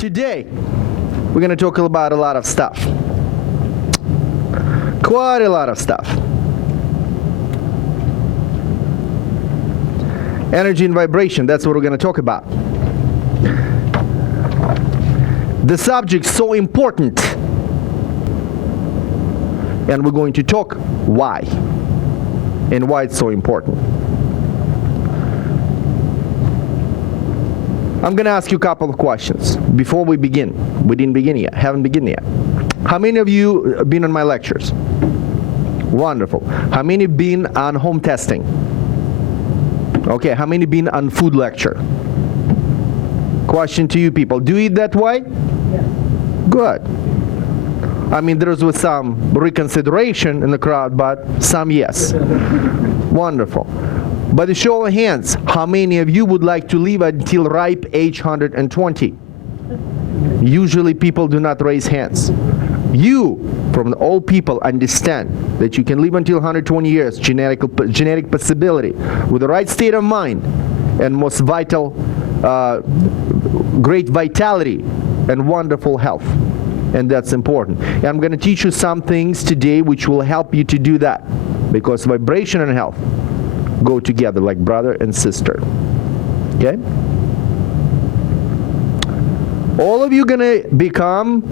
Today, we're going to talk about a lot of stuff. Quite a lot of stuff. Energy and vibration, that's what we're going to talk about. The subject's so important, and we're going to talk why and why it's so important. I'm going to ask you a couple of questions before we begin. We didn't begin yet, haven't begun yet. How many of you have been on my lectures? Wonderful. How many have been on home testing? Okay, how many have been on food lecture? Question to you people, do you eat that way? Yes. Good. I mean, there was some reconsideration in the crowd, but some yes. Wonderful. By the show of hands, how many of you would like to live until ripe age 120? Usually people do not raise hands. You, from the old people, understand that you can live until 120 years, genetic possibility, with the right state of mind and most vital, great vitality and wonderful health. And that's important. And I'm going to teach you some things today which will help you to do that, because vibration and health go together like brother and sister. Okay? All of you gonna become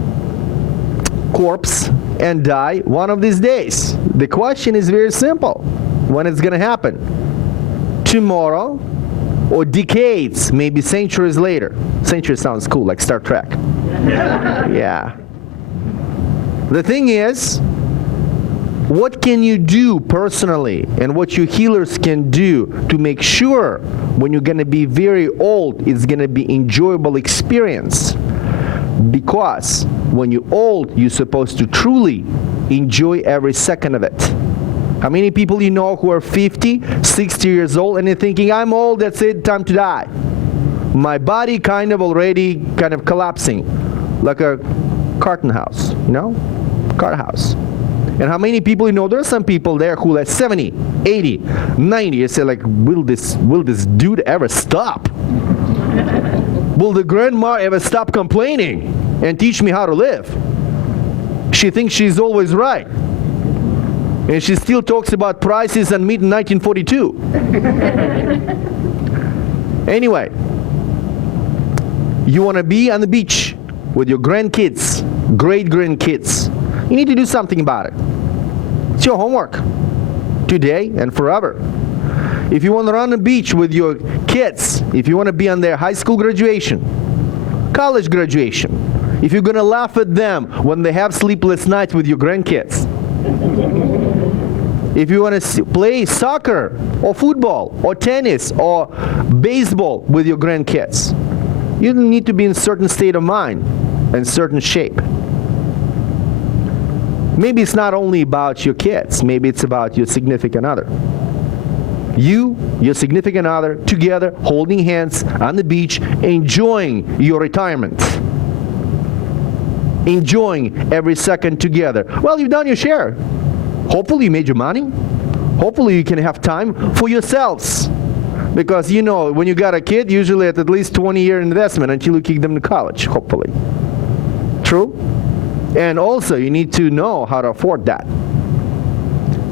corpse and die one of these days. The question is very simple. When it's gonna happen? Tomorrow or decades, maybe centuries later. Century sounds cool, like Star Trek. Yeah. The thing is, what can you do personally and what you healers can do to make sure when you're going to be very old, it's going to be enjoyable experience? Because when you're old, you're supposed to truly enjoy every second of it. How many people you know who are 50, 60 years old and they're thinking, I'm old, that's it, time to die. My body already collapsing like a carton house, you know, car house. And how many people you know, there are some people there who are 70, 80, 90, you say like, will this dude ever stop? Will the grandma ever stop complaining and teach me how to live? She thinks she's always right. And she still talks about prices and meat in 1942. Anyway, you want to be on the beach with your grandkids, great-grandkids. You need to do something about it. It's your homework, today and forever. If you want to run the beach with your kids, if you want to be on their high school graduation, college graduation, if you're going to laugh at them when they have sleepless nights with your grandkids, if you want to play soccer or football or tennis or baseball with your grandkids, you need to be in a certain state of mind and certain shape. Maybe it's not only about your kids, maybe it's about your significant other. You, your significant other, together, holding hands on the beach, enjoying your retirement. Enjoying every second together. Well, you've done your share. Hopefully you made your money. Hopefully you can have time for yourselves. Because you know, when you got a kid, usually at least 20-year investment until you kick them to college, hopefully. True? And also, you need to know how to afford that.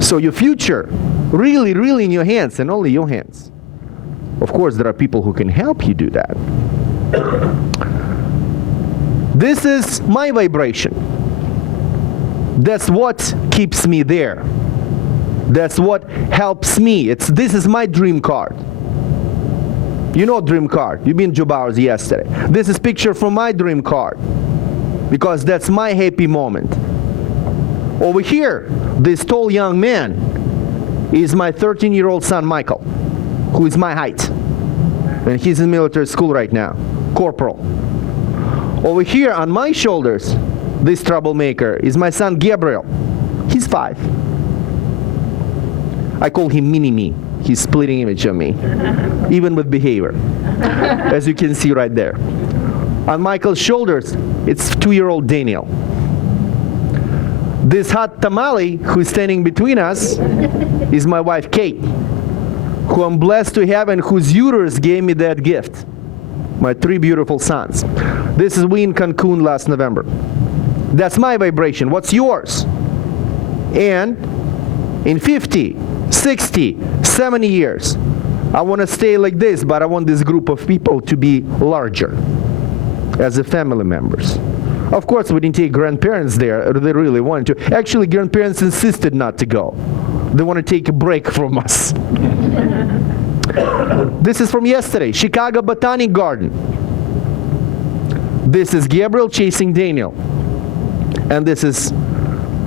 So your future, really, really in your hands, and only your hands. Of course, there are people who can help you do that. This is my vibration. That's what keeps me there. That's what helps me. This is my dream card. You know dream card. You've been to Bowers yesterday. This is picture from my dream card. Because that's my happy moment. Over here, this tall young man is my 13-year-old son, Michael, who is my height. And he's in military school right now, corporal. Over here on my shoulders, this troublemaker is my son, Gabriel. He's 5. I call him Mini-Me. He's splitting image of me, even with behavior, as you can see right there. On Michael's shoulders, it's 2-year-old Daniel. This hot tamale who's standing between us is my wife, Kate, who I'm blessed to have and whose uterus gave me that gift. My 3 beautiful sons. This is we in Cancun last November. That's my vibration. What's yours? And in 50, 60, 70 years, I want to stay like this, but I want this group of people to be larger as a family members. Of course, we didn't take grandparents there. They really wanted to. Actually, grandparents insisted not to go. They want to take a break from us. This is from yesterday, Chicago Botanic Garden. This is Gabriel chasing Daniel. And this is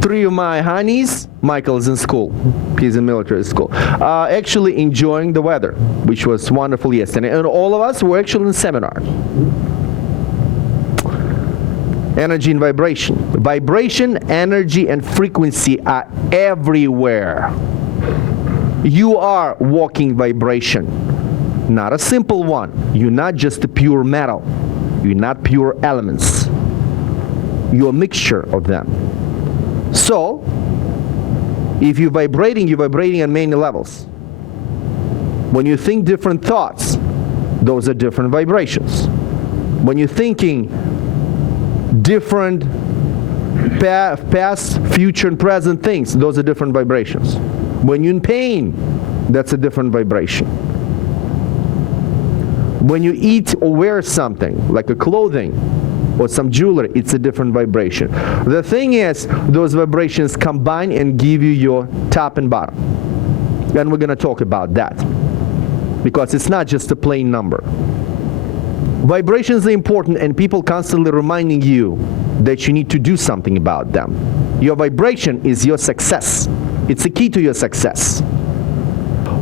3 of my honeys. Michael's in school. He's in military school. Actually enjoying the weather, which was wonderful yesterday. And all of us were actually in seminar. Energy and vibration. Vibration, energy, and frequency are everywhere. You are walking vibration. Not a simple one. You're not just a pure metal. You're not pure elements. You're a mixture of them. So, if you're vibrating on many levels. When you think different thoughts, those are different vibrations. When you're thinking different past, future, and present things, those are different vibrations. When you're in pain, that's a different vibration. When you eat or wear something, like a clothing or some jewelry, it's a different vibration. The thing is, those vibrations combine and give you your top and bottom. And we're going to talk about that. Because it's not just a plain number. Vibrations are important, and people constantly reminding you that you need to do something about them. Your vibration is your success. It's the key to your success.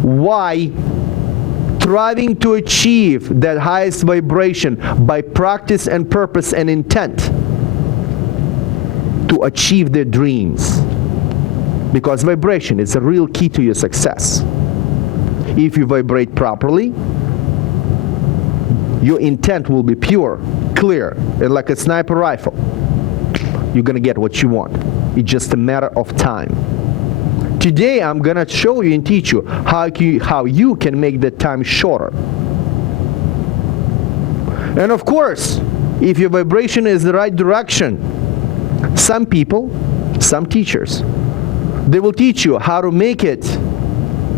Why? Striving to achieve that highest vibration by practice and purpose and intent to achieve their dreams. Because vibration is a real key to your success. If you vibrate properly, your intent will be pure, clear, and like a sniper rifle. You're going to get what you want. It's just a matter of time. Today I'm going to show you and teach you how you can make the time shorter. And of course, if your vibration is the right direction, some people, some teachers, they will teach you how to make it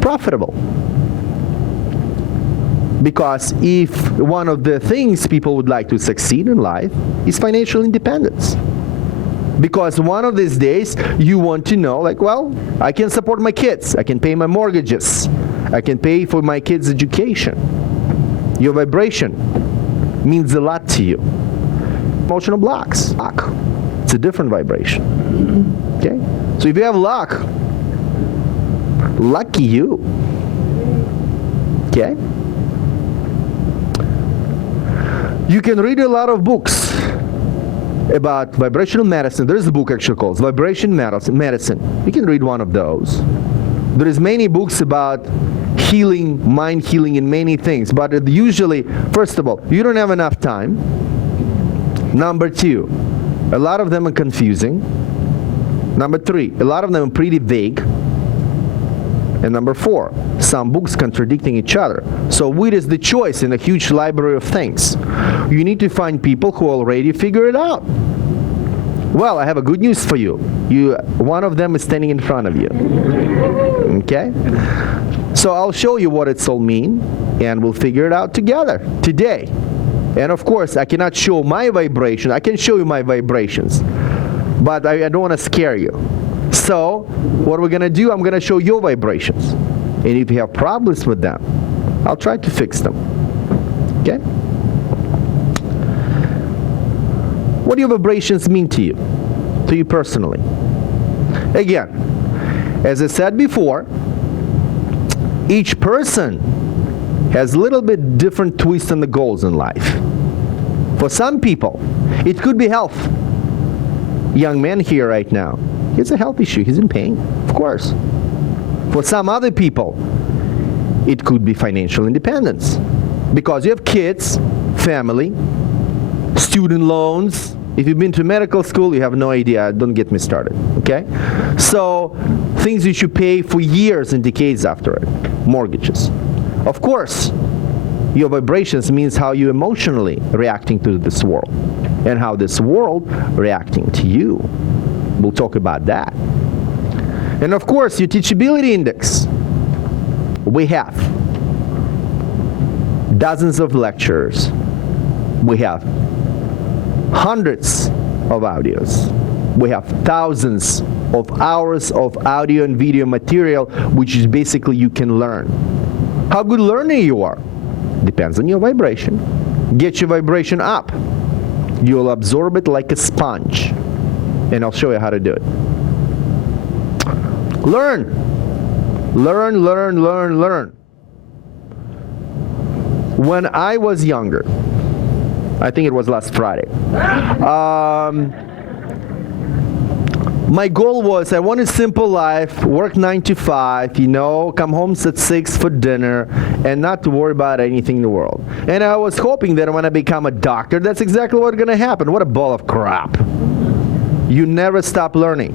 profitable. Because if one of the things people would like to succeed in life is financial independence. Because one of these days, you want to know, like, well, I can support my kids. I can pay my mortgages. I can pay for my kids' education. Your vibration means a lot to you. Emotional blocks. It's a different vibration. Okay? So if you have luck, lucky you. Okay? You can read a lot of books about vibrational medicine. There is a book actually called Vibration Medicine. You can read one of those. There is many books about healing, mind healing, and many things. But usually, first of all, you don't have enough time. Number 2, a lot of them are confusing. Number 3, a lot of them are pretty vague. And number 4, some books contradicting each other. So what is the choice in a huge library of things? You need to find people who already figure it out. Well, I have a good news for you. One of them is standing in front of you. Okay? So I'll show you what it's all mean, and we'll figure it out together today. And of course, I cannot show my vibration. I can show you my vibrations, but I don't want to scare you. So what we're going to do, I'm going to show your vibrations. And if you have problems with them, I'll try to fix them. Okay? What do your vibrations mean to you personally? Again, as I said before, each person has a little bit different twists on the goals in life. For some people, it could be health. Young man here right now, he has a health issue. He's in pain, of course. For some other people, it could be financial independence. Because you have kids, family, student loans. If you've been to medical school, you have no idea. Don't get me started, okay? So, things you should pay for years and decades after it. Mortgages. Of course, your vibrations means how you're emotionally reacting to this world. and how this world reacting to you. We'll talk about that. And of course, your teachability index. We have dozens of lectures. We have hundreds of audios. We have thousands of hours of audio and video material, which is basically you can learn. How good learner you are depends on your vibration. Get your vibration up. You'll absorb it like a sponge. And I'll show you how to do it. Learn. Learn, learn, learn, learn. When I was younger, I think it was last Friday, my goal was I want a simple life, work 9 to 5, come home at 6 for dinner, and not to worry about anything in the world. And I was hoping that when I become a doctor, that's exactly what's going to happen. What a ball of crap. You never stop learning.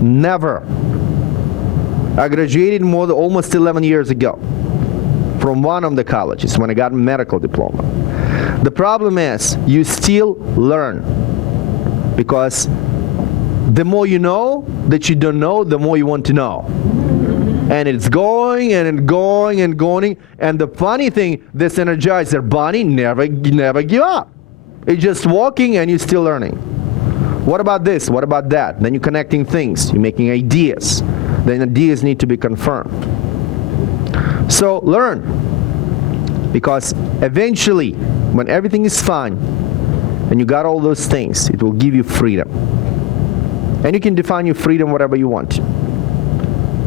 Never. I graduated almost 11 years ago from one of the colleges when I got a medical diploma. The problem is you still learn, because the more you know that you don't know, the more you want to know. And it's going and going and going. And the funny thing, this Energizer Bunny never give up. It's just walking and you're still learning. What about this? What about that? Then you're connecting things. You're making ideas. Then ideas need to be confirmed. So learn. Because eventually, when everything is fine, and you got all those things, it will give you freedom. And you can define your freedom whatever you want.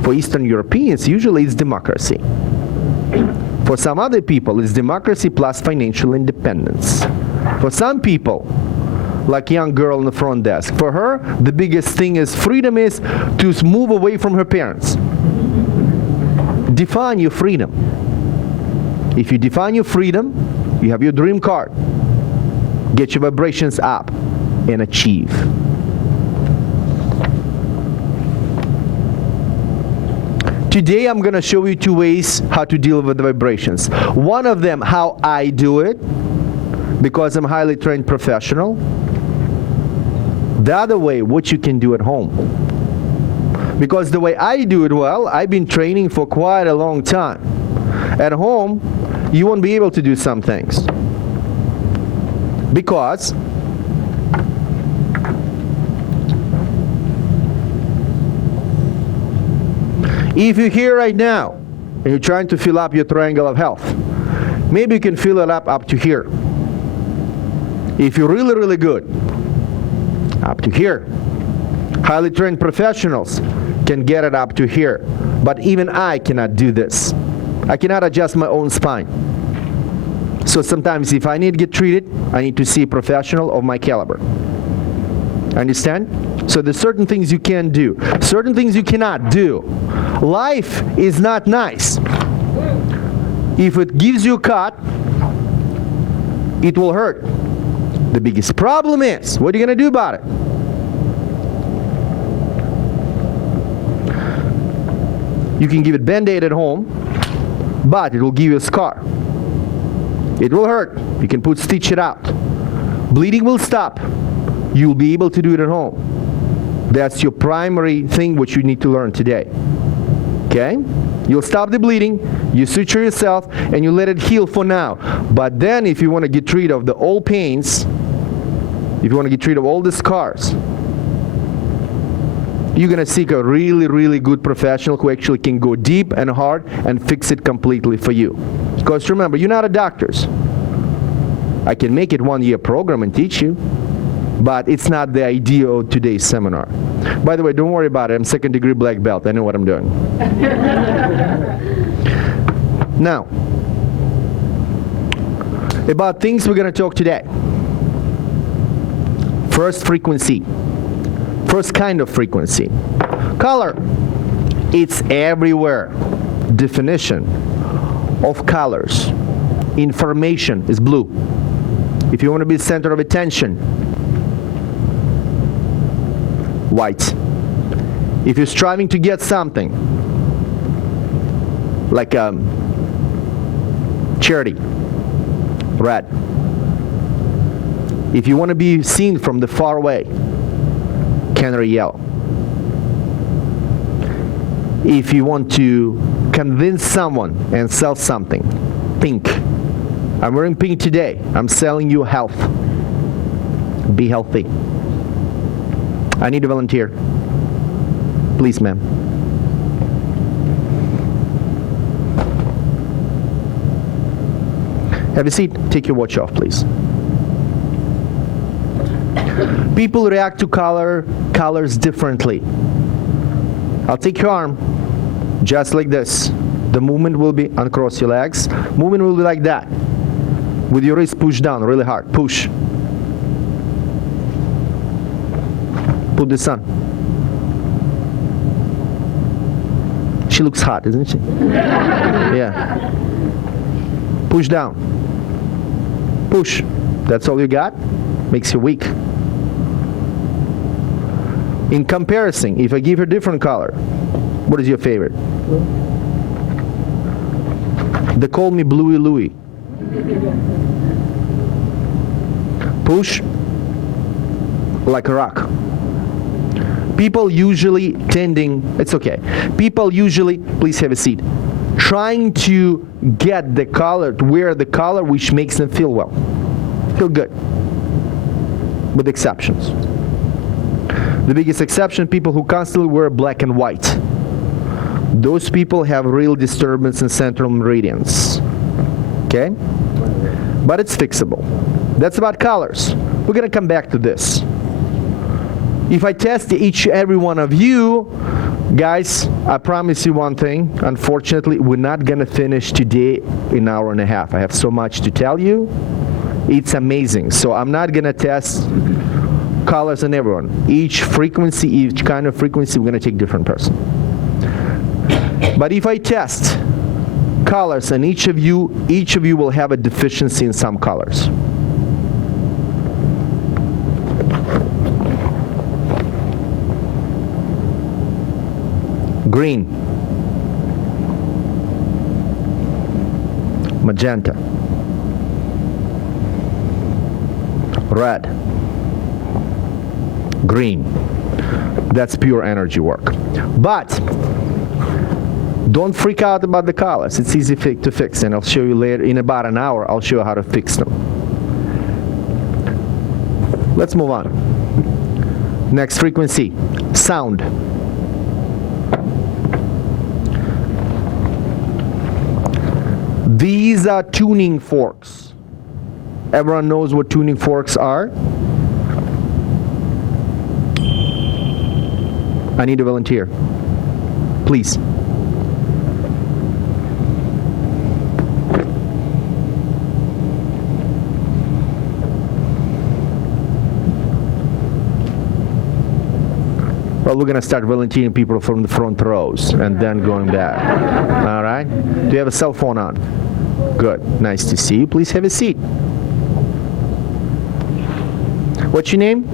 For Eastern Europeans, usually it's democracy. For some other people, it's democracy plus financial independence. For some people, like young girl on the front desk, for her, the biggest thing is freedom is to move away from her parents. Define your freedom. If you define your freedom, you have your dream card. Get your vibrations up and achieve. Today I'm going to show you 2 ways how to deal with the vibrations. One of them, how I do it, because I'm a highly trained professional. The other way, what you can do at home. Because the way I do it, well, I've been training for quite a long time. At home, you won't be able to do some things. Because if you're here right now and you're trying to fill up your triangle of health, maybe you can fill it up to here. If you're really, really good, up to here. Highly trained professionals can get it up to here. But even I cannot do this. I cannot adjust my own spine. So sometimes if I need to get treated, I need to see a professional of my caliber. Understand? So there's certain things you can do, certain things you cannot do. Life is not nice. If it gives you a cut, it will hurt. The biggest problem is, what are you going to do about it? You can give it Band-Aid at home, but it will give you a scar. It will hurt. You can stitch it out. Bleeding will stop. You'll be able to do it at home. That's your primary thing which you need to learn today. Okay? You'll stop the bleeding, you suture yourself, and you let it heal for now. But then if you want to get rid of the old pains, if you want to get rid of all the scars, you're going to seek a really, really good professional who actually can go deep and hard and fix it completely for you. Because remember, you're not a doctor. I can make it 1-year program and teach you, but it's not the idea of today's seminar. By the way, don't worry about it. I'm 2nd degree black belt. I know what I'm doing. Now, about things we're going to talk today. First, frequency. First kind of frequency. Color. It's everywhere. Definition of colors. Information is blue. If you want to be the center of attention, white. If you're striving to get something, like charity, red. If you want to be seen from the far away, canary yellow. If you want to convince someone and sell something, pink. I'm wearing pink today. I'm selling you health. Be healthy. I need a volunteer. Please, ma'am. Have a seat. Take your watch off, please. People react to colors differently. I'll take your arm, just like this. The movement will be, uncross your legs. Movement will be like that. With your wrist push down really hard. Push. Put this on. She looks hot, isn't she? Yeah. Push down. Push. That's all you got? Makes you weak. In comparison, if I give her different color, what is your favorite? They call me Bluey Louie. Push like a rock. People usually it's okay. People usually, please have a seat, trying to get the color, to wear the color which makes them feel well. Feel good. With exceptions. The biggest exception, people who constantly wear black and white. Those people have real disturbance in central meridians. Okay? But it's fixable. That's about colors. We're going to come back to this. If I test every one of you, guys, I promise you one thing. Unfortunately, we're not going to finish today in an hour and a half. I have so much to tell you. It's amazing. So I'm not going to test colors on everyone. Each frequency, each kind of frequency, we're going to take different person. But if I test colors and each of you will have a deficiency in some colors. Green, magenta, red, green. That's pure energy work. But don't freak out about the colors. It's easy to fix, and I'll show you later. In about an hour, I'll show you how to fix them. Let's move on. Next frequency, sound. These are tuning forks. Everyone knows what tuning forks are? I need a volunteer. Please. Well, we're going to start volunteering people from the front rows and then going back. All right? Do you have a cell phone on? Good. Nice to see you. Please have a seat. What's your name?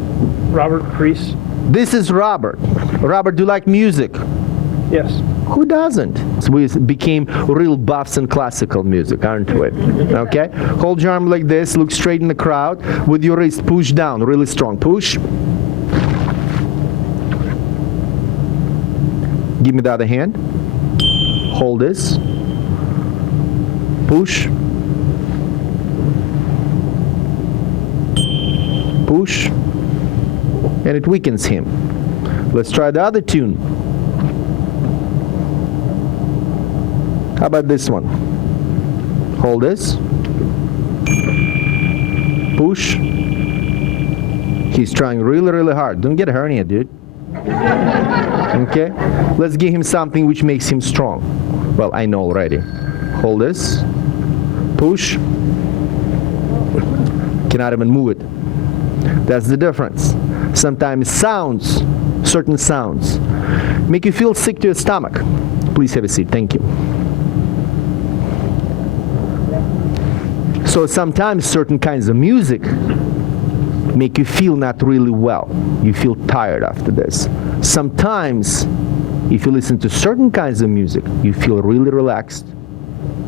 Robert Priest. This is Robert. Robert, do you like music? Yes. Who doesn't? So we became real buffs in classical music, aren't we? Okay? Hold your arm like this. Look straight in the crowd. With your wrist push down. Really strong. Push. Give me the other hand. Hold this. Push. Push. And it weakens him. Let's try the other tune. How about this one? Hold this. Push. He's trying really, really hard. Don't get a hernia, dude. Okay? Let's give him something which makes him strong. Well, I know already. Hold this. Push. Cannot even move it. That's the difference. Sometimes sounds, certain sounds, make you feel sick to your stomach. Please have a seat. Thank you. So sometimes certain kinds of music make you feel not really well. You feel tired after this. Sometimes, if you listen to certain kinds of music, you feel really relaxed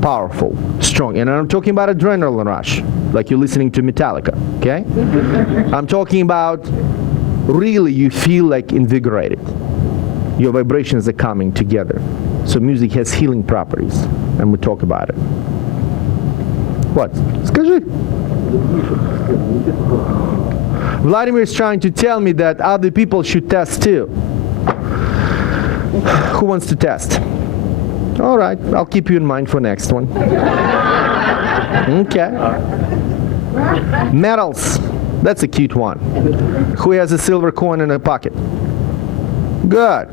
powerful, strong. And I'm talking about adrenaline rush, like you're listening to Metallica, okay? I'm talking about really you feel like invigorated. Your vibrations are coming together. So music has healing properties, and we talk about it. What? Скажи. Vladimir is trying to tell me that other people should test too. Who wants to test? All right, I'll keep you in mind for next one. Okay. Metals. That's a cute one. Who has a silver coin in a pocket? Good.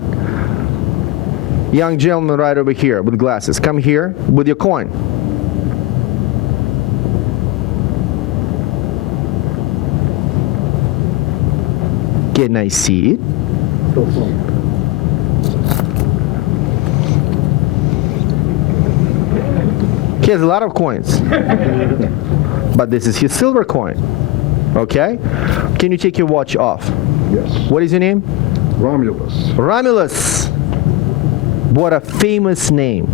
Young gentleman right over here with glasses. Come here with your coin. Can I see it? He has a lot of coins. But this is his silver coin. Okay? Can you take your watch off? Yes. What is your name? Romulus. Romulus. What a famous name.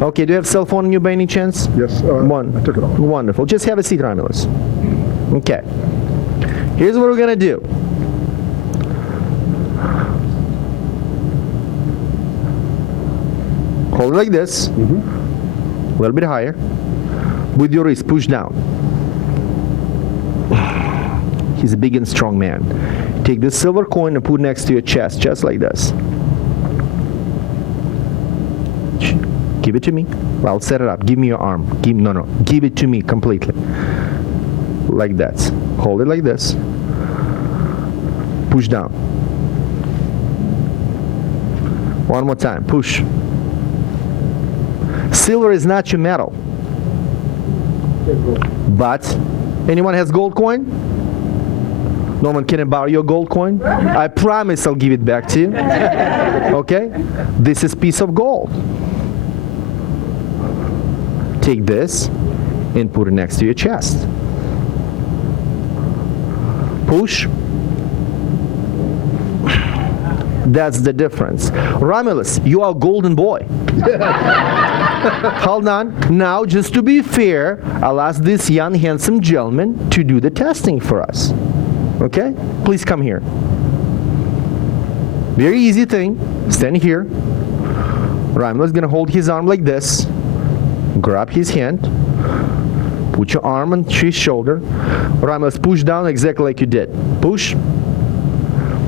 Okay, do you have a cell phone on you by any chance? Yes. One. I took it off. Wonderful. Just have a seat, Romulus. Okay. Here's what we're going to do. Hold it like this. A little bit higher. With your wrist, push down. He's a big and strong man. Take this silver coin and put it next to your chest, just like this. Give it to me. I'll set it up. Give me your arm. No. Give it to me completely. Like that. Hold it like this. Push down. One more time. Push. Silver is not your metal. But, anyone has gold coin? Norman, can I borrow your gold coin? I promise I'll give it back to you. Okay? This is piece of gold. Take this and put it next to your chest. Push. That's the difference. Romulus, you are a golden boy. Hold on. Now, just to be fair, I'll ask this young, handsome gentleman to do the testing for us. Okay? Please come here. Very easy thing. Stand here. Romulus is going to hold his arm like this. Grab his hand. Put your arm on his shoulder. Romulus, push down exactly like you did. Push.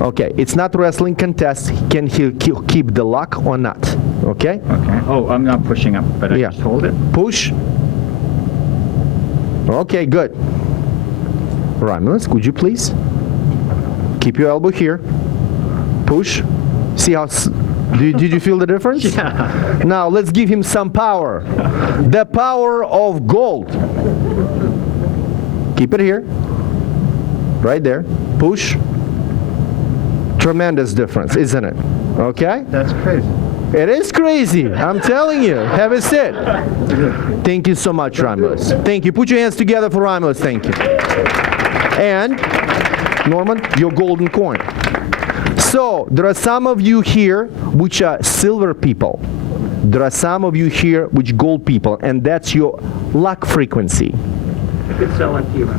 Okay, it's not wrestling contest. Can he keep the lock or not? Okay? Okay. Oh, I'm not pushing up, but I Yeah. just hold it. Push. Okay, good. Romulus, could you please keep your elbow here? Push. See how... Did you feel the difference? Yeah. Now, let's give him some power. The power of gold. Keep it here. Right there. Push. Tremendous difference, isn't it? Okay? That's crazy. It is crazy. I'm telling you. Have a sit. Thank you so much, Romulus. Thank you. Put your hands together for Romulus. Thank you. And, Norman, your golden coin. So, there are some of you here which are silver people. There are some of you here which gold people, and that's your luck frequency. I could sell it to you.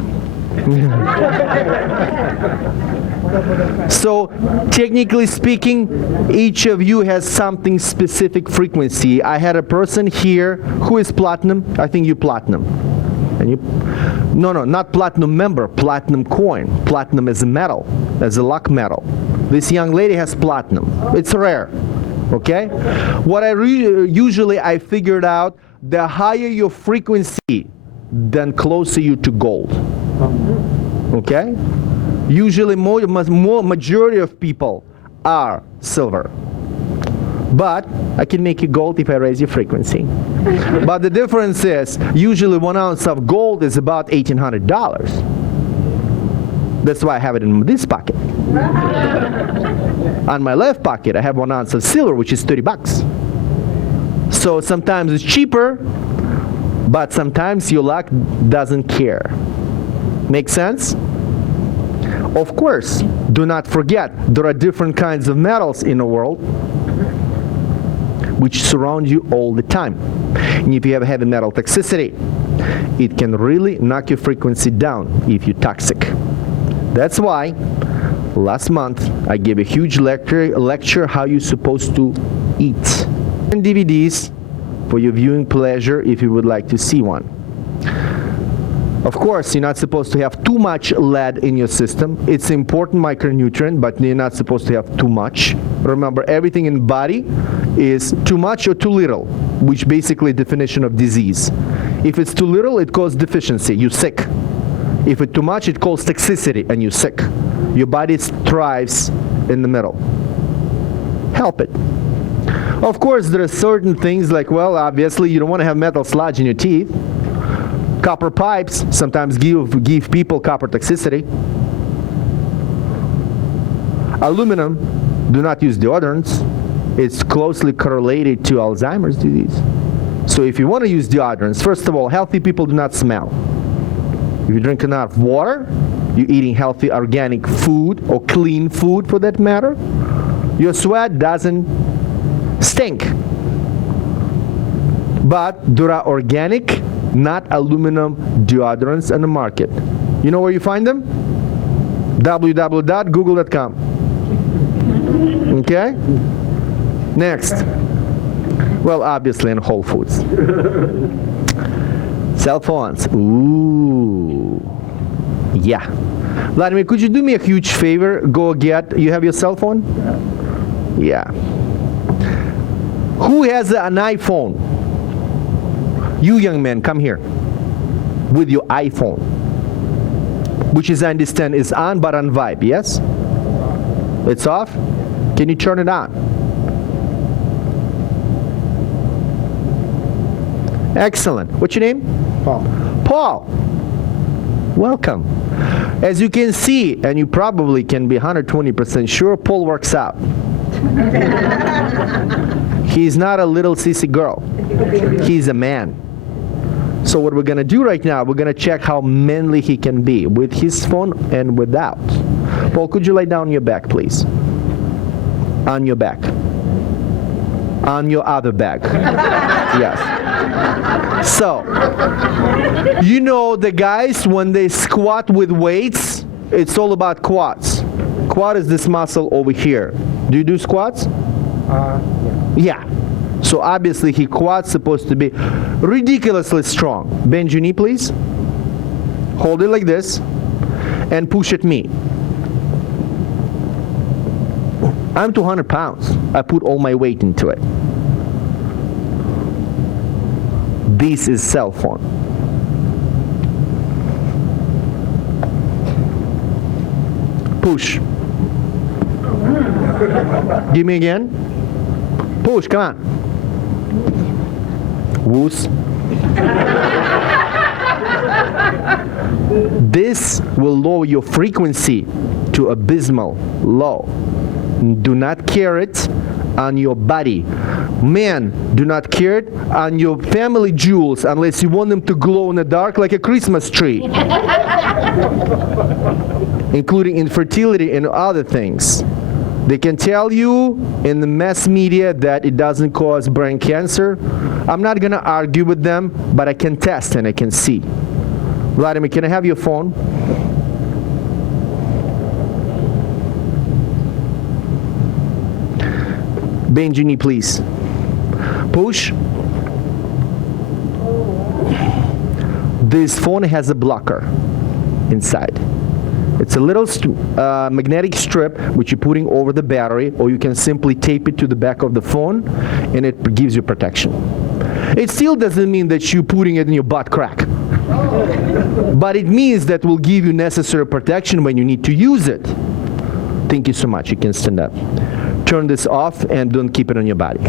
So, technically speaking, each of you has something specific frequency. I had a person here who is platinum. I think you platinum. And you, no, not platinum member, platinum coin. Platinum is a metal, as a luck metal. This young lady has platinum. It's rare. Okay? What I usually I figured out, the higher your frequency, then closer you to gold. Okay? Usually more majority of people are silver. But I can make you gold if I raise your frequency. But the difference is, usually 1 ounce of gold is about $1,800. That's why I have it in this pocket. On my left pocket, I have 1 ounce of silver, which is $30. So sometimes it's cheaper, but sometimes your luck doesn't care. Make sense? Of course, do not forget, there are different kinds of metals in the world which surround you all the time. And if you have heavy metal toxicity, it can really knock your frequency down if you're toxic. That's why last month I gave a huge lecture how you're supposed to eat. And DVDs for your viewing pleasure if you would like to see one. Of course, you're not supposed to have too much lead in your system. It's an important micronutrient, but you're not supposed to have too much. Remember, everything in body is too much or too little, which basically definition of disease. If it's too little, it causes deficiency, you're sick. If it's too much, it causes toxicity, and you're sick. Your body thrives in the middle. Help it. Of course, there are certain things like, well, obviously, you don't want to have metal sludge in your teeth. Copper pipes sometimes give people copper toxicity. Aluminum, do not use deodorants. It's closely correlated to Alzheimer's disease. So if you want to use deodorants, first of all, healthy people do not smell. If you drink enough water, you're eating healthy organic food or clean food for that matter, your sweat doesn't stink. But there are organic, not aluminum deodorants on the market. You know where you find them? www.google.com. Okay? Next. Well, obviously in Whole Foods. Cell phones. Ooh. Yeah. Vladimir, could you do me a huge favor? Go get, you have your cell phone? Yeah. Who has an iPhone? You young men, come here with your iPhone, which is, I understand, is on but on vibe, yes? It's off? Can you turn it on? Excellent. What's your name? Paul. Paul. Welcome. As you can see, and you probably can be 120% sure, Paul works out. He's not a little sissy girl. He's a man. So what we're going to do right now, we're going to check how manly he can be with his phone and without. Paul, could you lay down on your back, please? On your back. On your other back. Yes. So, you know the guys, when they squat with weights, it's all about quads. Quad is this muscle over here. Do you do squats? Yeah. So obviously his quad's supposed to be ridiculously strong. Bend your knee, please. Hold it like this and push at me. I'm 200 pounds. I put all my weight into it. This is cell phone. Push. Give me again. Push, come on. Woos. This will lower your frequency to abysmal low. Do not carry it on your body. Men, do not carry it on your family jewels unless you want them to glow in the dark like a Christmas tree. Including infertility and other things. They can tell you in the mass media that it doesn't cause brain cancer. I'm not going to argue with them, but I can test and I can see. Vladimir, can I have your phone? Bend your knee, please. Push. This phone has a blocker inside. It's a little magnetic strip which you're putting over the battery, or you can simply tape it to the back of the phone and it gives you protection. It still doesn't mean that you're putting it in your butt crack. But it means that will give you necessary protection when you need to use it. Thank you so much. You can stand up. Turn this off and don't keep it on your body.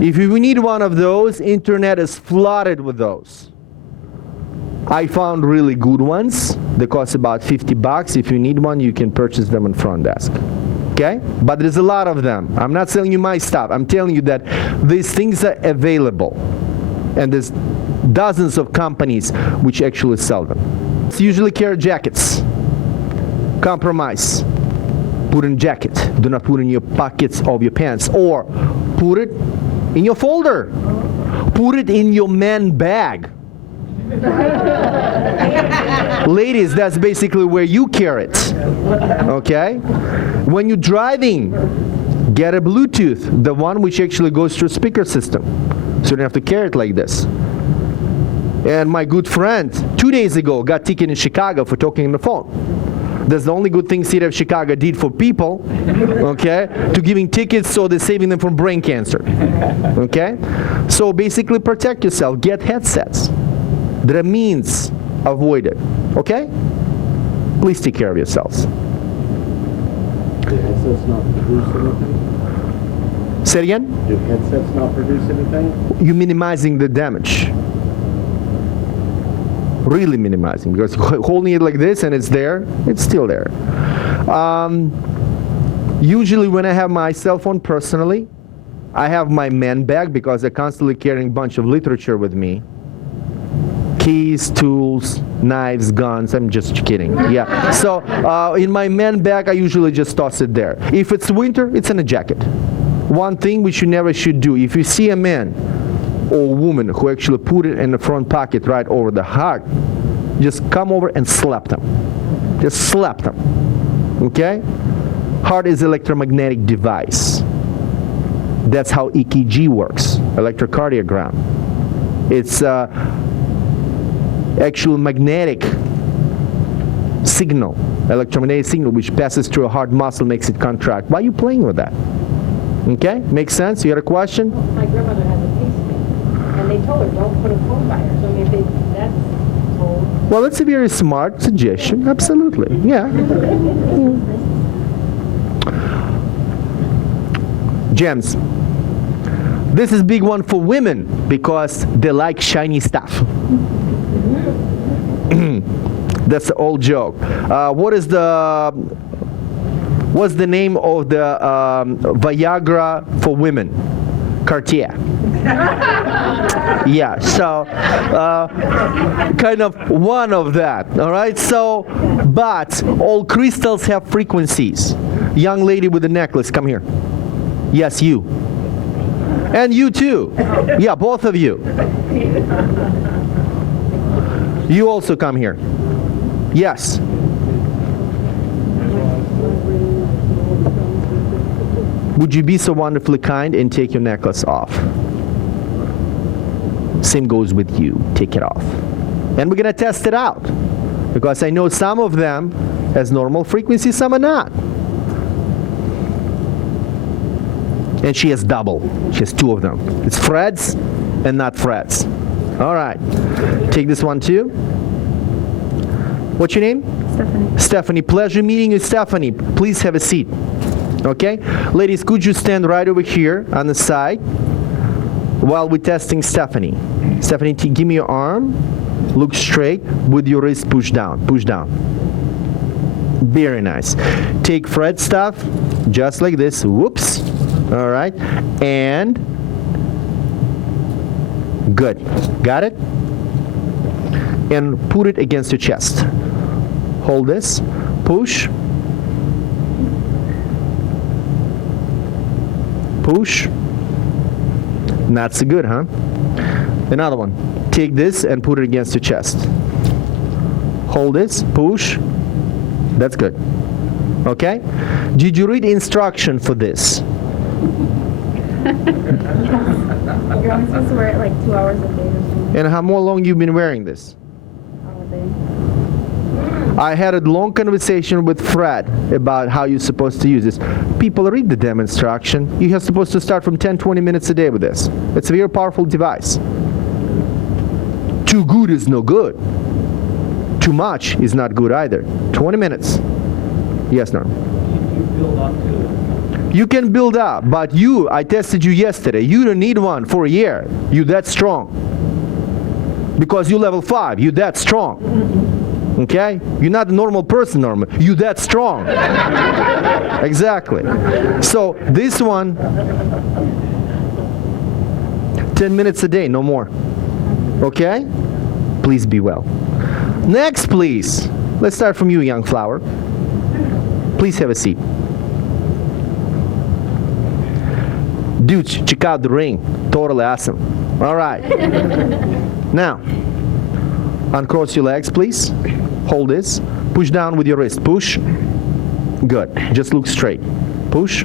If you need one of those, internet is flooded with those. I found really good ones. They cost about $50. If you need one, you can purchase them on front desk. Okay? But there's a lot of them. I'm not selling you my stuff. I'm telling you that these things are available. And there's dozens of companies which actually sell them. It's usually carry jackets. Compromise. Put in jacket. Do not put in your pockets of your pants. Or put it in your folder. Put it in your man bag. Ladies, that's basically where you carry it. Okay? When you're driving, get a Bluetooth, the one which actually goes through a speaker system. So you don't have to carry it like this. And my good friend, 2 days ago, got ticket in Chicago for talking on the phone. That's the only good thing City of Chicago did for people, okay, to giving tickets so they're saving them from brain cancer, okay? So basically protect yourself, get headsets. There are means, avoid it, okay? Please take care of yourselves. Do headsets not produce anything? Say it again? Do headsets not produce anything? You're minimizing the damage. Really minimizing, because holding it like this and it's there, it's still there. Usually when I have my cell phone personally, I have my man bag because I'm constantly carrying a bunch of literature with me. Keys, tools, knives, guns, I'm just kidding. Yeah. So in my man bag, I usually just toss it there. If it's winter, it's in a jacket. One thing which you never should do, if you see a man or woman who actually put it in the front pocket right over the heart, just come over and slap them. Just slap them. Okay? Heart is electromagnetic device. That's how EKG works, electrocardiogram. It's actual magnetic signal, electromagnetic signal, which passes through a heart muscle, makes it contract. Why are you playing with that? Okay? Makes sense? You got a question? My grandmother has a pacemaker, and they told her don't put a phone by her. So I mean, if that's told. Well, that's a very smart suggestion. Absolutely. Yeah. Gems. This is big one for women because they like shiny stuff. That's the old joke. What's the name of the Viagra for women? Cartier. Yeah, so kind of one of that, all right? So, but all crystals have frequencies. Young lady with the necklace, come here. Yes, you. And you too. Yeah, both of you. You also come here. Yes. Would you be so wonderfully kind and take your necklace off? Same goes with you. Take it off. And we're going to test it out. Because I know some of them has normal frequency, some are not. And she has double. She has two of them. It's frets and not frets. All right. Take this one too. What's your name? Stephanie. Stephanie. Pleasure meeting you, Stephanie. Please have a seat. Okay? Ladies, could you stand right over here on the side while we're testing Stephanie? Stephanie, give me your arm. Look straight with your wrist pushed down. Push down. Very nice. Take Fred stuff just like this. Whoops. All right. And good. Got it? And put it against your chest. Hold this. Push. Push. Not so good, huh? Another one. Take this and put it against your chest. Hold this. Push. That's good. Okay? Did you read instruction for this? You're only supposed to wear it like 2 hours a day or something. And how long you been wearing this? All day. I had a long conversation with Fred about how you're supposed to use this. People read the damn instruction. You're supposed to start from 10-20 minutes a day with this. It's a very powerful device. Too good is no good. Too much is not good either. 20 minutes. Yes, Norm? You can build up, but I tested you yesterday. You don't need one for a year. You that strong. Because you level 5, you that strong. Okay? You're not a normal person, Norman. You that strong. Exactly. So this one, 10 minutes a day, no more. Okay? Please be well. Next, please. Let's start from you, young flower. Please have a seat. Dude, check out the ring. Totally awesome. All right. Now, uncross your legs, please. Hold this. Push down with your wrist. Push. Good. Just look straight. Push.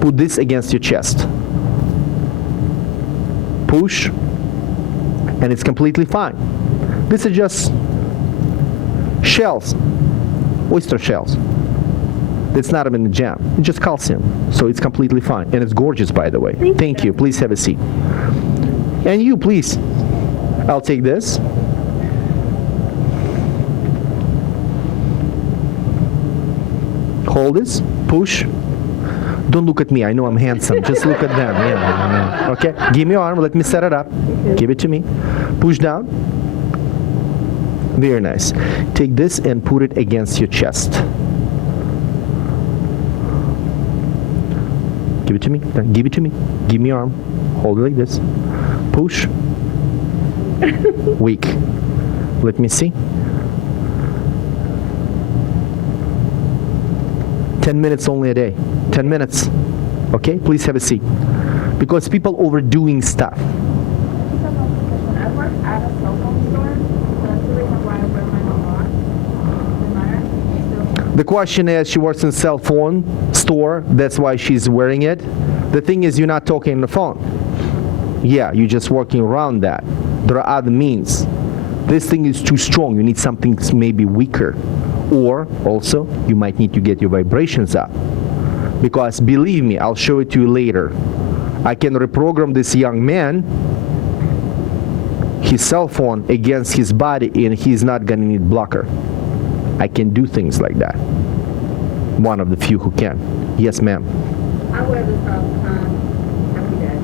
Put this against your chest. Push. And it's completely fine. This is just shells, oyster shells. It's not in the jam. It's just calcium. So it's completely fine. And it's gorgeous, by the way. Thank you. Please have a seat. And you, please. I'll take this. Hold this. Push. Don't look at me. I know I'm handsome. Just look at them. Yeah. Okay. Give me your arm. Let me set it up. Give it to me. Push down. Very nice. Take this and put it against your chest. Give it to me. Give it to me. Give me your arm. Hold it like this. Push. Weak. Let me see. 10 minutes only a day. 10 minutes. Okay? Please have a seat. Because people overdoing stuff. I work at a cell phone store, so that's the reason why I wear my mom. The question is, she works in a cell phone store, that's why she's wearing it. The thing is, you're not talking on the phone. Yeah, you're just working around that. There are other means. This thing is too strong. You need something that's maybe weaker. Or also, you might need to get your vibrations up. Because believe me, I'll show it to you later. I can reprogram this young man, his cell phone against his body, and he's not gonna need blocker. I can do things like that. One of the few who can. Yes, ma'am. I wear this all the time, every day,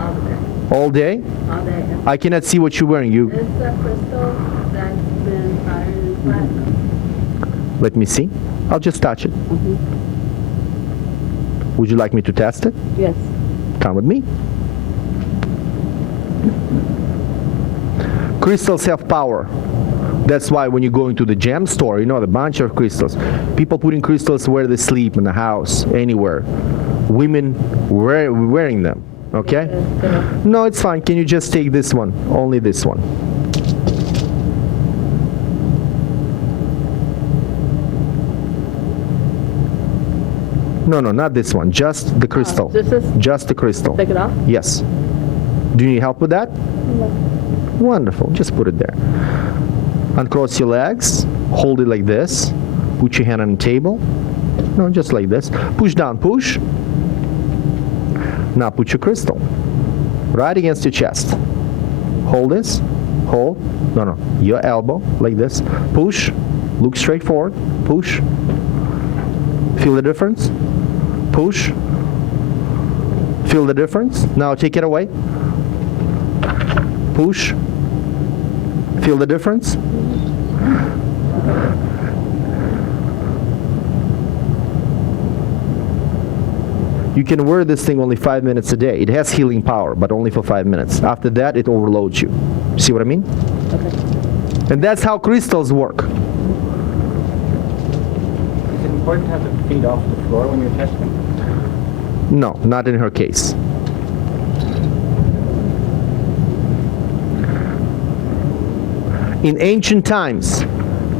all day, All day? all day. I cannot see what you're wearing. You It's a crystal that's been fired in platinum. let me see. I'll just touch it. Would you like me to test it? Yes. Come with me. Crystals have power. That's why when you go into the gem store, you know, the bunch of crystals. People putting crystals where they sleep, in the house, anywhere. Women wearing them, okay? No, it's fine. Can you just take this one? Only this one. No, not this one. Just the crystal. just this? Just the crystal. Take it off? Yes. Do you need help with that? Wonderful. Just put it there. Uncross your legs. Hold it like this. Put your hand on the table. No, just like this. Push down. Push. Now put your crystal right against your chest. Hold this. Hold. No. Your elbow like this. Push. Look straight forward. Push. Feel the difference? Push. Feel the difference? Now take it away. Push. Feel the difference? You can wear this thing only 5 minutes a day. It has healing power, but only for 5 minutes. After that, it overloads you. See what I mean? Okay. And that's how crystals work. Is it important to have the feet off the floor when you're testing? No, not in her case. In ancient times,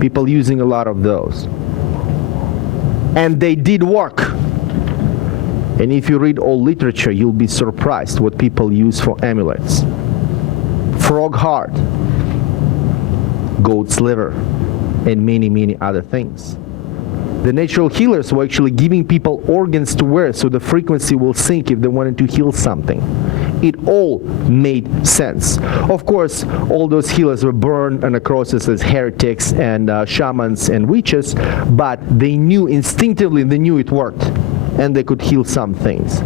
people using a lot of those. And they did work. And if you read old literature, you'll be surprised what people use for amulets. Frog heart, goat's liver, and many other things. The natural healers were actually giving people organs to wear so the frequency will sync if they wanted to heal something. It all made sense. Of course, all those healers were burned and necrosis as heretics and shamans and witches, but they knew instinctively, they knew it worked, and they could heal some things.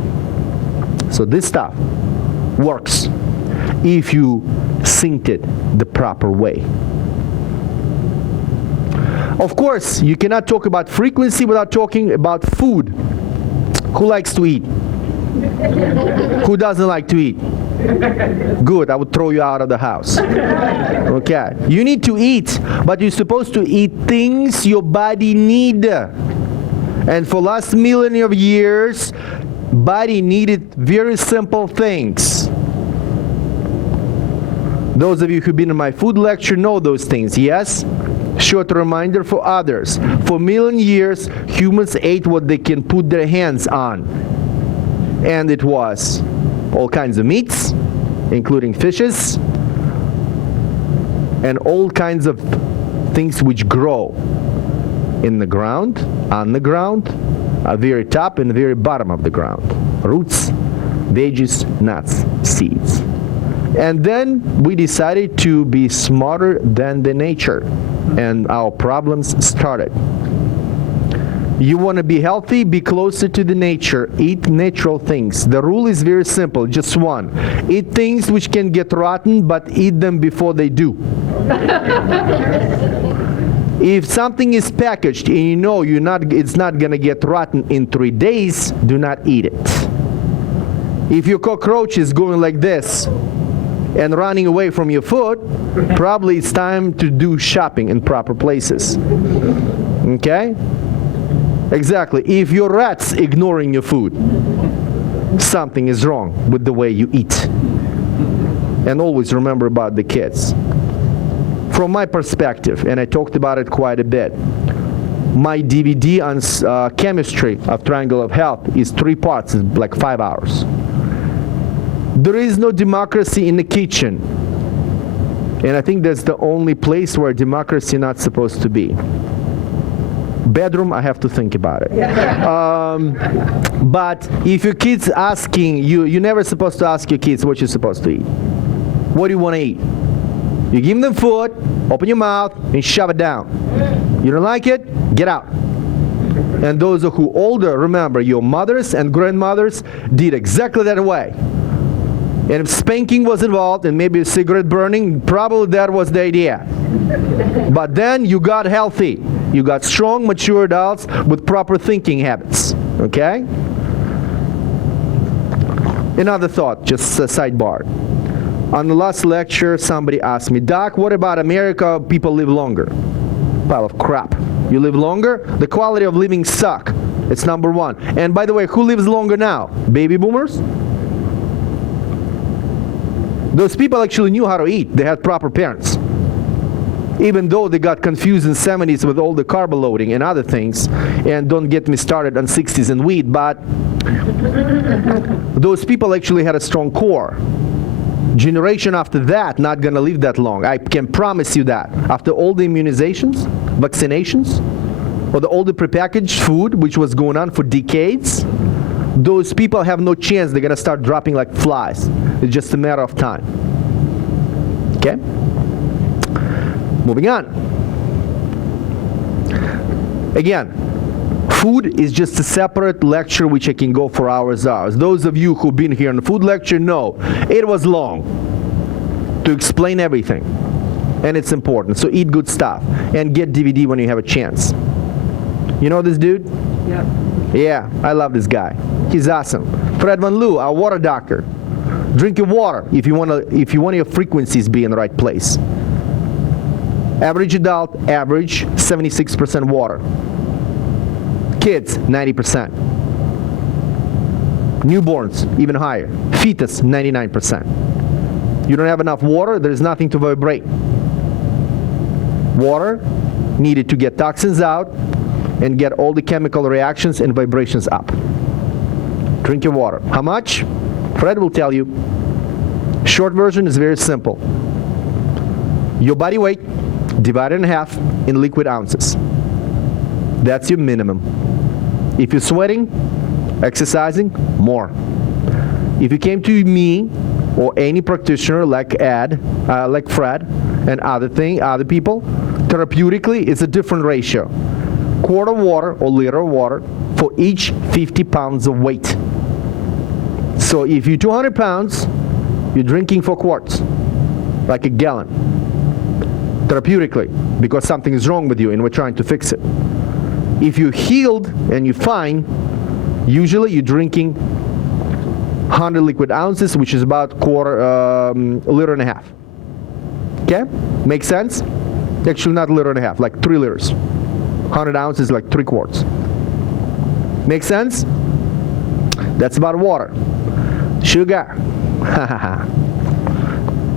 So this stuff works if you synced it the proper way. Of course, you cannot talk about frequency without talking about food. Who likes to eat? Who doesn't like to eat? Good, I would throw you out of the house. Okay, you need to eat, but you're supposed to eat things your body need. And for last million of years, body needed very simple things. Those of you who've been in my food lecture know those things, yes? Short reminder for others. For a million years, humans ate what they can put their hands on. And it was all kinds of meats, including fishes, and all kinds of things which grow in the ground, on the ground, at the very top and the very bottom of the ground. Roots, veggies, nuts, seeds. And then we decided to be smarter than the nature, and our problems started. You want to be healthy, be closer to the nature, eat natural things. The rule is very simple, just one. Eat things which can get rotten, but eat them before they do. If something is packaged and you know it's not going to get rotten in 3 days, do not eat it. If your cockroach is going like this and running away from your food, probably it's time to do shopping in proper places. Okay? Exactly. If your rat's ignoring your food, something is wrong with the way you eat. And always remember about the kids. From my perspective, and I talked about it quite a bit, my DVD on chemistry of Triangle of Health is 3 parts, it's like 5 hours. There is no democracy in the kitchen. And I think that's the only place where democracy is not supposed to be. Bedroom, I have to think about it. But if your kid's asking you, you're never supposed to ask your kids what you're supposed to eat. What do you want to eat? You give them food, open your mouth, and shove it down. You don't like it? Get out. And those who are older, remember, your mothers and grandmothers did exactly that way. And if spanking was involved and maybe a cigarette burning, probably that was the idea. But then you got healthy. You got strong, mature adults with proper thinking habits. Okay? Another thought, just a sidebar. On the last lecture, somebody asked me, Doc, what about America? People live longer. Pile of crap. You live longer? The quality of living suck. It's number one. And by the way, who lives longer now? Baby boomers? Those people actually knew how to eat. They had proper parents. Even though they got confused in 70s with all the carb loading and other things, and don't get me started on 60s and weed, but those people actually had a strong core. Generation after that, not going to live that long. I can promise you that. After all the immunizations, vaccinations, or all the prepackaged food, which was going on for decades, those people have no chance. They're going to start dropping like flies. It's just a matter of time. Okay? Moving on. Again, food is just a separate lecture which I can go for hours. Those of you who've been here in the food lecture know it was long to explain everything. And it's important. So eat good stuff and get DVD when you have a chance. You know this dude? Yeah. Yeah, I love this guy. He's awesome. Fred Van Loo, our water doctor. Drink your water if you want your frequencies be in the right place. Average adult, average 76% water. Kids, 90%. Newborns, even higher. Fetus, 99%. You don't have enough water, there's nothing to vibrate. Water needed to get toxins out and get all the chemical reactions and vibrations up. Drink your water. How much? Fred will tell you. Short version is very simple. Your body weight divided in half in liquid ounces. That's your minimum. If you're sweating, exercising, more. If you came to me or any practitioner like like Fred and other people, therapeutically it's a different ratio. Quart of water or liter of water for each 50 pounds of weight. So if you're 200 pounds, you're drinking 4 quarts, like a gallon, therapeutically, because something is wrong with you and we're trying to fix it. If you're healed and you're fine, usually you're drinking 100 liquid ounces, which is about liter and a half. Okay? Make sense? Actually not a liter and a half, like 3 liters. 100 ounces, like 3 quarts. Make sense? That's about water. Sugar.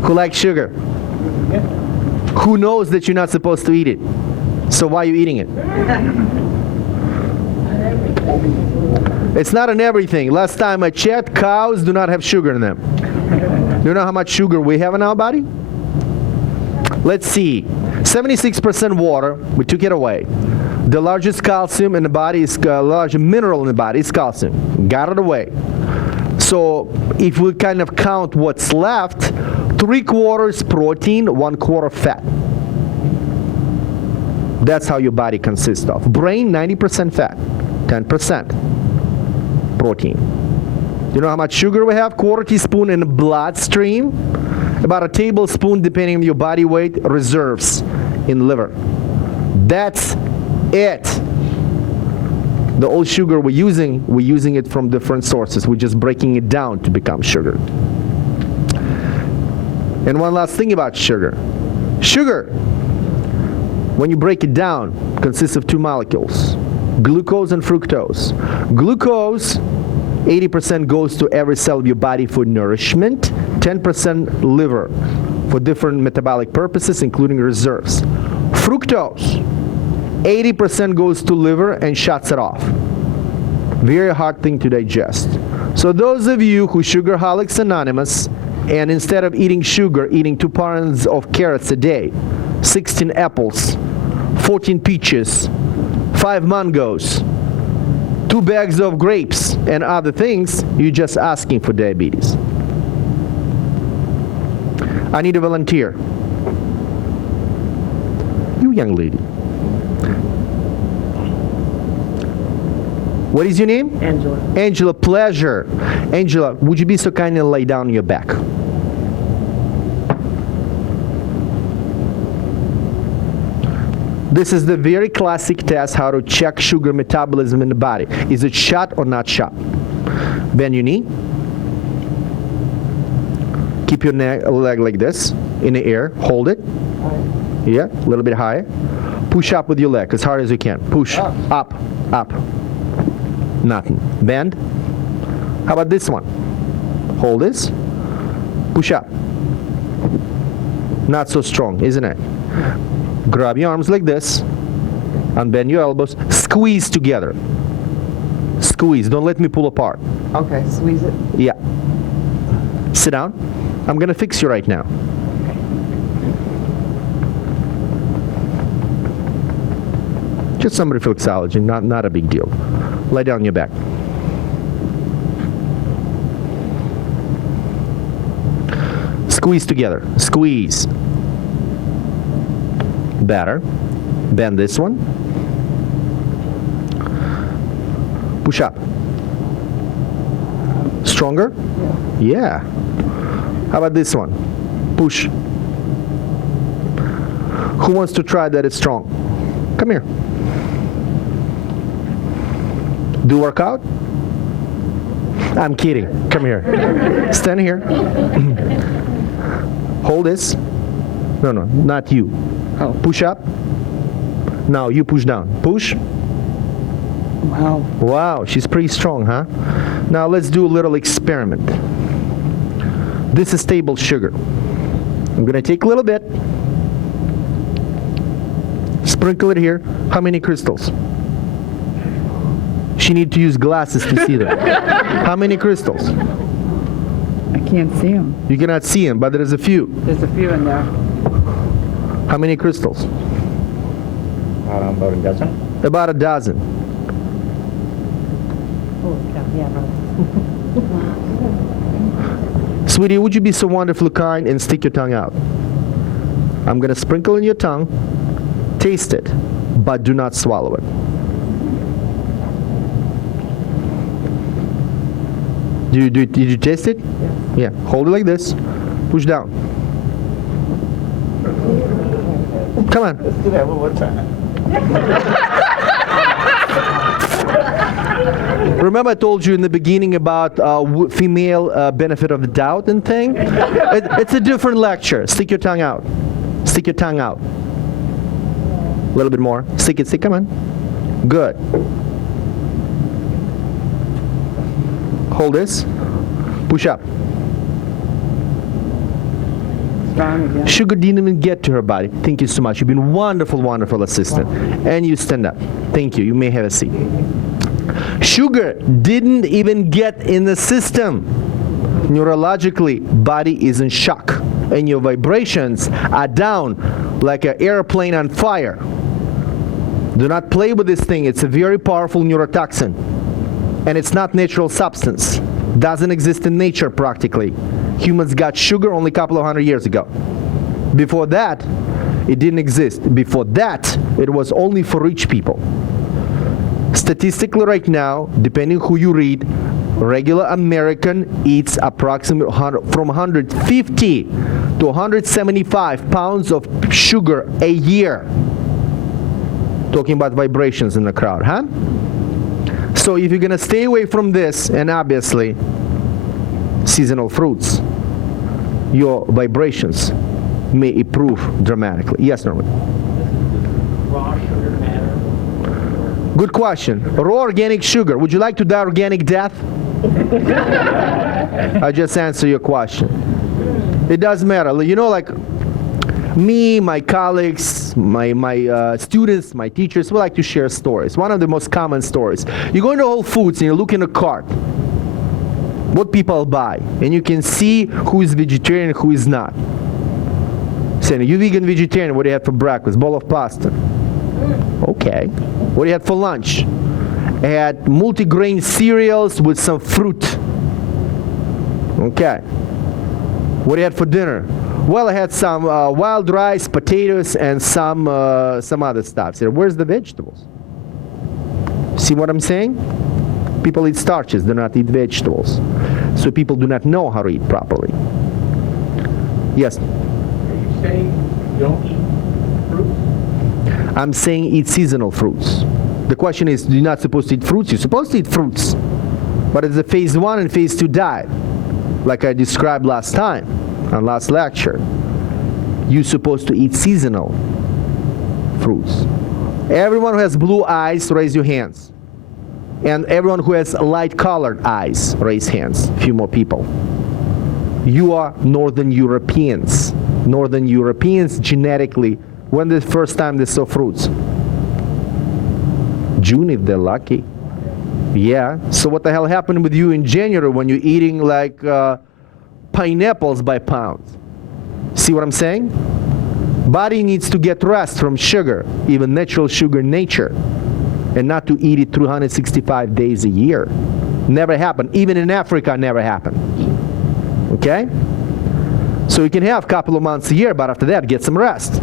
Who likes sugar? Who knows that you're not supposed to eat it? So why are you eating it? It's not in everything. Last time I checked, cows do not have sugar in them. Do you know how much sugar we have in our body? Let's see. 76% water. We took it away. The largest calcium in the body is largest mineral in the body is calcium. Got it away. So if we kind of count what's left, 3/4 protein, 1/4 fat. That's how your body consists of. Brain, 90% fat, 10% protein. You know how much sugar we have? 1/4 teaspoon in the bloodstream. About a tablespoon, depending on your body weight, reserves in liver. That's it. The old sugar we're using it from different sources. We're just breaking it down to become sugar. And one last thing about sugar. Sugar, when you break it down, consists of two molecules, glucose and fructose. Glucose, 80% goes to every cell of your body for nourishment, 10% liver for different metabolic purposes, including reserves. Fructose, 80% goes to liver and shuts it off. Very hard thing to digest. So those of you who Sugarholics Anonymous, and instead of eating sugar, eating 2 pounds of carrots a day, 16 apples, 14 peaches, 5 mangoes, 2 bags of grapes, and other things, you're just asking for diabetes. I need a volunteer. You young lady. What is your name? Angela. Angela, pleasure. Angela, would you be so kind and lay down on your back? This is the very classic test how to check sugar metabolism in the body. Is it shot or not shot? Bend your knee. Keep your leg like this in the air. Hold it. Yeah, a little bit higher. Push up with your leg as hard as you can. Push up, up. Nothing. Bend. How about this one? Hold this. Push up. Not so strong, isn't it? Grab your arms like this. Unbend your elbows. Squeeze together. Squeeze. Don't let me pull apart. Okay, squeeze it. Yeah. Sit down. I'm going to fix you right now. Just some reflexology, not a big deal. Lay down on your back. Squeeze together. Squeeze. Better. Bend this one. Push up. Stronger? Yeah. How about this one? Push. Who wants to try that it's strong? Come here. Do workout? I'm kidding. Come here. Stand here. Hold this. No, not you. Oh. Push up. Now you push down. Push. Wow. Wow, she's pretty strong, huh? Now let's do a little experiment. This is table sugar. I'm gonna take a little bit. Sprinkle it here. How many crystals? She needs to use glasses to see them. How many crystals? I can't see them. You cannot see them, but there's a few. There's a few in there. How many crystals? About a dozen. About a dozen. Sweetie, would you be so wonderfully kind and stick your tongue out? I'm going to sprinkle in your tongue. Taste it, but do not swallow it. Did you taste it? Yeah. Hold it like this. Push down. Come on. Let's do that one more time. Remember I told you in the beginning about female benefit of the doubt and thing? It's a different lecture. Stick your tongue out. Stick your tongue out. A little bit more. Stick it. Come on. Good. Hold this. Push up. strong again. Sugar didn't even get to her body. Thank you so much. You've been wonderful, wonderful assistant. And you stand up. Thank you. You may have a seat. Sugar didn't even get in the system. Neurologically, body is in shock. And your vibrations are down like an airplane on fire. Do not play with this thing. It's a very powerful neurotoxin. And it's not natural substance. Doesn't exist in nature practically. Humans got sugar only a couple of hundred years ago. Before that, it didn't exist. Before that, it was only for rich people. Statistically right now, depending who you read, regular American eats approximately from 150 to 175 pounds of sugar a year. Talking about vibrations in the crowd, huh? So if you're gonna stay away from this, and obviously seasonal fruits, your vibrations may improve dramatically. Yes, Norman? Raw sugar matter. Good question. Raw organic sugar. Would you like to die organic death? I just answered your question. It does matter. You know, like me, my colleagues, my students, my teachers, we like to share stories. One of the most common stories. You go into Whole Foods and you look in a cart. What people buy. And you can see who is vegetarian, who is not. Saying, you vegan, vegetarian, what do you have for breakfast? Bowl of pasta. Okay. What do you have for lunch? I had multigrain cereals with some fruit. Okay. What do you have for dinner? Well, I had some wild rice, potatoes, and some other stuff. So where's the vegetables? See what I'm saying? People eat starches, do not eat vegetables. So people do not know how to eat properly. Yes? Are you saying don't eat fruits? I'm saying eat seasonal fruits. The question is, you're not supposed to eat fruits. You're supposed to eat fruits. But it's a phase 1 and phase 2 diet. Like I described last time, on last lecture. You're supposed to eat seasonal fruits. Everyone who has blue eyes, raise your hands. And everyone who has light-colored eyes, raise hands. A few more people. You are Northern Europeans. Northern Europeans genetically, when the first time they saw fruits? June if they're lucky. Yeah. So what the hell happened with you in January when you're eating like pineapples by pounds? See what I'm saying? Body needs to get rest from sugar, even natural sugar in nature, and not to eat it 365 days a year. Never happened. Even in Africa, never happened. Okay? So you can have a couple of months a year, but after that, get some rest.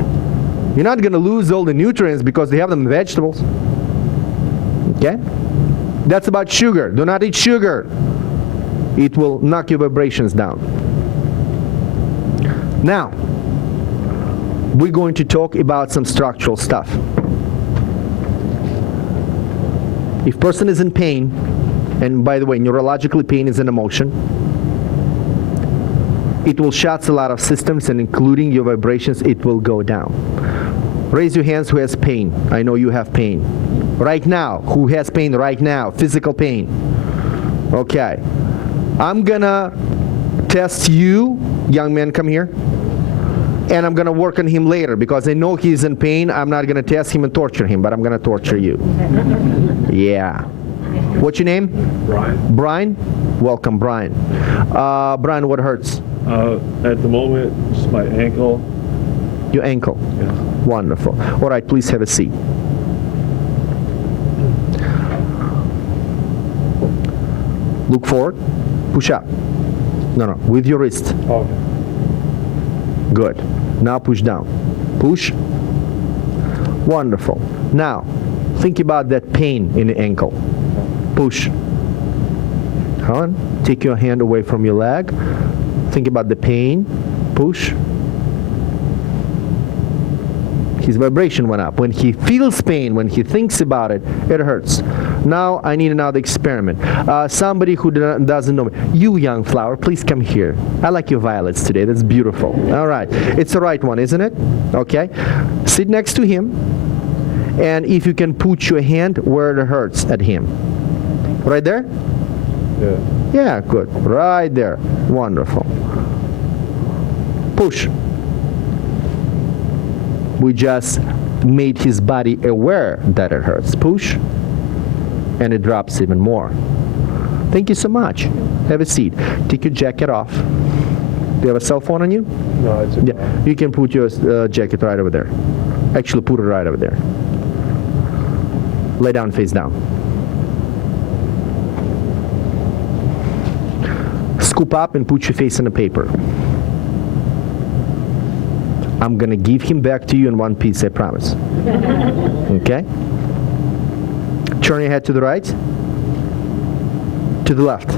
You're not going to lose all the nutrients because they have them in vegetables. Okay? That's about sugar. Do not eat sugar. It will knock your vibrations down. Now, we're going to talk about some structural stuff. If person is in pain, and by the way, neurologically pain is an emotion, it will shut a lot of systems, and including your vibrations, it will go down. Raise your hands who has pain. I know you have pain. Right now, who has pain right now? Physical pain. Okay. I'm gonna test you, young man, come here. And I'm gonna work on him later because I know he's in pain. I'm not gonna test him and torture him, but I'm gonna torture you. Yeah. What's your name? Brian. Brian? Welcome, Brian. Brian, what hurts? At the moment, just my ankle. Your ankle? Yeah. Wonderful. All right, please have a seat. Look forward. Push up. No, with your wrist. Okay. Good. Now push down. Push. Wonderful. Now, think about that pain in the ankle. Push. Come on. Take your hand away from your leg. Think about the pain. Push. His vibration went up. When he feels pain, when he thinks about it, it hurts. Now I need another experiment. Somebody who doesn't know me. You, young flower, please come here. I like your violets today. That's beautiful. All right. It's the right one, isn't it? Okay. Sit next to him. And if you can put your hand where it hurts at him. Right there? Yeah. Yeah, good. Right there. Wonderful. Push. We just made his body aware that it hurts. Push, and it drops even more. Thank you so much. Have a seat. Take your jacket off. Do you have a cell phone on you? No, it's Yeah, you can put your jacket right over there. Actually, put it right over there. Lay down, face down. Scoop up and put your face in the paper. I'm gonna give him back to you in one piece, I promise. Okay? Turn your head to the right, to the left,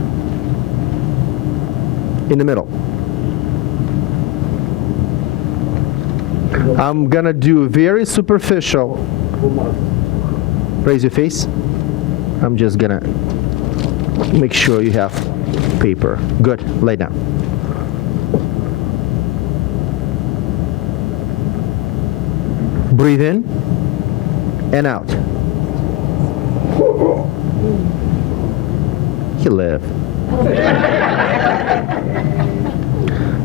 in the middle. I'm gonna do very superficial. Raise your face. I'm just gonna make sure you have paper. Good. Lay down. Breathe in and out. You live.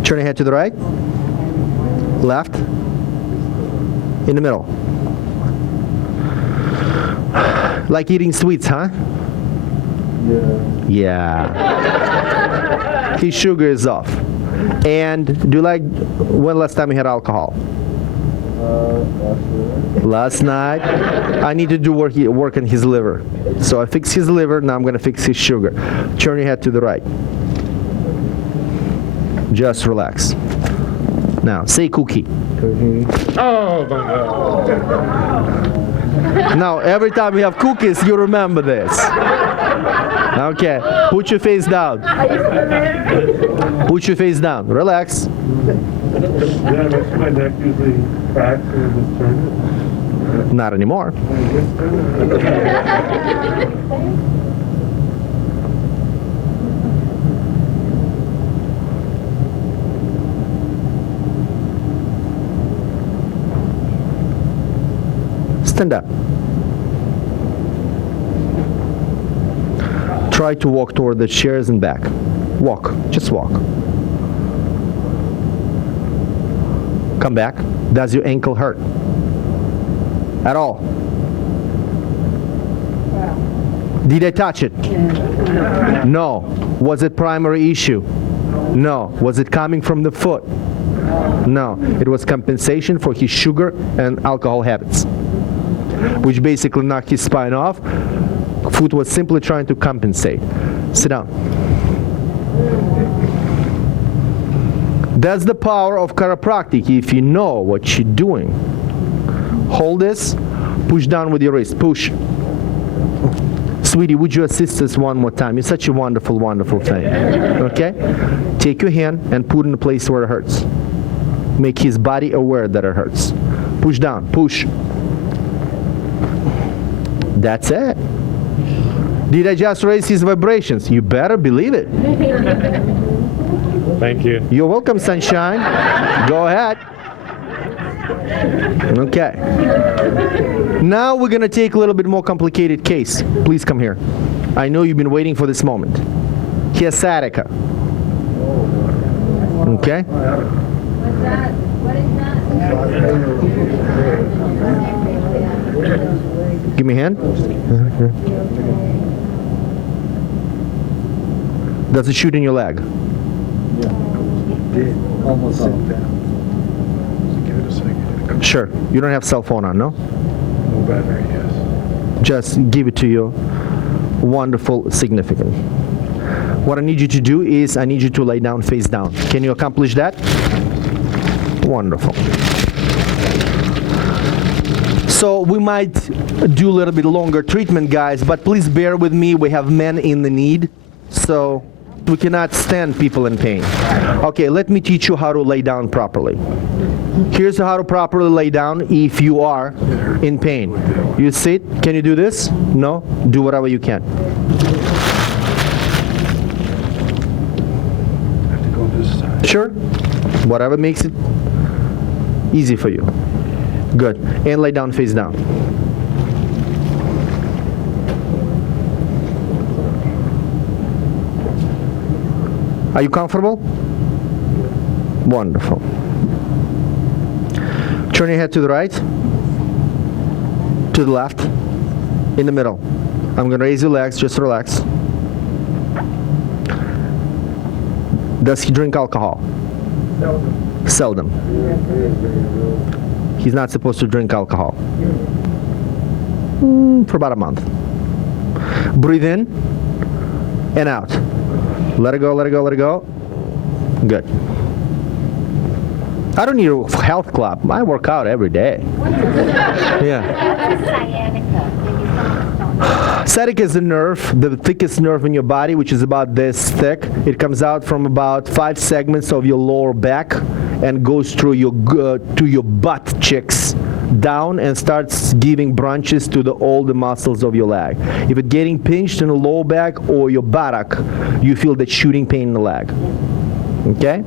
Turn your head to the right, left, in the middle. Like eating sweets, huh? Yeah. His sugar is off. And do you like, when last time you had alcohol? Last night. I need to do work on his liver. So I fix his liver, now I'm gonna fix his sugar. Turn your head to the right. Just relax. Now, say cookie. Oh my God. Now, every time you have cookies, you remember this. Okay, put your face down. Put your face down. Relax. Yeah, that's my neck usually cracks and I just turn it. Not anymore. Stand up. Try to walk toward the chairs and back. Walk. Just walk. Come back. Does your ankle hurt? At all? Did I touch it? No. Was it primary issue? No. Was it coming from the foot? No. It was compensation for his sugar and alcohol habits, which basically knocked his spine off. Foot was simply trying to compensate. Sit down. That's the power of chiropractic if you know what you're doing. Hold this, push down with your wrist, push. Sweetie, would you assist us one more time? It's such a wonderful, wonderful thing. Okay? Take your hand and put in the place where it hurts. Make his body aware that it hurts. Push down, push. That's it. Did I just raise his vibrations? You better believe it. Thank you. You're welcome, sunshine. Go ahead. Okay. Now we're going to take a little bit more complicated case. Please come here. I know you've been waiting for this moment. Sciatica. Okay? What's that? What is that? Give me a hand. Does it shoot in your leg? Almost all. Sure. You don't have cell phone on, no? No battery, yes. Just give it to your wonderful significant. What I need you to do is I need you to lay down face down. Can you accomplish that? Wonderful. So we might do a little bit longer treatment, guys, but please bear with me. We have men in the need, so we cannot stand people in pain. Okay, let me teach you how to lay down properly. Here's how to properly lay down if you are in pain. You sit. Can you do this? No? Do whatever you can. Have to go this side. Sure. Whatever makes it easy for you. Good. And lay down face down. Are you comfortable? Wonderful. Turn your head to the right, to the left, in the middle. I'm going to raise your legs, just relax. Does he drink alcohol? Seldom. He's not supposed to drink alcohol. For about a month. Breathe in and out. Let it go, let it go, let it go. Good. I don't need a health club. I work out every day. Yeah. What is sciatica? Maybe someone don't. Sciatica is a nerve, the thickest nerve in your body, which is about this thick. It comes out from about 5 segments of your lower back and goes through your to your butt cheeks down and starts giving branches to all the muscles of your leg. If it's getting pinched in the lower back or your buttock, you feel that shooting pain in the leg. Okay?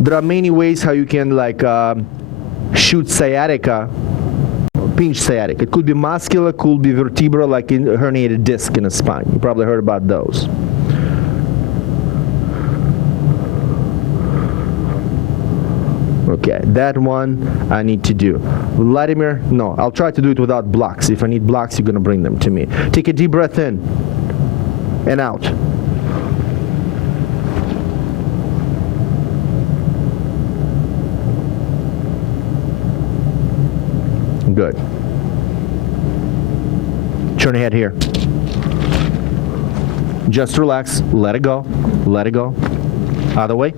There are many ways how you can shoot sciatica, pinch sciatica. It could be muscular, could be vertebral, like in a herniated disc in the spine. You probably heard about those. Okay, that one I need to do. Vladimir, no, I'll try to do it without blocks. If I need blocks, you're gonna bring them to me. Take a deep breath in and out. Good. Turn your head here. Just relax. Let it go. Let it go. Other way.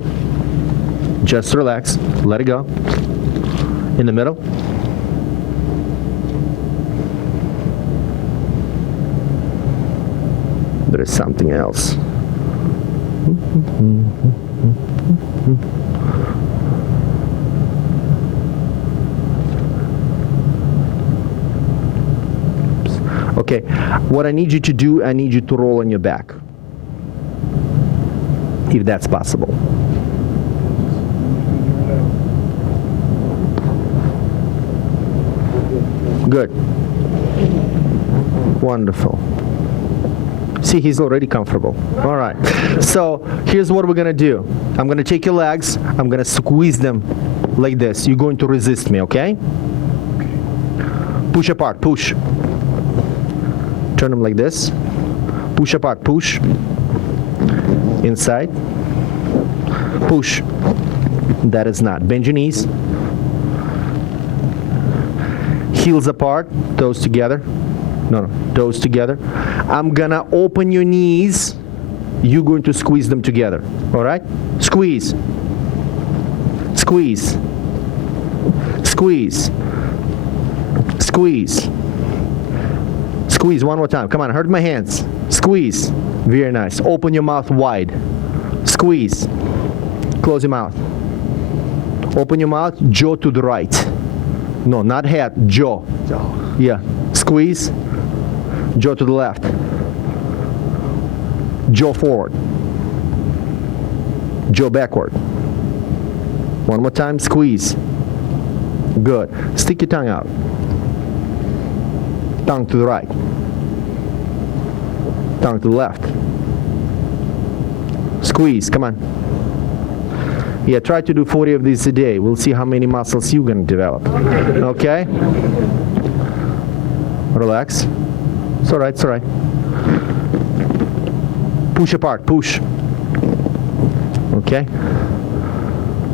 Just relax. Let it go. In the middle. There is something else. Okay, what I need you to do, I need you to roll on your back, if that's possible. Good. Wonderful. See, he's already comfortable. All right. So here's what we're going to do. I'm going to take your legs. I'm going to squeeze them like this. You're going to resist me, okay? Push apart. Push. Turn them like this. Push apart. Push. Inside. Push. That is not. Bend your knees. Heels apart. Toes together. No, toes together. I'm gonna open your knees. You're going to squeeze them together. All right? Squeeze. Squeeze. Squeeze. Squeeze. Squeeze one more time. Come on, hurt my hands. Squeeze. Very nice. Open your mouth wide. Squeeze. Close your mouth. Open your mouth. Jaw to the right. No, not head. Jaw. Yeah. Squeeze. Jaw to the left. Jaw forward. Jaw backward. One more time. Squeeze. Good. Stick your tongue out. Tongue to the right. Tongue to the left. Squeeze. Come on. Yeah, try to do 40 of these a day. We'll see how many muscles you're going to develop. Okay? Relax. It's all right. It's all right. Push apart. Push. Okay?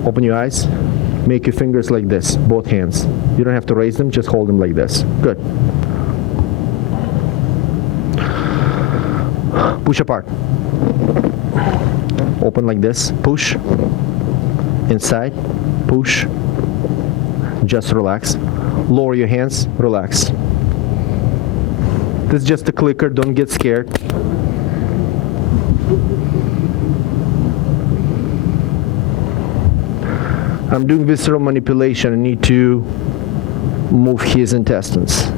Open your eyes. Make your fingers like this. Both hands. You don't have to raise them. Just hold them like this. Good. Push apart. Open like this. Push. Inside. Push. Just relax. Lower your hands. Relax. This is just a clicker. Don't get scared. I'm doing visceral manipulation. I need to move his intestines.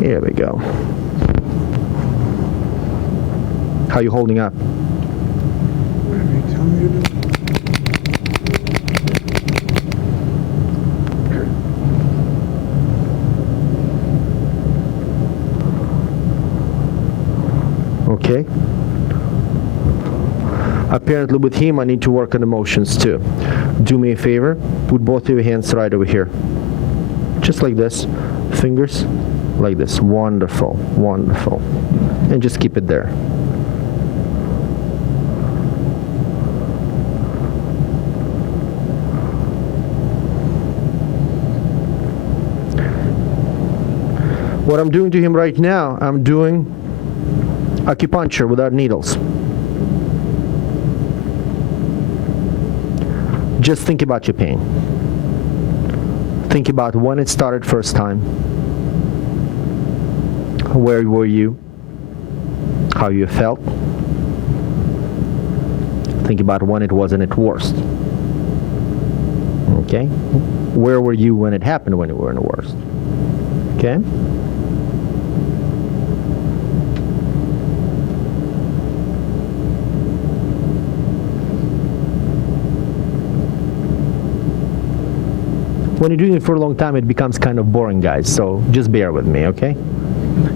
Here we go. How you holding up? Okay? Apparently with him I need to work on emotions too. Do me a favor, put both of your hands right over here. Just like this. Fingers like this. Wonderful, wonderful. And just keep it there. What I'm doing to him right now, I'm doing acupuncture without needles. Just think about your pain. Think about when it started first time. Where were you? How you felt? Think about when it was in its worst. Okay? Where were you when it happened when you were in the worst? Okay? When you're doing it for a long time, it becomes kind of boring, guys, so just bear with me, okay?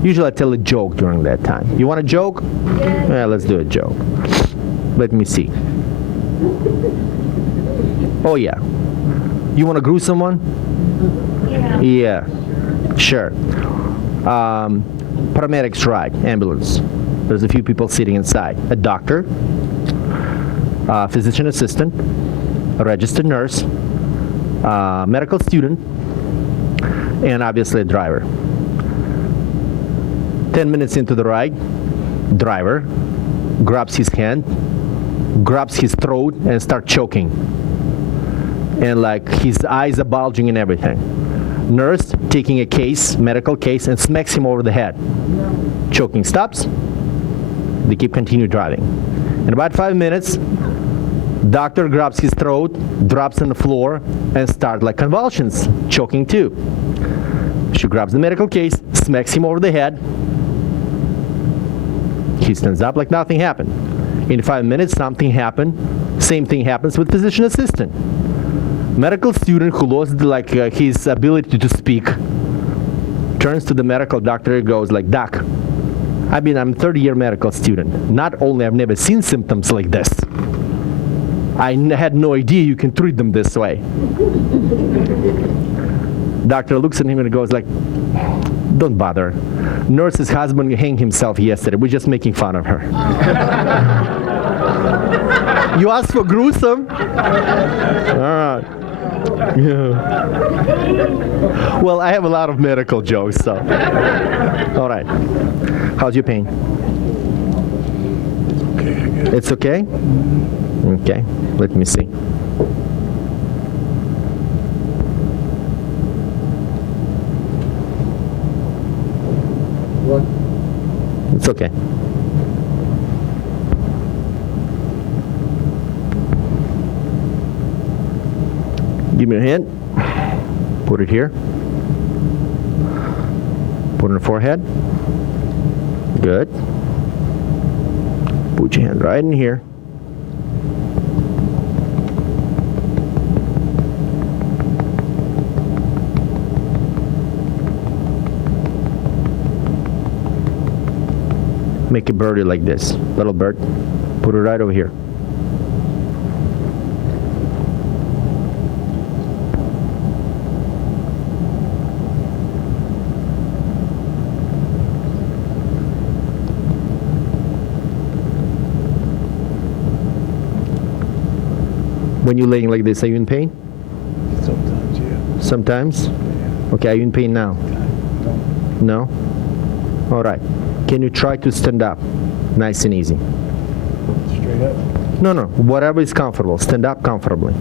Usually I tell a joke during that time. You want a joke? Yeah, let's do a joke. Let me see. Oh, yeah. You want to groove someone? Yeah. Sure. Paramedics ride, ambulance. There's a few people sitting inside. A doctor, a physician assistant, a registered nurse, medical student, and obviously a driver. 10 minutes into the ride, driver grabs his hand, grabs his throat, and starts choking. And like his eyes are bulging and everything. Nurse taking a case, medical case, and smacks him over the head. Choking stops. They continue driving. In about 5 minutes, doctor grabs his throat, drops on the floor, and start like convulsions, choking too. She grabs the medical case, smacks him over the head. He stands up like nothing happened. In 5 minutes, something happened. Same thing happens with physician assistant. Medical student who lost his ability to speak turns to the medical doctor and goes like, "Doc, I'm a third-year medical student. Not only I've never seen symptoms like this, I had no idea you can treat them this way." Doctor looks at him and goes like, "Don't bother. Nurse's husband hanged himself yesterday. We're just making fun of her." You asked for gruesome? All right. Yeah. Well, I have a lot of medical jokes, so. All right. How's your pain? Okay, I guess. It's okay? Okay. Let me see. What? It's okay. Give me your hand. Put it here. Put it on the forehead. Good. Put your hand right in here. Make a birdie like this. Little bird. Put it right over here. When you're laying like this, are you in pain? Sometimes, yeah. Sometimes? Okay, are you in pain now? No? All right. Can you try to stand up? Nice and easy. Straight up, No, no. Whatever is comfortable. Stand up comfortably.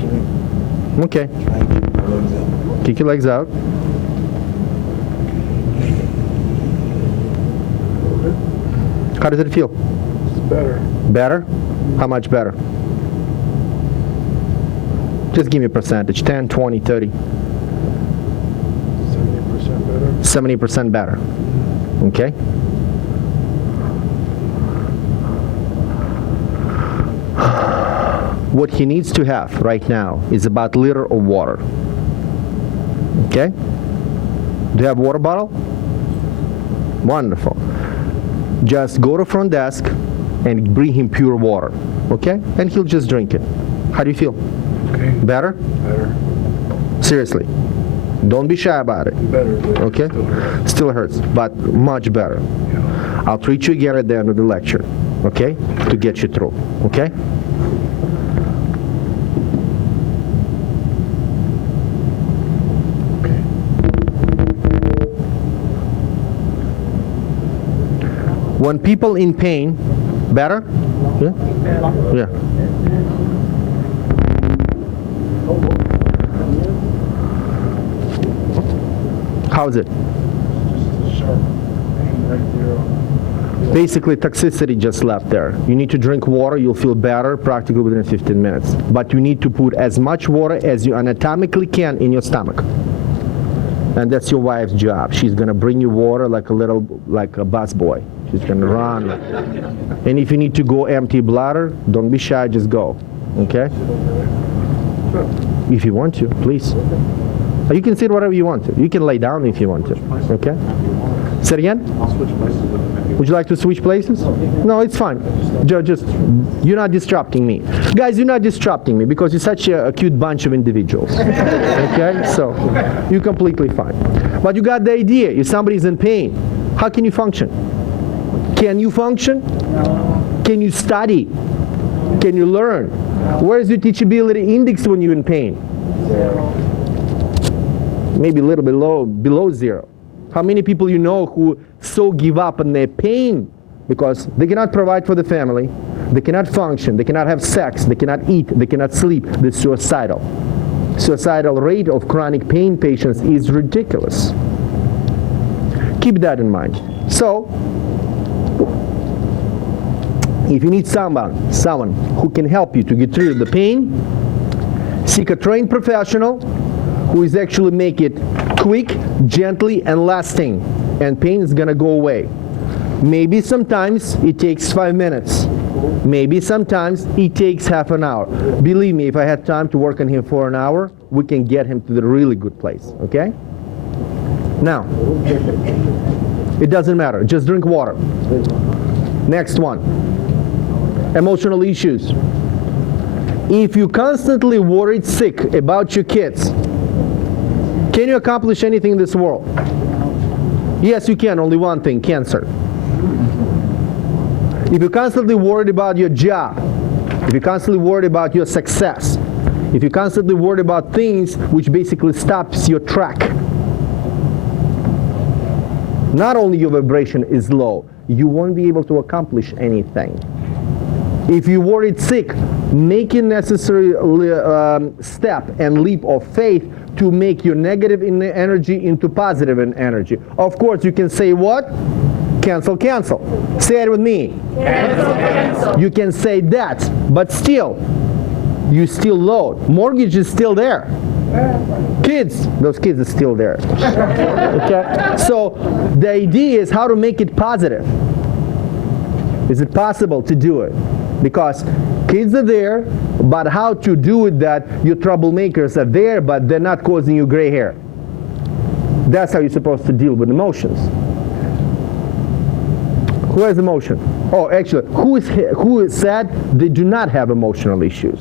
usually. Okay. Try and keep my legs up. Kick your legs out. How does it feel? It's better. Better? How much better? Just give me a percentage. 10, 20, 30. 70% better. 70% better. Okay? What he needs to have right now is about a liter of water. Okay? Do you have a water bottle? Wonderful. just go to front desk and bring him pure water, okay? And he'll just drink it. How do you feel? Okay. Better? Better. Seriously. Don't be shy about it, Better. But okay? Still hurts. Still hurts, but much better. Yeah. I'll treat you again at the end of the lecture, okay? To get you through, okay? When people in pain, better? Yeah? Yeah. How's it? Basically, toxicity just left there. You need to drink water, you'll feel better practically within 15 minutes. But you need to put as much water as you anatomically can in your stomach. And that's your wife's job. She's gonna bring you water like a busboy. She's gonna run. And if you need to go empty bladder, don't be shy, just go, okay? If you want to, please. You can sit whatever you want to. You can lay down if you want to, okay? Say it again? I'll switch places with him. Would you like to switch places? No, it's fine. Just, you're not disrupting me. Guys, you're not disrupting me because you're such a cute bunch of individuals. Okay? So, you're completely fine. But you got the idea. If somebody's in pain, how can you function? Can you function? Can you study? Can you learn? Where's your teachability index when you're in pain? Maybe a little bit below zero. How many people you know who so give up on their pain because they cannot provide for the family, they cannot function, they cannot have sex, they cannot eat, they cannot sleep, they're suicidal. Suicidal rate of chronic pain patients is ridiculous. Keep that in mind. So, if you need someone who can help you to get through the pain, seek a trained professional who is actually make it quick, gently, and lasting, and pain is gonna go away. Maybe sometimes it takes 5 minutes. Maybe sometimes it takes half an hour. Believe me, if I had time to work on him for an hour, we can get him to the really good place, okay? Now, it doesn't matter, just drink water. Next one, emotional issues. If you constantly worried sick about your kids, can you accomplish anything in this world? Yes, you can. Only one thing, cancer. If you're constantly worried about your job, if you're constantly worried about your success, if you're constantly worried about things which basically stops your track, not only your vibration is low, you won't be able to accomplish anything. If you're worried sick, make a necessary step and leap of faith to make your negative energy into positive energy. Of course, you can say what? Cancel, cancel. Say it with me. Cancel, cancel. You can say that, but still, you still load. Mortgage is still there. Kids, those kids are still there. Okay? So the idea is how to make it positive. Is it possible to do it? Because kids are there, but how to do it that your troublemakers are there, but they're not causing you gray hair. That's how you're supposed to deal with emotions. Who has emotion? Oh, actually, who said they do not have emotional issues?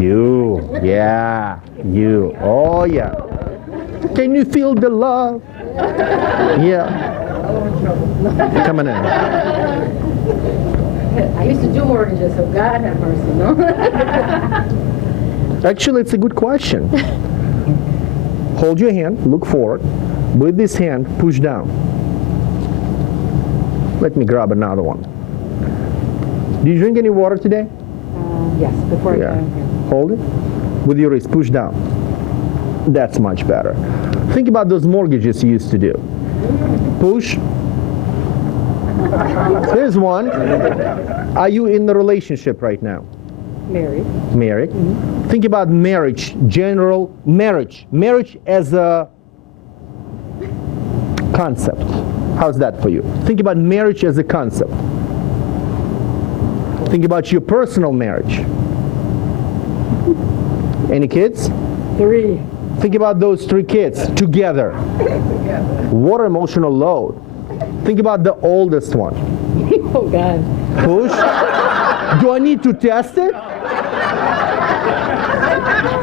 You, yeah, you, oh yeah. Can you feel the love? Yeah. Coming in. I used to do mortgages, so God have mercy, no? Actually, it's a good question. Hold your hand, look forward. With this hand, push down. Let me grab another one. Do you drink any water today? Yes, before Yeah. I got here. Hold it. With your wrist, push down. That's much better. Think about those mortgages you used to do. Push. Here's one. Are you in the relationship right now? Married. Married. Think about marriage, general marriage. Marriage as a concept. How's that for you? Think about marriage as a concept. Think about your personal marriage. Any kids? 3. Think about those 3 kids together. What emotional load. Think about the oldest one. Oh, God. Push. Do I need to test it?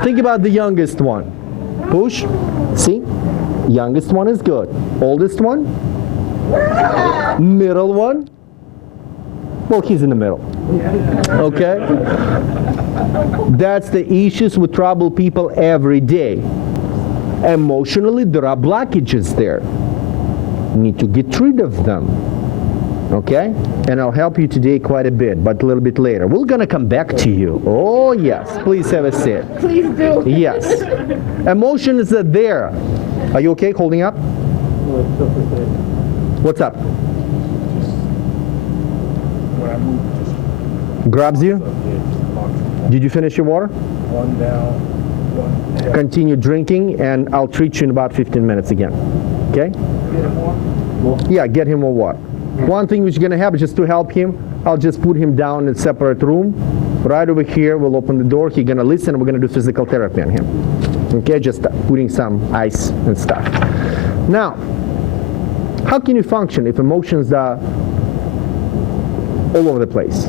Think about the youngest one. Push. See? Youngest one is good. Oldest one? Middle one? Well, he's in the middle. Okay? That's the issues with troubled people every day. Emotionally, there are blockages there. You need to get rid of them. Okay? And I'll help you today quite a bit, but a little bit later. We're going to come back to you. Oh, yes. Please have a seat. Please do. Yes. Emotions are there. Are you okay holding up? What's up? When I move, just Grabs you? box Did you finish your water? one down, one down. Continue drinking, and I'll treat you in about 15 minutes again. Okay? Yeah, get him more water. One thing which is going to happen, just to help him, I'll just put him down in a separate room. Right over here, we'll open the door. He's going to listen, and we're going to do physical therapy on him. Okay, just putting some ice and stuff. Now, how can you function if emotions are all over the place?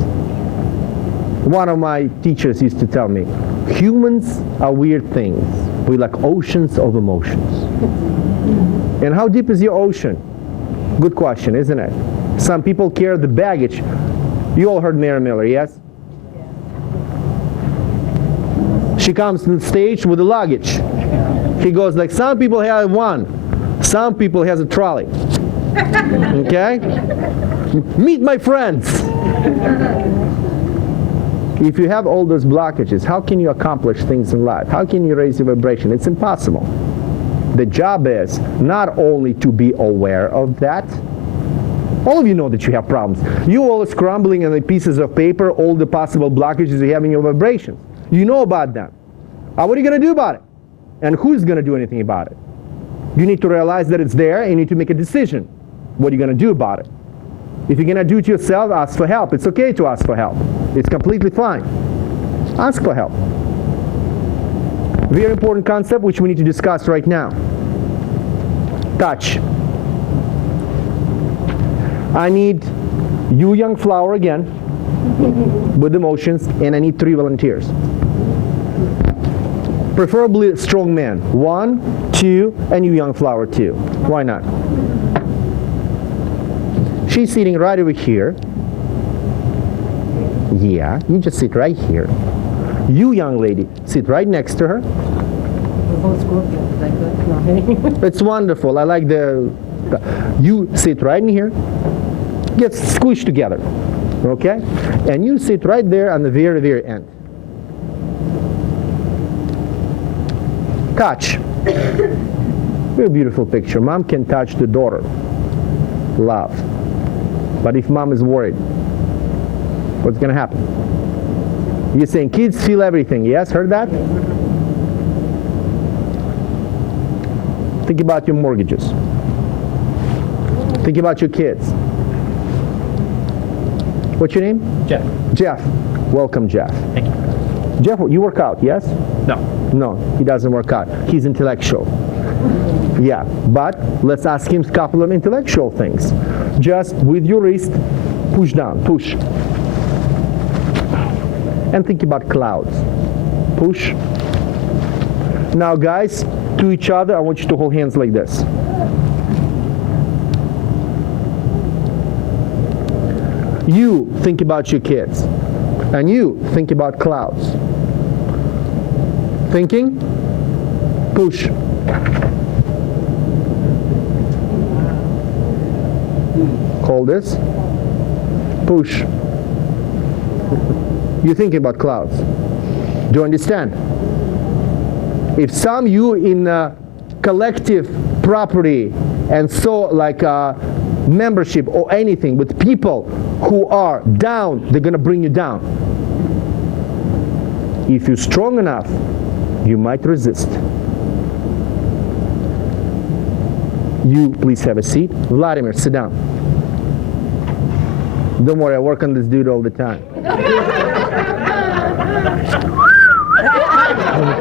One of my teachers used to tell me, humans are weird things. We're like oceans of emotions. And how deep is your ocean? Good question, isn't it? Some people carry the baggage. You all heard Mary Miller, yes? She comes to the stage with the luggage. He goes like, some people have one. Some people has a trolley. Okay? Meet my friends. If you have all those blockages, how can you accomplish things in life? How can you raise your vibration? It's impossible. The job is not only to be aware of that. All of you know that you have problems. You all are scrambling on the pieces of paper, all the possible blockages you have in your vibration. You know about them. What are you going to do about it? And who's going to do anything about it? You need to realize that it's there, and you need to make a decision. What are you going to do about it? If you're going to do it yourself, ask for help. It's okay to ask for help. It's completely fine. Ask for help. Very important concept which we need to discuss right now. Touch. I need you, young flower, again, with emotions, and I need 3 volunteers. Preferably a strong man. 1, 2, and you, young flower, 2. Why not? She's sitting right over here. Yeah, you just sit right here. You, young lady, sit right next to her. We're both Scorpios. Is that good? No. It's wonderful. I like you sit right in here. Get squished together. Okay? And you sit right there on the very, very end. Touch. Very beautiful picture. Mom can touch the daughter. Love. But if mom is worried, what's going to happen? You're saying kids feel everything. Yes? Heard that? Think about your mortgages. Think about your kids. What's your name? Jeff. Jeff. Welcome, Jeff. Thank you. Jeff, you work out, yes? No. No, he doesn't work out. He's intellectual. Yeah, but let's ask him a couple of intellectual things. Just with your wrist, push down, push. And think about clouds. Push. Now, guys, to each other, I want you to hold hands like this. You think about your kids, and you think about clouds. Thinking, push. Hold this, push. You're thinking about clouds. Do you understand? If some you in collective property and so like membership or anything with people who are down, they're gonna bring you down. If you're strong enough, you might resist. You please have a seat. Vladimir, sit down. Don't worry, I work on this dude all the time.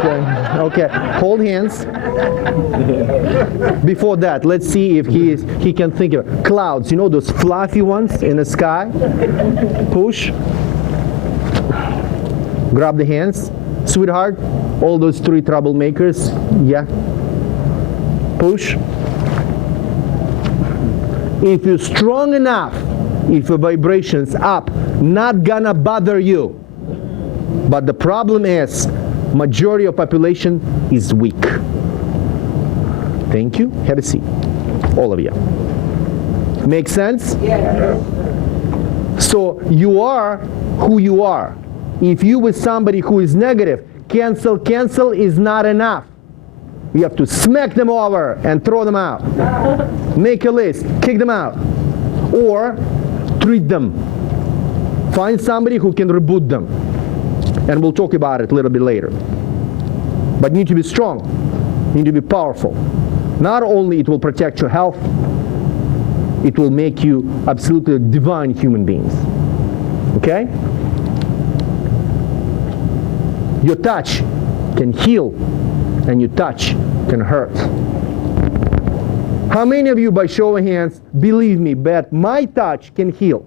Okay. Hold hands. Before that, let's see if he can think of clouds. You know those fluffy ones in the sky? Push. Grab the hands. Sweetheart, all those three troublemakers. Yeah. Push. If you're strong enough, if your vibration's up, not gonna bother you. But the problem is, majority of population is weak. Thank you. Have a seat. All of you. Make sense? Yeah. So you are who you are. If you with somebody who is negative, cancel is not enough. You have to smack them over and throw them out. Make a list, kick them out. Or treat them. Find somebody who can reboot them. And we'll talk about it a little bit later. But you need to be strong. You need to be powerful. Not only it will protect your health, it will make you absolutely divine human beings. Okay? Your touch can heal, and your touch can hurt. How many of you, by show of hands, believe me that my touch can heal?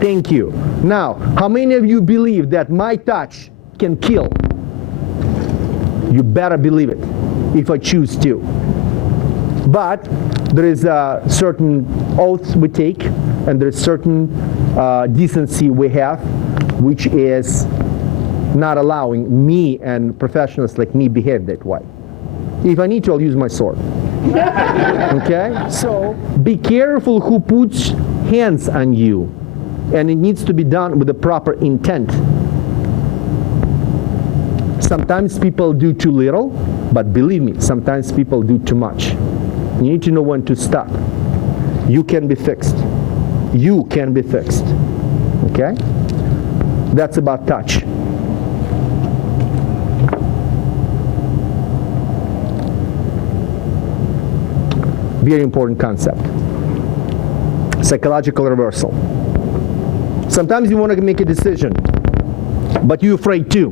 Thank you. Now, how many of you believe that my touch can kill? You better believe it, if I choose to. But there is a certain oath we take, and there is certain decency we have, which is not allowing me and professionals like me behave that way. If I need to, I'll use my sword. Okay? So be careful who puts hands on you. And it needs to be done with the proper intent. Sometimes people do too little, but believe me, sometimes people do too much. You need to know when to stop. You can be fixed. You can be fixed. Okay? That's about touch. Very important concept. Psychological reversal. Sometimes you want to make a decision, but you're afraid too,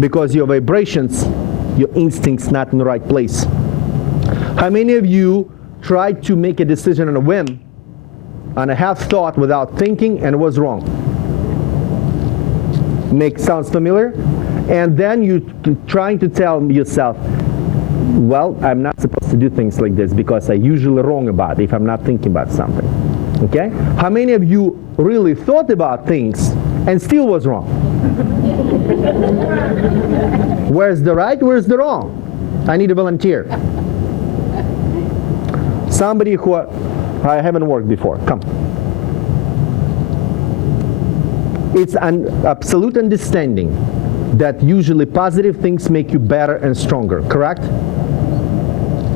because your vibrations, your instincts not in the right place. How many of you tried to make a decision on a whim, on a half thought without thinking, and it was wrong? Sounds familiar? And then you're trying to tell yourself, well, I'm not supposed to do things like this because I'm usually wrong about it if I'm not thinking about something. Okay? How many of you really thought about things and still was wrong? Where's the right? Where's the wrong? I need a volunteer. Somebody who I haven't worked before. Come. It's an absolute understanding that usually positive things make you better and stronger, correct?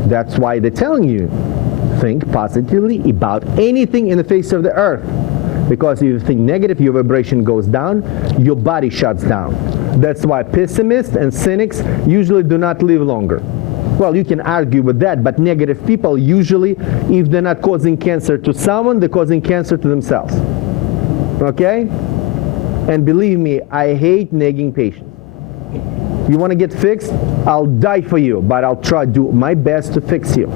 That's why they're telling you, think positively about anything in the face of the earth. Because if you think negative, your vibration goes down, your body shuts down. That's why pessimists and cynics usually do not live longer. Well, you can argue with that, but negative people usually, if they're not causing cancer to someone, they're causing cancer to themselves. Okay? And believe me, I hate nagging patients. You want to get fixed? I'll die for you, but I'll try to do my best to fix you.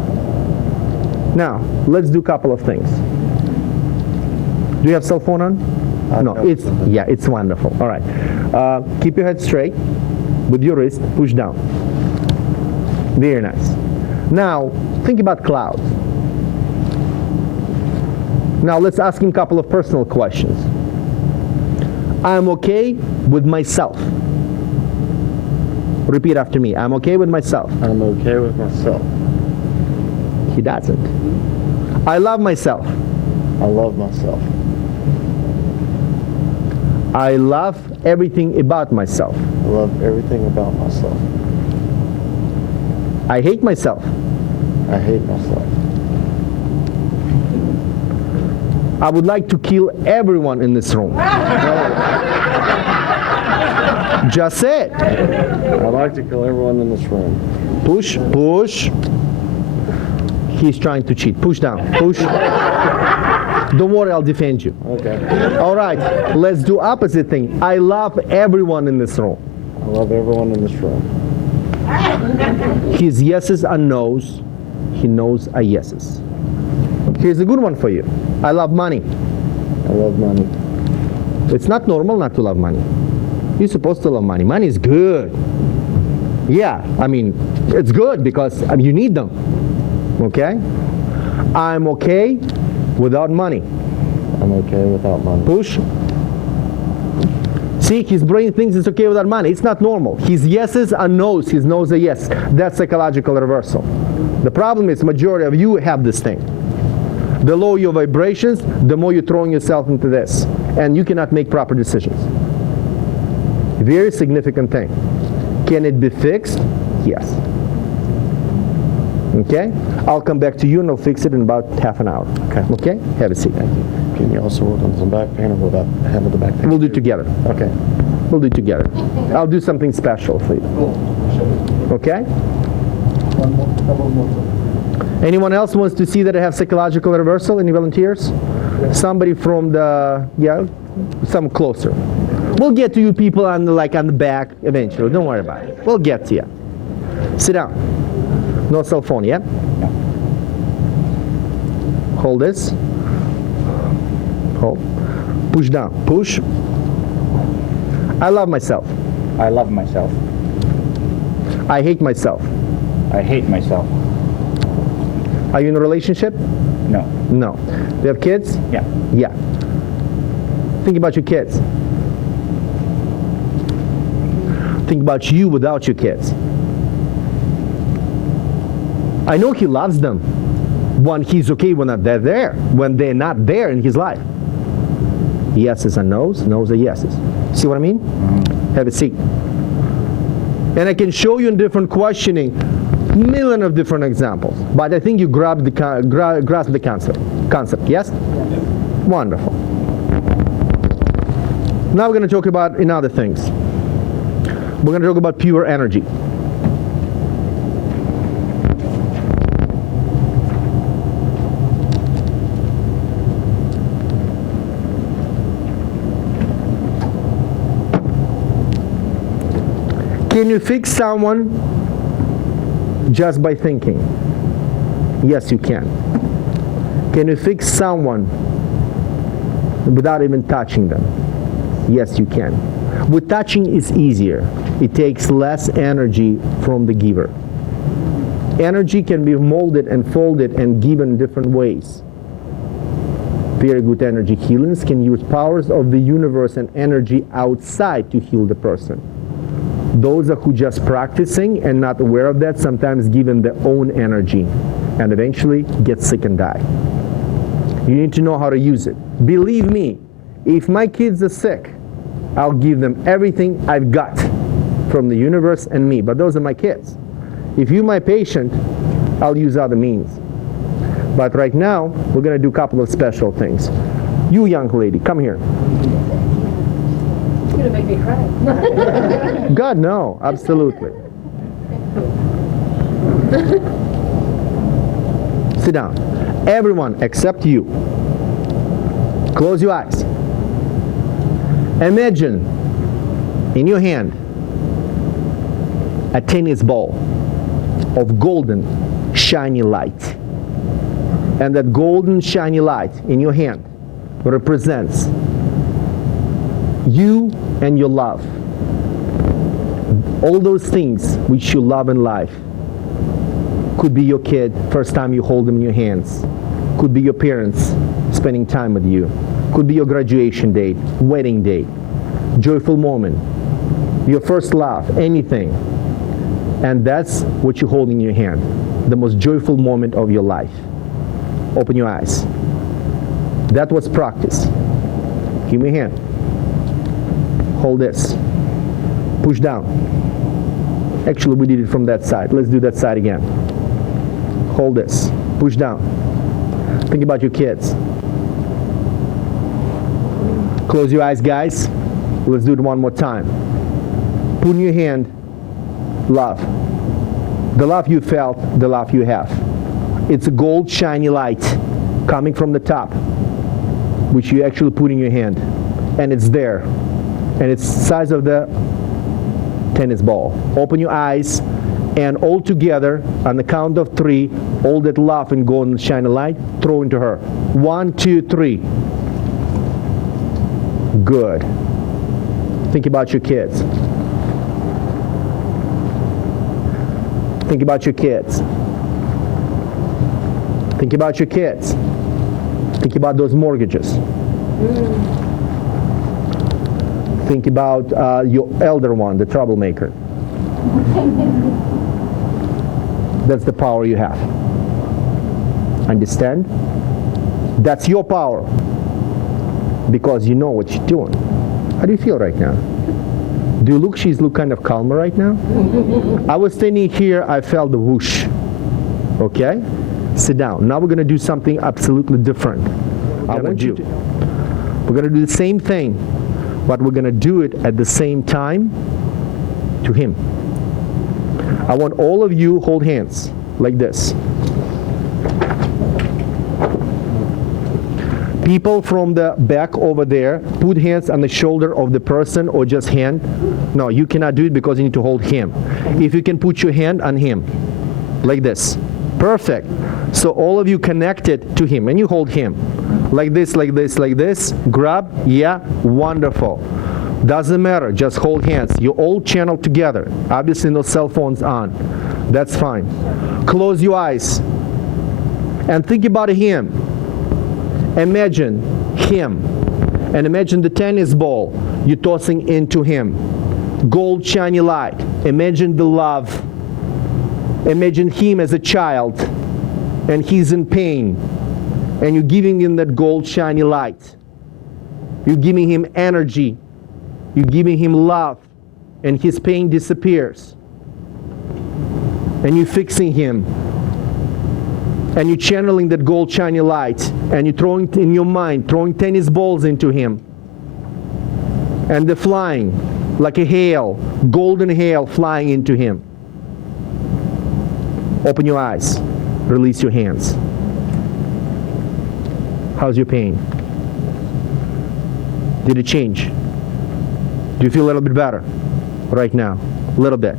Now, let's do a couple of things. Do you have cell phone on? No, it's wonderful. All right. Keep your head straight with your wrist, push down. Very nice. Now, think about clouds. Now, let's ask him a couple of personal questions. I'm okay with myself. Repeat after me. I'm okay with myself. I'm okay with myself. He doesn't. I love myself. I love myself. I love everything about myself. I love everything about myself. I hate myself. I hate myself. I would like to kill everyone in this room. Just say it. I'd like to kill everyone in this room. Push, push. He's trying to cheat. Push down. Push. Don't worry, I'll defend you. Okay. All right, let's do opposite thing. I love everyone in this room. I love everyone in this room. His yeses are no's. He knows are yeses. Here's a good one for you. I love money. I love money. It's not normal not to love money. You're supposed to love money. Money is good. Yeah, I mean, it's good because you need them. Okay? I'm okay without money. I'm okay without money. Push. See, his brain thinks it's okay without money. It's not normal. His yeses are no's. His no's are yes. That's psychological reversal. The problem is majority of you have this thing. The lower your vibrations, the more you're throwing yourself into this. And you cannot make proper decisions. Very significant thing. Can it be fixed? Yes. Okay? I'll come back to you and I'll fix it in about half an hour. Okay? Have a seat. Can you also work on some back pain or will that handle the back pain? We'll do it together. Okay. We'll do it together. I'll do something special for you. Okay? Anyone else wants to see that I have psychological reversal? Any volunteers? Somebody from the, yeah, some closer. We'll get to you people on the, on the back eventually. Don't worry about it. We'll get to you. Sit down. No cell phone, yeah? Hold this. Hold. Push down. Push. I love myself. I love myself. I hate myself. I hate myself. Are you in a relationship? No. No. Do you have kids? Yeah. Yeah. Think about your kids. Think about you without your kids. I know he loves them when he's okay when they're there, when they're not there in his life. Yeses are no's, no's are yeses. See what I mean? Have a seat. And I can show you in different questioning million of different examples, but I think you grasp the concept, yes? Wonderful. Now we're going to talk about another things. We're going to talk about pure energy. Can you fix someone just by thinking? Yes, you can. Can you fix someone without even touching them? Yes, you can. With touching, it's easier. It takes less energy from the giver. Energy can be molded and folded and given different ways. Very good energy healings can use powers of the universe and energy outside to heal the person. Those are who just practicing and not aware of that, sometimes given their own energy and eventually get sick and die. You need to know how to use it. Believe me, if my kids are sick, I'll give them everything I've got from the universe and me, but those are my kids. If you're my patient, I'll use other means. But right now, we're going to do a couple of special things. You young lady, come here. It's gonna make me cry. God, no, absolutely. Sit down. Everyone except you. Close your eyes. Imagine in your hand a tennis ball of golden, shiny light. And that golden, shiny light in your hand represents you and your love. All those things which you love in life. Could be your kid, first time you hold them in your hands. Could be your parents spending time with you. Could be your graduation date, wedding date, joyful moment, your first love, anything. And that's what you hold in your hand, the most joyful moment of your life. Open your eyes. That was practice. Give me a hand. Hold this. Push down. Actually, we did it from that side. Let's do that side again. Hold this. Push down. Think about your kids. Close your eyes, guys. Let's do it one more time. Put in your hand love. The love you felt, the love you have. It's a gold shiny light coming from the top. which you actually put in your hand, and it's there, and it's the size of the tennis ball. Open your eyes, and all together, on the count of 3, all that love and golden shine a light, throw into her. 1, 2, 3. Good. Think about your kids. Think about your kids. Think about your kids. Think about those mortgages. Think about your elder one, the troublemaker. That's the power you have. Understand? That's your power. Because you know what you're doing. How do you feel right now? Do you look, she's look kind of calmer right now? I was standing here, I felt the whoosh. Okay? Sit down. Now we're going to do something absolutely different. I want you to. We're going to do the same thing, but we're going to do it at the same time to him. I want all of you hold hands like this. People from the back over there, put hands on the shoulder of the person or just hand. No, you cannot do it because you need to hold him. If you can put your hand on him, like this. Perfect. So all of you connected to him, and you hold him. Like this, like this, like this. Grab, yeah, wonderful. Doesn't matter, just hold hands. You're all channeled together. Obviously no cell phones on. That's fine. Close your eyes and think about him. Imagine him, and imagine the tennis ball you're tossing into him. Gold shiny light. Imagine the love. Imagine him as a child, and he's in pain, and you're giving him that gold shiny light. You're giving him energy. You're giving him love, and his pain disappears. And you're fixing him. And you're channeling that gold shiny light, and you're throwing in your mind, throwing tennis balls into him. And they're flying like a hail, golden hail flying into him. Open your eyes. Release your hands. How's your pain? Did it change? Do you feel a little bit better right now? A little bit.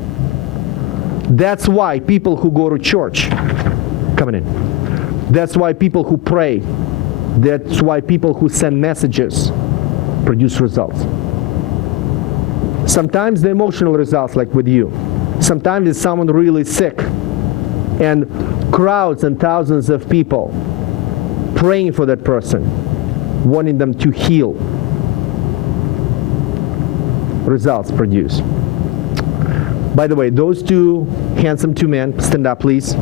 That's why people who go to church, coming in. That's why people who pray, that's why people who send messages produce results. Sometimes the emotional results, like with you. Sometimes it's someone really sick, and crowds and thousands of people praying for that person, wanting them to heal. Results produce. By the way, those two handsome two men, stand up please.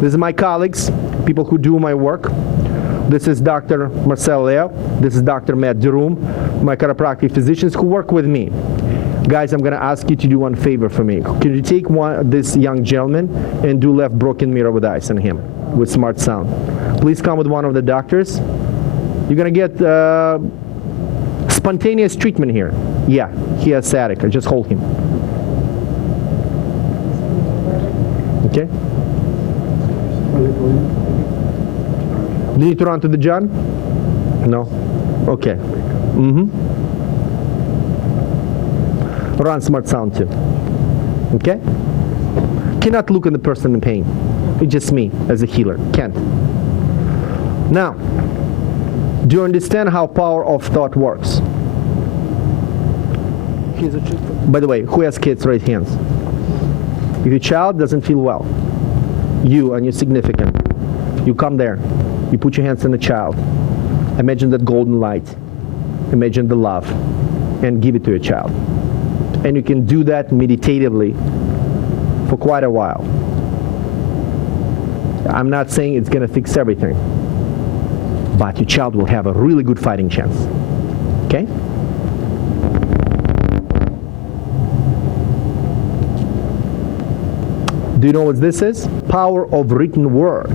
This is my colleagues, people who do my work. This is Dr. Marcel Leo. This is Dr. Matt Deroom, my chiropractic physicians who work with me. Guys, I'm going to ask you to do one favor for me. Can you take this young gentleman and do left broken mirror with ice on him with smart sound? Please come with one of the doctors. You're going to get spontaneous treatment here. Yeah, he has sciatica. Just hold him. Okay? Do you need to run to the John? No? Okay. Run smart sound too. Okay? Cannot look at the person in pain. It's just me as a healer. Can't. Now, do you understand how power of thought works? By the way, who has kids? Raise hands. If your child doesn't feel well, you and your significant, you come there, you put your hands on the child, imagine that golden light, imagine the love, and give it to your child. And you can do that meditatively for quite a while. I'm not saying it's going to fix everything, but your child will have a really good fighting chance. Okay? Do you know what this is? Power of written word.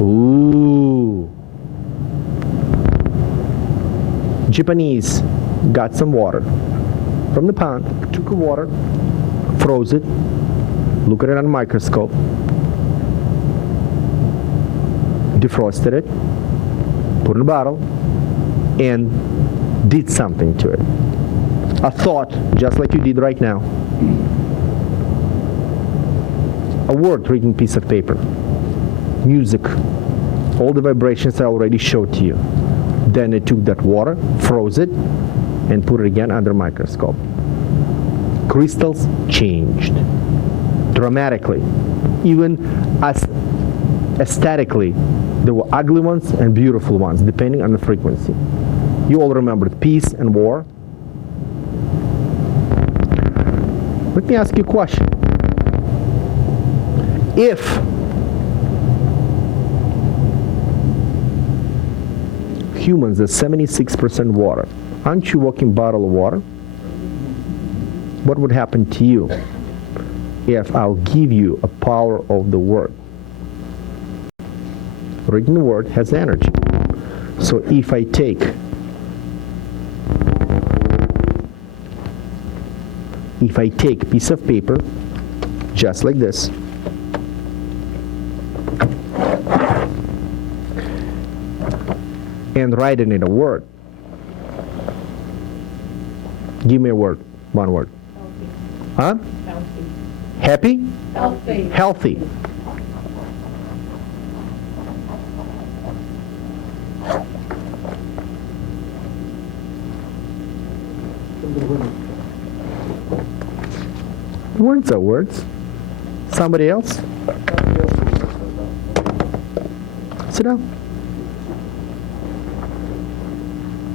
Ooh. Japanese got some water from the pond, took the water, froze it, look at it on a microscope, defrosted it, put in a bottle, and did something to it. A thought, just like you did right now. A word written piece of paper. Music. All the vibrations I already showed to you. Then they took that water, froze it, and put it again under microscope. Crystals changed dramatically. Even as aesthetically, there were ugly ones and beautiful ones, depending on the frequency. You all remembered peace and war. Let me ask you a question. If humans are 76% water, aren't you a walking bottle of water? What would happen to you if I'll give you a power of the word? Written word has energy. So if I take a piece of paper, just like this, and write it in a word, give me a word, one word. Huh? Healthy. Happy? Healthy. Healthy. Words are words. Somebody else? Sit down.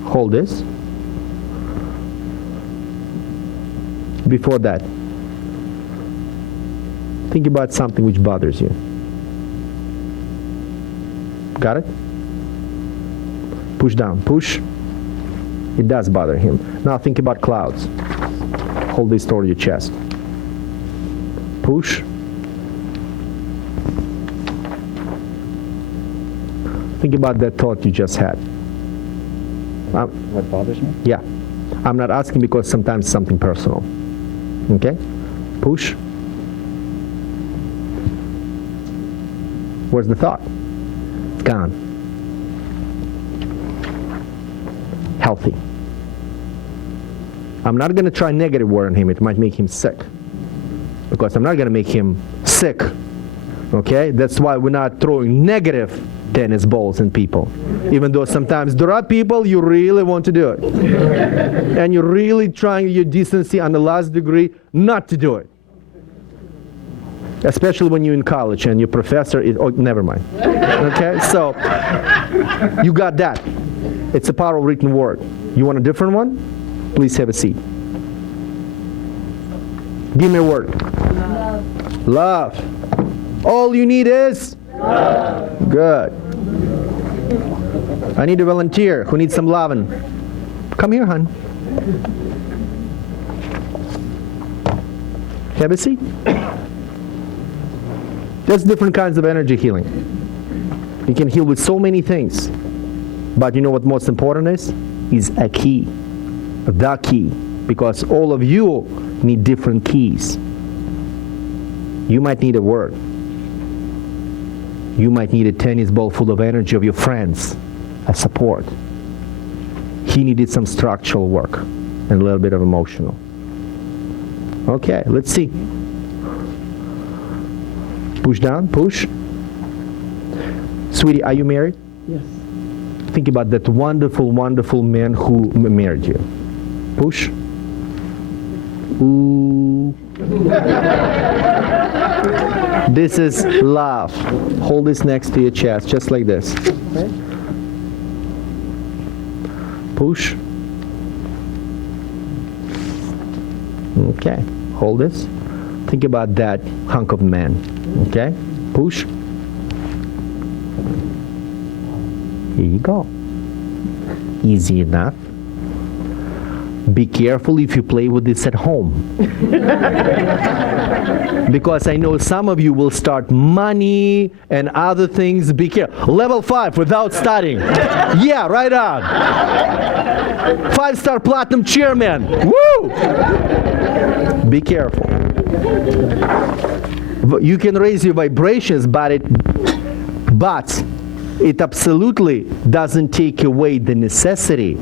Hold this. Before that, think about something which bothers you. Got it? Push down. Push. It does bother him. Now think about clouds. Hold this toward your chest. Push. Think about that thought you just had. What bothers me? Yeah. I'm not asking because sometimes it's something personal. Okay? Push. Where's the thought? It's gone. Healthy. I'm not going to try negative word on him. It might make him sick. Because I'm not going to make him sick. Okay? That's why we're not throwing negative tennis balls in people. Even though sometimes there are people you really want to do it. And you're really trying your decency on the last degree not to do it. Especially when you're in college and your professor is, oh, never mind. Okay? So, you got that. It's a power of written word. You want a different one? Please have a seat. Give me a word. Love. Love. All you need is? Love. Good. I need a volunteer who needs some loving. Come here, hon. Have a seat. There's different kinds of energy healing. You can heal with so many things. But you know what most important is? Is a key. The key. Because all of you need different keys. You might need a word. You might need a tennis ball full of energy of your friends, a support. He needed some structural work and a little bit of emotional. Okay, let's see. Push down, push. Sweetie, are you married? Yes. Think about that wonderful, wonderful man who married you. Push. Ooh. This is love. Hold this next to your chest, just like this. Push. Okay. Hold this. Think about that hunk of man. Okay? Push. Here you go. Easy enough. Be careful if you play with this at home. Because I know some of you will start money and other things. Be careful. Level 5 without studying. Yeah, right on. 5-star platinum chairman. Woo! Be careful. You can raise your vibrations, but it absolutely doesn't take away the necessity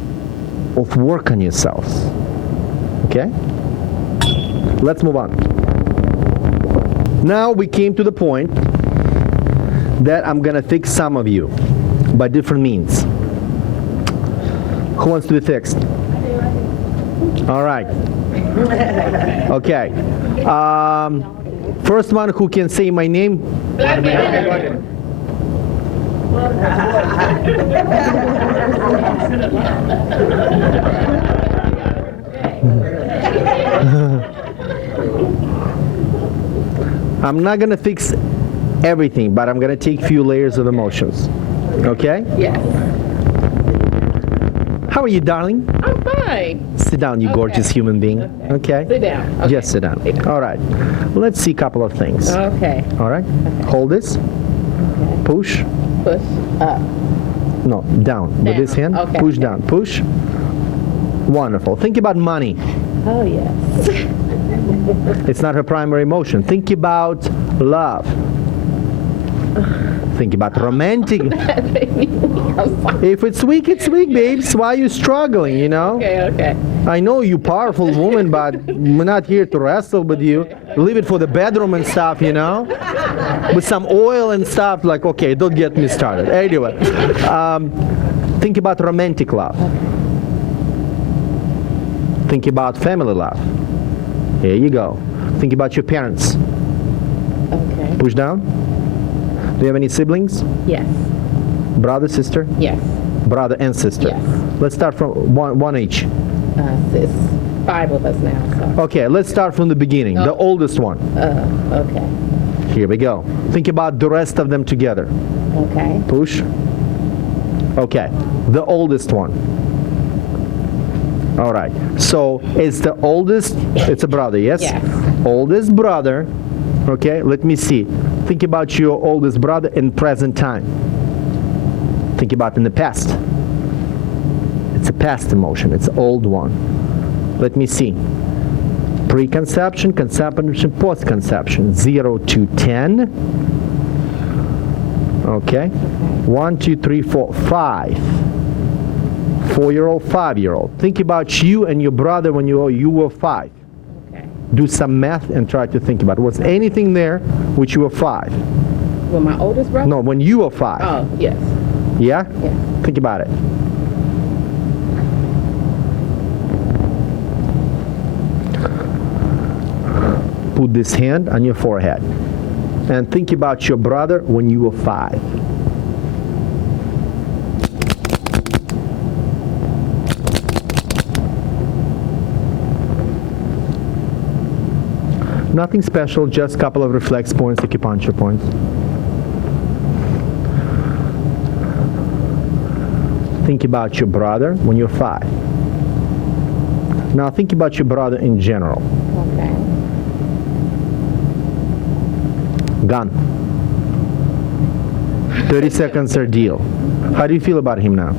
of work on yourselves. Okay? Let's move on. Now we came to the point that I'm gonna fix some of you by different means. Who wants to be fixed? All right. Okay. First one who can say my name. I'm not gonna fix everything, but I'm gonna take few layers of emotions. Okay? Yes. How are you, darling? I'm fine. Sit down, you gorgeous human being. Okay? Sit down. Okay. Just sit down. All right. Let's see a couple of things. Okay. All right? Hold this. Push. Push up. No, down. With this hand. Okay. Push down. Push. Wonderful. Think about money. Oh, yes. It's not her primary emotion. Think about love. Think about romantic. If it's weak, babes. Why are you struggling, you know? Okay. I know you powerful woman, but we're not here to wrestle with you. Leave it for the bedroom and stuff, you know? With some oil and stuff, like, okay, don't get me started. Anyway, think about romantic love. Think about family love. Here you go. Think about your parents. Okay. Push down. Do you have any siblings? Yes. Brother, sister? Yes. Brother and sister. Yes. Let's start from one each. Sis. 5 of us now, so. Okay, let's start from the beginning. The oldest one. Okay. Here we go. Think about the rest of them together. Okay. Push. Okay, the oldest one. All right. So it's the oldest. It's a brother, yes? Yes. Oldest brother. Okay, let me see. Think about your oldest brother in present time. Think about in the past. It's a past emotion. It's an old one. Let me see. Preconception, conception, post-conception. 0 to 10. Okay. 1, 2, 3, 4, 5. 4-year-old, 5-year-old. Think about you and your brother when you were 5. Okay. Do some math and try to think about it. Was anything there which you were 5? With my oldest brother? No, when you were 5. Oh, yes. Yeah? Yeah. Think about it. Put this hand on your forehead and think about your brother when you were 5. Nothing special, just a couple of reflex points, acupuncture points. Think about your brother when you're 5. Now think about your brother in general. Okay. Gone. 30 seconds are deal. How do you feel about him now?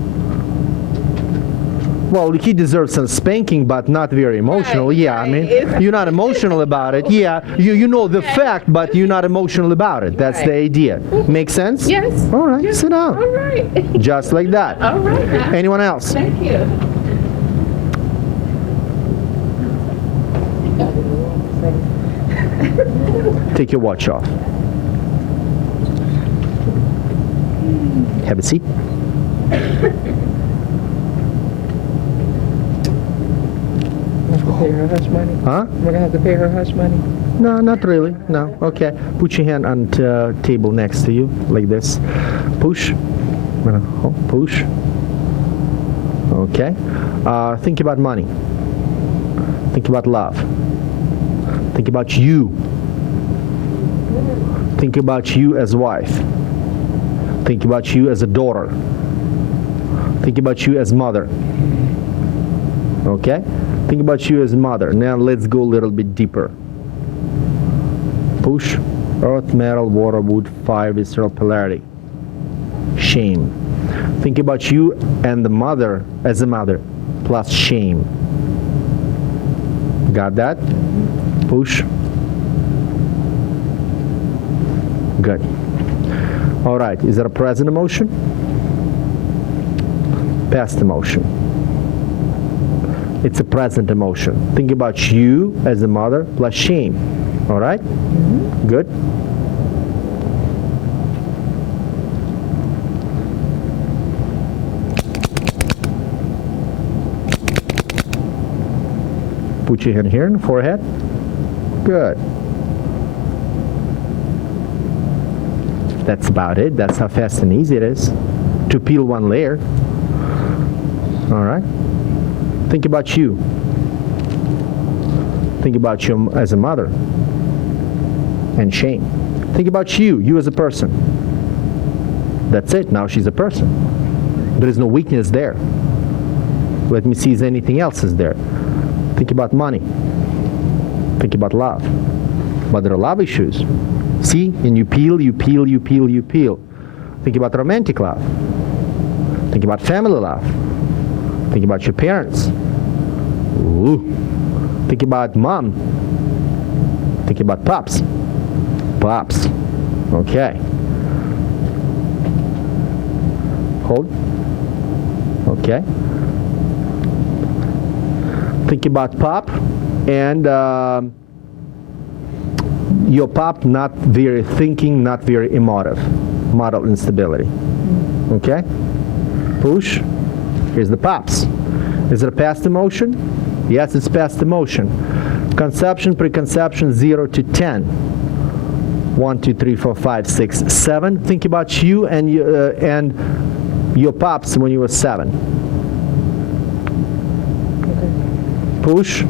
Well, he deserves some spanking, but not very emotional. Right, Yeah, I mean, right. you're not emotional about it. Yeah, you know the fact, but you're not emotional about it. That's the Right. idea. Make sense? Yes. All right, sit down. All right. Just like that. All right. Anyone else? Thank you. Take your watch off. Have a seat. Pay her hush money? Huh? We're gonna have to pay her hush money? No, not really. No. Okay. Put your hand on the table next to you, like this. Push. Push. Okay. Think about money. Think about love. Think about you. Think about you as wife. Think about you as a daughter. Think about you as mother. Okay? Think about you as mother. Now let's go a little bit deeper. Push. Earth, metal, water, wood, fire, visceral polarity. Shame. Think about you and the mother as a mother, plus shame. Got that? Push. Good. All right, is it a present emotion? Past emotion. It's a present emotion. Think about you as a mother plus shame. All right? Good. Put your hand here in the forehead. Good. That's about it. That's how fast and easy it is to peel one layer. All right? Think about you. Think about you as a mother. And shame. Think about you as a person. That's it. Now she's a person. There is no weakness there. Let me see if anything else is there. Think about money. Think about love. But there are love issues. See? And you peel, you peel, you peel, you peel. Think about romantic love. Think about family love. Think about your parents. Ooh. Think about mom. Think about pops. Pops. Okay. Hold. Okay. Think about pop and your pop not very thinking, not very emotive. Model instability. Okay? Push. Here's the pops. Is it a past emotion? Yes, it's past emotion. Conception, preconception, 0 to 10. 1, 2, 3, 4, 5, 6, 7. Think about you and your pops when you were 7. Push.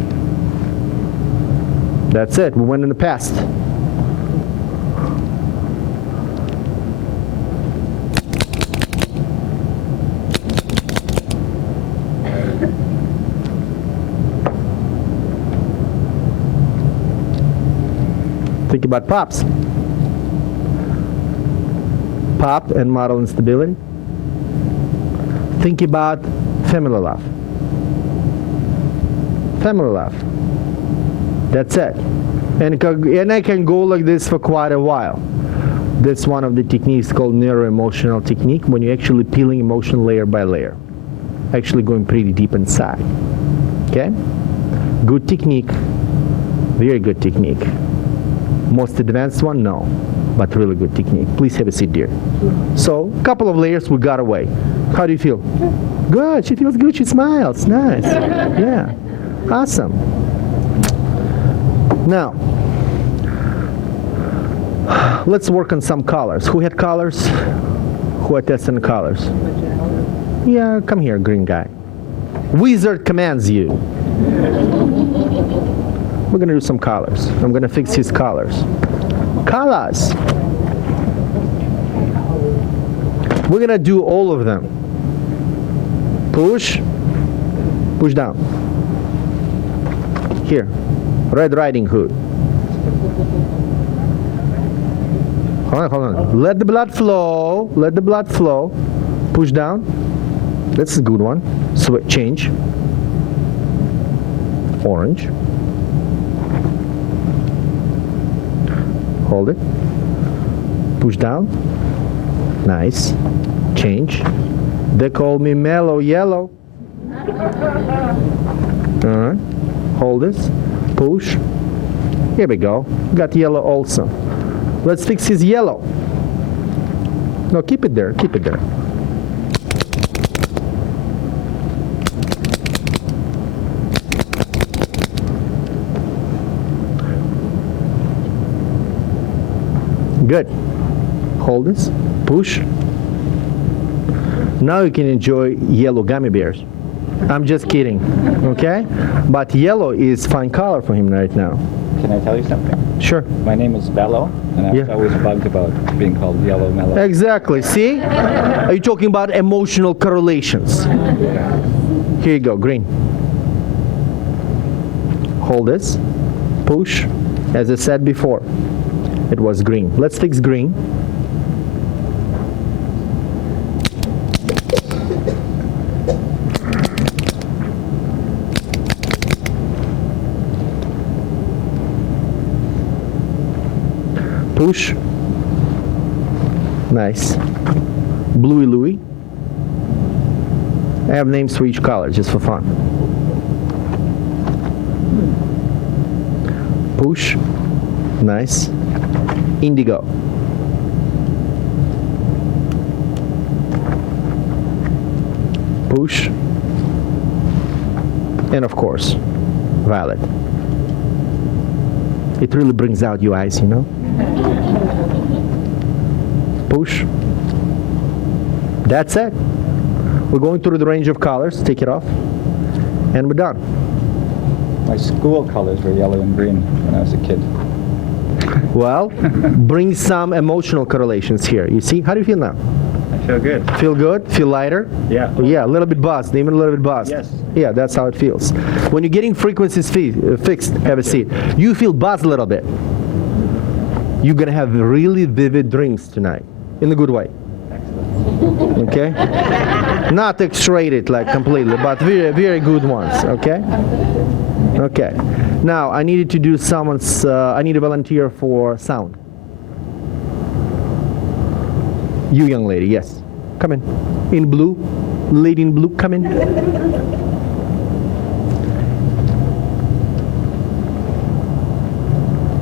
That's it. We went in the past. Think about pops. Pop and model instability. Think about family love. Family love. That's it. And I can go like this for quite a while. That's one of the techniques called neuro-emotional technique, when you're actually peeling emotion layer by layer. Actually going pretty deep inside. Okay? Good technique. Very good technique. Most advanced one? No. But really good technique. Please have a seat, dear. So, a couple of layers we got away. How do you feel? Good. She feels good. She smiles. Nice. Yeah. Awesome. Now, let's work on some colors. Who had colors? Who are testing colors? Yeah, come here, green guy. Wizard commands you. We're gonna do some colors. I'm gonna fix his colors. Colors. We're gonna do all of them. Push. Push down. Here. Red Riding Hood. Hold on. Let the blood flow. Let the blood flow. Push down. That's a good one. So change. Orange. Hold it. Push down. Nice. Change. They call me mellow yellow. Alright. Hold this. Push. Here we go. Got yellow also. Let's fix his yellow. No, keep it there. Keep it there. Good. Hold this. Push. Now you can enjoy yellow gummy bears. I'm just kidding. Okay? But yellow is fine color for him right now. Can I tell you something? Sure. My name is Bello, and I was Yeah. always bugged about being called Yellow Mellow. Exactly. See? Are you talking about emotional correlations? Here you go. Green. Hold this. Push. As I said before, it was green. Let's fix green. Push. Nice. Bluey Louie. I have names for each color just for fun. Push. Nice. Indigo. Push. And of course, violet. It really brings out your eyes, you know? Push. That's it. We're going through the range of colors. Take it off. And we're done. My school colors were yellow and green when I was a kid. Well, bring some emotional correlations here. You see? How do you feel now? I feel good. Feel good? Feel lighter? Yeah. Yeah, a little bit buzzed, even a little bit buzzed. Yes. Yeah, that's how it feels. When you're getting frequencies fixed, have a seat. You feel buzzed a little bit. You're gonna have really vivid dreams tonight, in a good way. Okay? Not X-rated like completely, but very, very good ones. Okay? Okay. Now I needed to do someone's. I need a volunteer for sound. You, young lady, yes. Come in. In blue. Lady in blue, come in.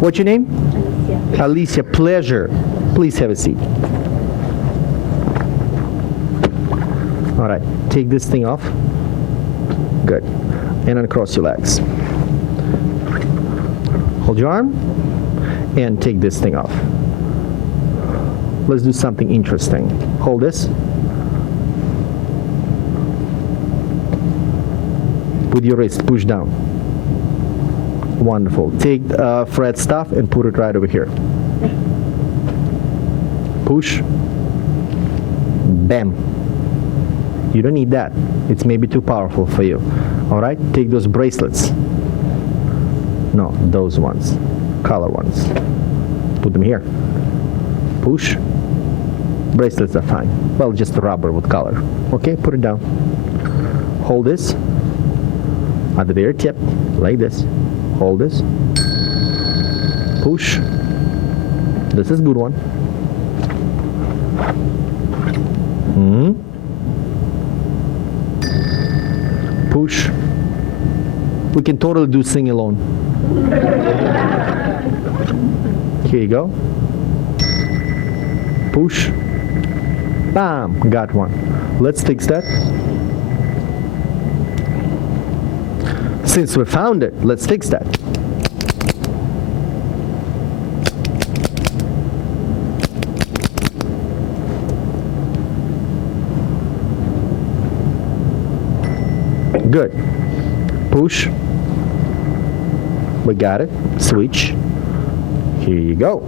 What's your name? Alicia. Alicia, pleasure. Please have a seat. All right, take this thing off. Good. And uncross your legs. Hold your arm and take this thing off. Let's do something interesting. Hold this. With your wrist, push down. Wonderful. Take Fred's stuff and put it right over here. Push. Bam. You don't need that. It's maybe too powerful for you. All right? Take those bracelets. No, those ones. Color ones. Put them here. Push. Bracelets are fine. Well, just rubber with color. Okay, put it down. Hold this. At the very tip, like this. Hold this. Push. This is a good one. Push. We can totally do sing alone. Here you go. Push. Bam, got one. Let's fix that. Since we found it, let's fix that. Good. Push. We got it. Switch. Here you go.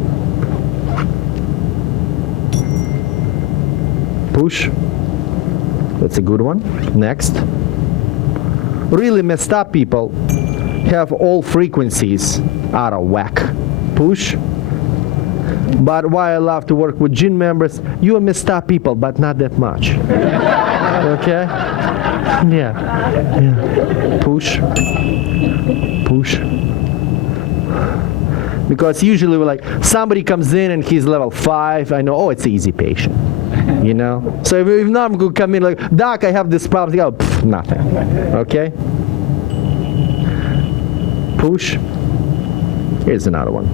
Push. That's a good one. Next. Really messed up people have all frequencies out of whack. Push. But why I love to work with gym members, you are messed up people, but not that much. Okay? Yeah. Push. Push. Because usually we're like, somebody comes in and he's level 5, I know, oh, it's an easy patient. You know? So if not, I'm going to come in like, Doc, I have this problem. They go, nothing. Okay? Push. Here's another one.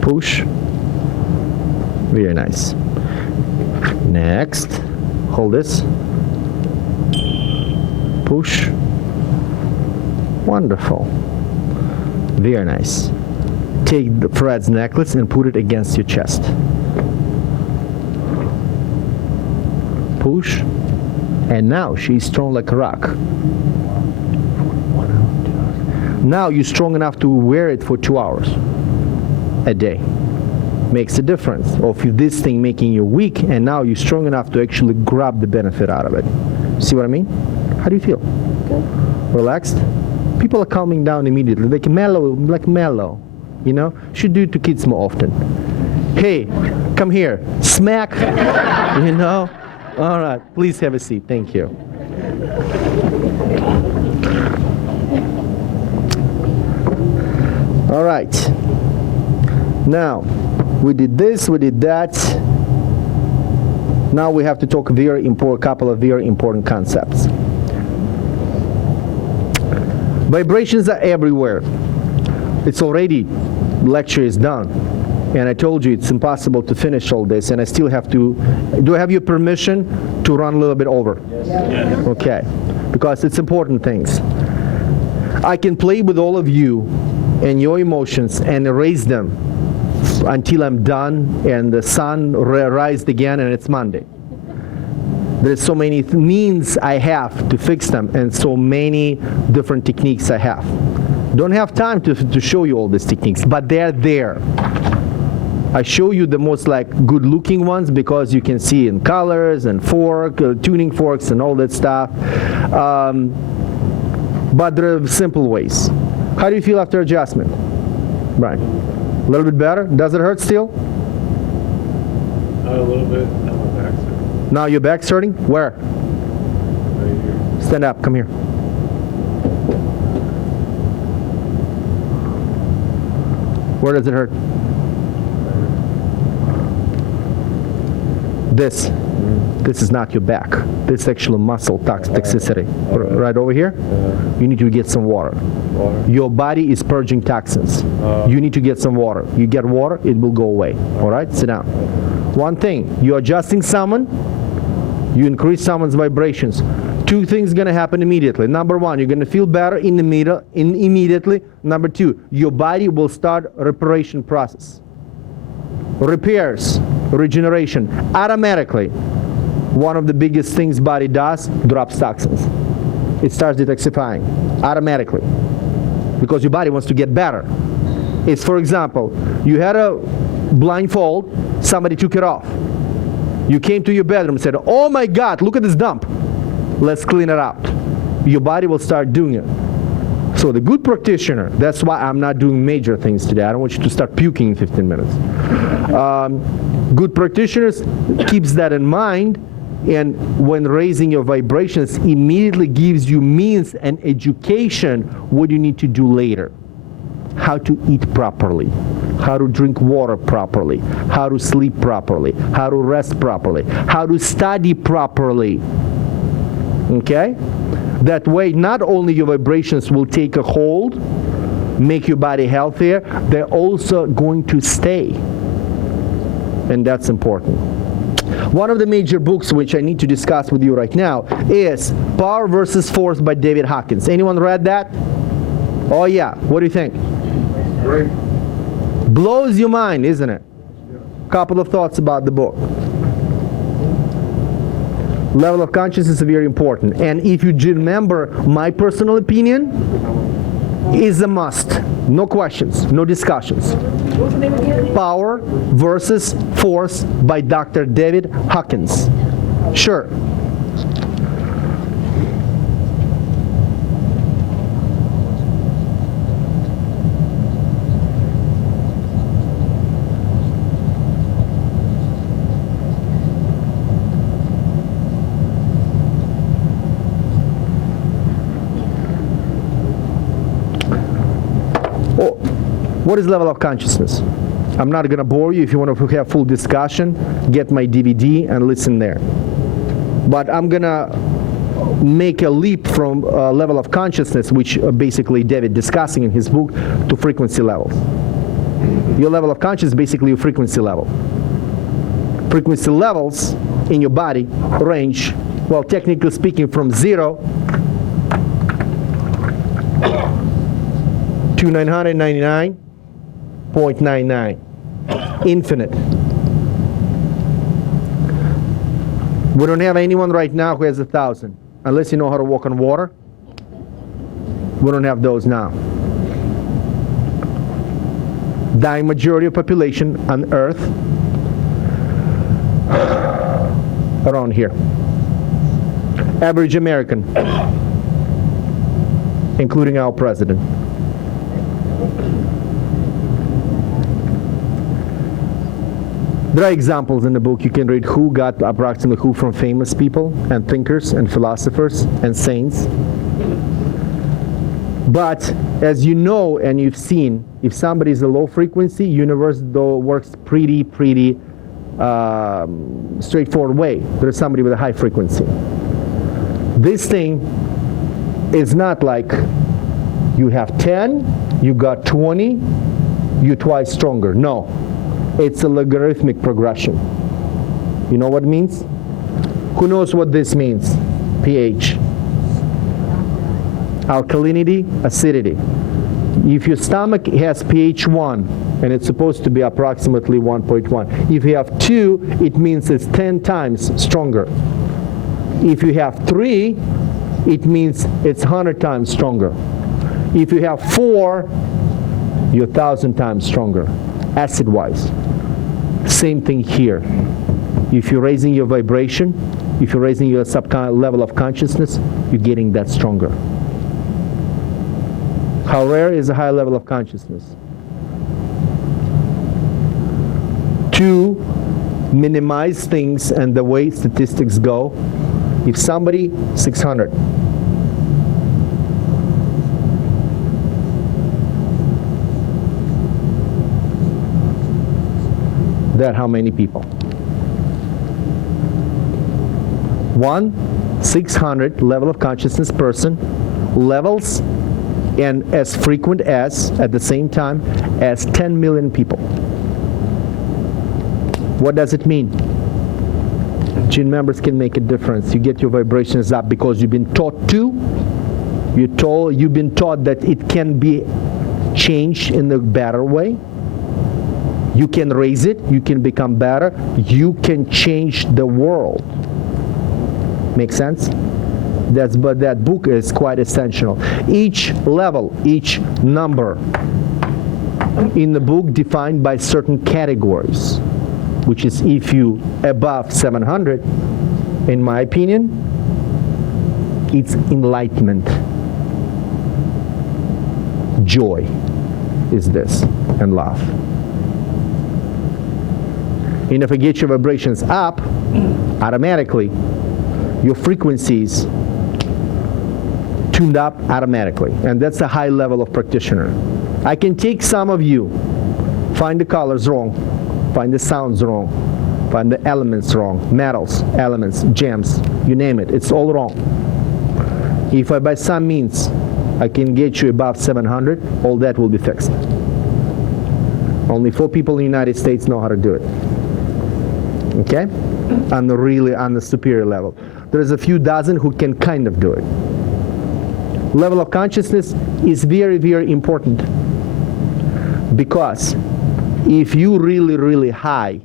Push. Very nice. Next, hold this. Push. Wonderful. Very nice. Take the Fred's necklace and put it against your chest. Push. And now she's strong like a rock. Now you're strong enough to wear it for 2 hours a day. Makes a difference of this thing making you weak, and now you're strong enough to actually grab the benefit out of it. See what I mean? How do you feel? Good. Relaxed? People are calming down immediately, like mellow, you know? Should do it to kids more often. Hey, Come here. Smack. You know? All right. Please have a seat. Thank you. All right. Now, we did this, we did that. Now we have to talk couple of very important concepts. Vibrations are everywhere. It's already, lecture is done. And I told you it's impossible to finish all this, and I still have to, do I have your permission to run a little bit over? Yes. Okay, because it's important things. I can play with all of you and your emotions and erase them until I'm done and the sun rises again and it's Monday. There's so many means I have to fix them and so many different techniques I have. Don't have time to show you all these techniques, but they're there. I show you the most good looking ones because you can see in colors and tuning forks and all that stuff. But there are simple ways. How do you feel after adjustment? Right. A little bit better? Does it hurt still? A little bit. Now my back's hurting. Now your back's hurting? Where? Right here. Stand up. Come here. Where does it hurt? This is not your back. This is actually muscle toxicity. Right over here, you need to get some water. Your body is purging toxins. You need to get some water. You get water, it will go away. All right, sit down. One thing, you're adjusting someone, you increase someone's vibrations. Two things going to happen immediately. Number one, you're going to feel better immediately. Number two, your body will start reparation process. Repairs, regeneration, automatically. One of the biggest things body does, drops toxins. It starts detoxifying, automatically. Because your body wants to get better. It's, for example, you had a blindfold, somebody took it off. You came to your bedroom and said, oh my God, look at this dump. Let's clean it out. Your body will start doing it. So the good practitioner, that's why I'm not doing major things today. I don't want you to start puking in 15 minutes. Good practitioners keeps that in mind, and when raising your vibrations, immediately gives you means and education what you need to do later. How to eat properly, how to drink water properly, how to sleep properly, how to rest properly, how to study properly. Okay? That way, not only your vibrations will take a hold, make your body healthier, they're also going to stay. And that's important. One of the major books which I need to discuss with you right now is Power versus Force by David Hawkins. Anyone read that? Oh yeah. What do you think? Great. Blows your mind, isn't it? Couple of thoughts about the book. Level of consciousness is very important. And if you remember, my personal opinion is a must. No questions, no discussions. Power versus Force by Dr. David Hawkins. Sure. What is level of consciousness? I'm not going to bore you. If you want to have full discussion, get my DVD and listen there. But I'm going to make a leap from level of consciousness, which basically David discussing in his book, to frequency levels. Your level of consciousness is basically your frequency level. Frequency levels in your body range, well, technically speaking, from 0 to 999.99. Infinite. We don't have anyone right now who has 1,000. Unless you know how to walk on water. We don't have those now. Dying majority of population on Earth around here. Average American, including our president. There are examples in the book. You can read who got approximately who from famous people and thinkers and philosophers and saints. But as you know and you've seen, if somebody is a low frequency, universe though works pretty straightforward way. There's somebody with a high frequency. This thing is not like you have 10, you got 20, you're twice stronger. No, it's a logarithmic progression. You know what it means? Who knows what this means? pH. Alkalinity, acidity. If your stomach has pH 1, and it's supposed to be approximately 1.1. If you have 2, it means it's 10 times stronger. If you have 3, it means it's 100 times stronger. If you have 4, you're 1,000 times stronger, acid-wise. Same thing here. If you're raising your vibration, if you're raising your level of consciousness, you're getting that stronger. How rare is a high level of consciousness? To minimize things and the way statistics go, if somebody 600, that how many people? 600 level of consciousness person levels and as frequent as, at the same time, as 10 million people. What does it mean? Gene members can make a difference. You get your vibrations up because you've been taught to. You've been taught that it can be changed in a better way. You can raise it, you can become better, you can change the world. Make sense? But that book is quite essential. Each level, each number in the book defined by certain categories, which is if you above 700, in my opinion, it's enlightenment. Joy is this, and love. And if I get your vibrations up, automatically, your frequencies tuned up automatically. And that's a high level of practitioner. I can take some of you, find the colors wrong, find the sounds wrong, find the elements wrong, metals, elements, gems, you name it, it's all wrong. If I by some means I can get you above 700, all that will be fixed. Only 4 people in the United States know how to do it. Okay? On the superior level. There's a few dozen who can kind of do it. Level of consciousness is very, very important, because if you really high,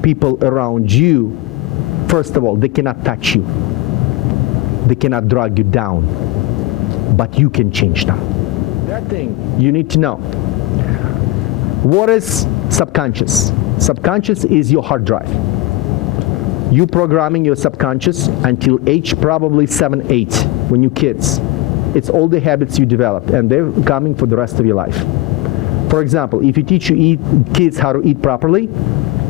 people around you, first of all, they cannot touch you. They cannot drag you down, but you can change them. That thing you need to know. What is subconscious? Subconscious is your hard drive. You programming your subconscious until age probably 7, 8, when you're kids. It's all the habits you developed, and they're coming for the rest of your life. For example, if you teach kids how to eat properly,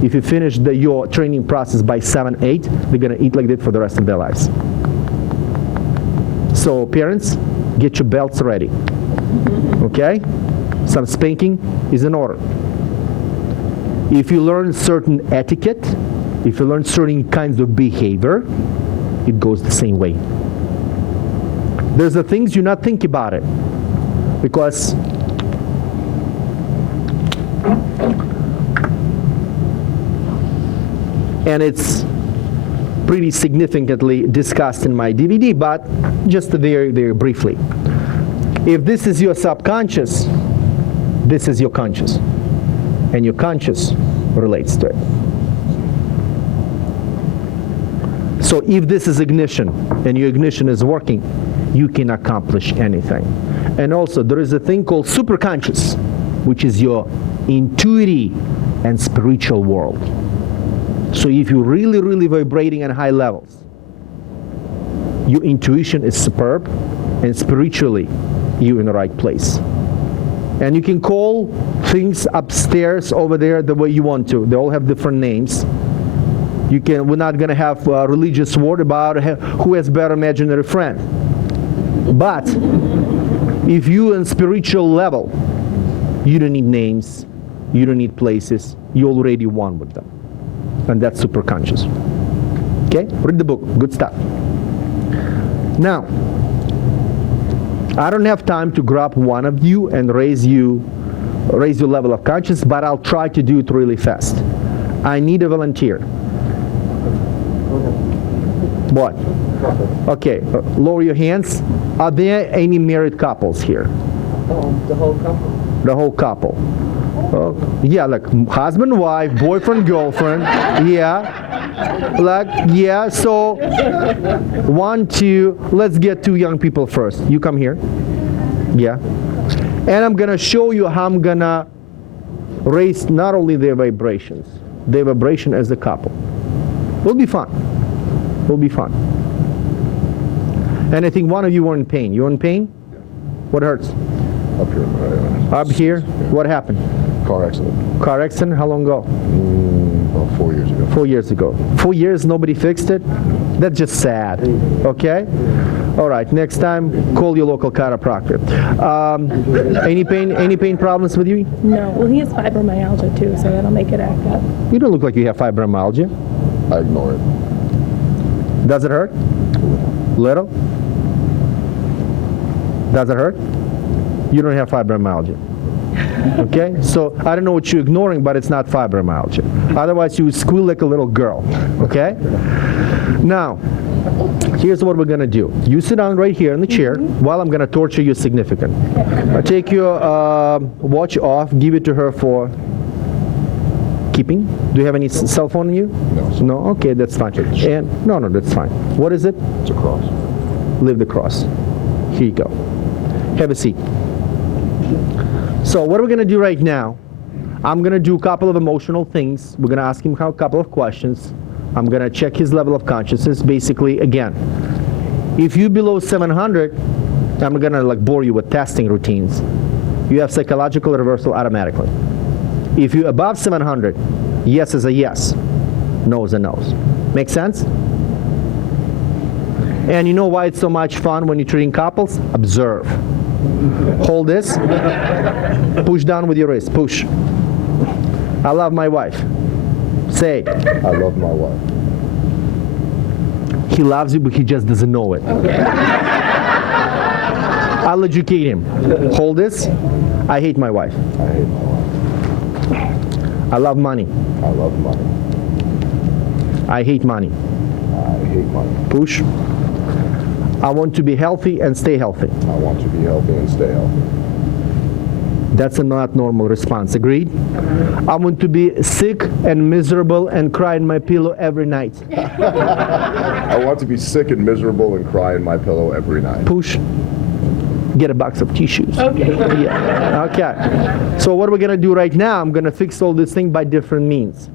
if you finish your training process by 7, 8, they're going to eat like that for the rest of their lives. So parents, get your belts ready. Okay? Some spanking is in order. If you learn certain etiquette, if you learn certain kinds of behavior, it goes the same way. There's the things you not think about it, because and it's pretty significantly discussed in my DVD, but just very, very briefly. If this is your subconscious, this is your conscious, and your conscious relates to it. So if this is ignition, and your ignition is working, you can accomplish anything. And also, there is a thing called superconscious, which is your intuitive and spiritual world. So if you're really vibrating at high levels, your intuition is superb, and spiritually, you're in the right place. And you can call things upstairs over there the way you want to. They all have different names. We're not going to have a religious war about who has better imaginary friend. But if you on spiritual level, you don't need names, you don't need places, you already one with them. And that's superconscious. Okay? Read the book. Good stuff. Now, I don't have time to grab one of you and raise your level of consciousness, but I'll try to do it really fast. I need a volunteer. What? Okay, lower your hands. Are there any married couples here? The whole couple. The whole couple. Yeah, like husband, wife, boyfriend, girlfriend. Yeah. Like, yeah, so 1, 2, let's get 2 young people first. You come here. Yeah. And I'm gonna show you how I'm gonna raise not only their vibrations, their vibration as a couple. Will be fun. Will be fun. And I think one of you were in pain. You're in pain? What hurts? Up here. Up here? What happened? Car accident. Car accident? How long ago? About 4 years ago. 4 years ago. 4 years, nobody fixed it? That's just sad. Okay? All right, next time, call your local chiropractor. Any pain problems with you? No. Well, he has fibromyalgia too, so that'll make it act up. You don't look like you have fibromyalgia. I ignore it. Does it hurt? Little? Does it hurt? You don't have fibromyalgia. Okay? So I don't know what you're ignoring, but it's not fibromyalgia. Otherwise, you would squeal like a little girl. Okay? Now, here's what we're going to do. You sit down right here in the chair while I'm going to torture you significant. Take your watch off, give it to her for keeping. Do you have any cell phone on you? No. No? Okay, that's fine. And no, that's fine. What is it? It's a cross. Leave the cross. Here you go. Have a seat. So what we're going to do right now, I'm going to do a couple of emotional things. We're going to ask him a couple of questions. I'm going to check his level of consciousness. Basically, again, if you below 700, I'm going to bore you with testing routines. You have psychological reversal automatically. If you're above 700, yes is a yes, no is a no. Make sense? And you know why it's so much fun when you're treating couples? Observe. Hold this. Push down with your wrist. Push. I love my wife. Say. I love my wife. He loves you, but he just doesn't know it. I'll educate him. Hold this. I hate my wife. I hate my wife. I love money. I love money. I hate money. I hate money. Push. I want to be healthy and stay healthy. I want to be healthy and stay healthy. That's a not normal response. Agreed? I want to be sick and miserable and cry in my pillow every night. I want to be sick and miserable and cry in my pillow every night. Push. Get a box of tissues. Okay. Yeah. Okay. So what we're going to do right now, I'm going to fix all this thing by different means.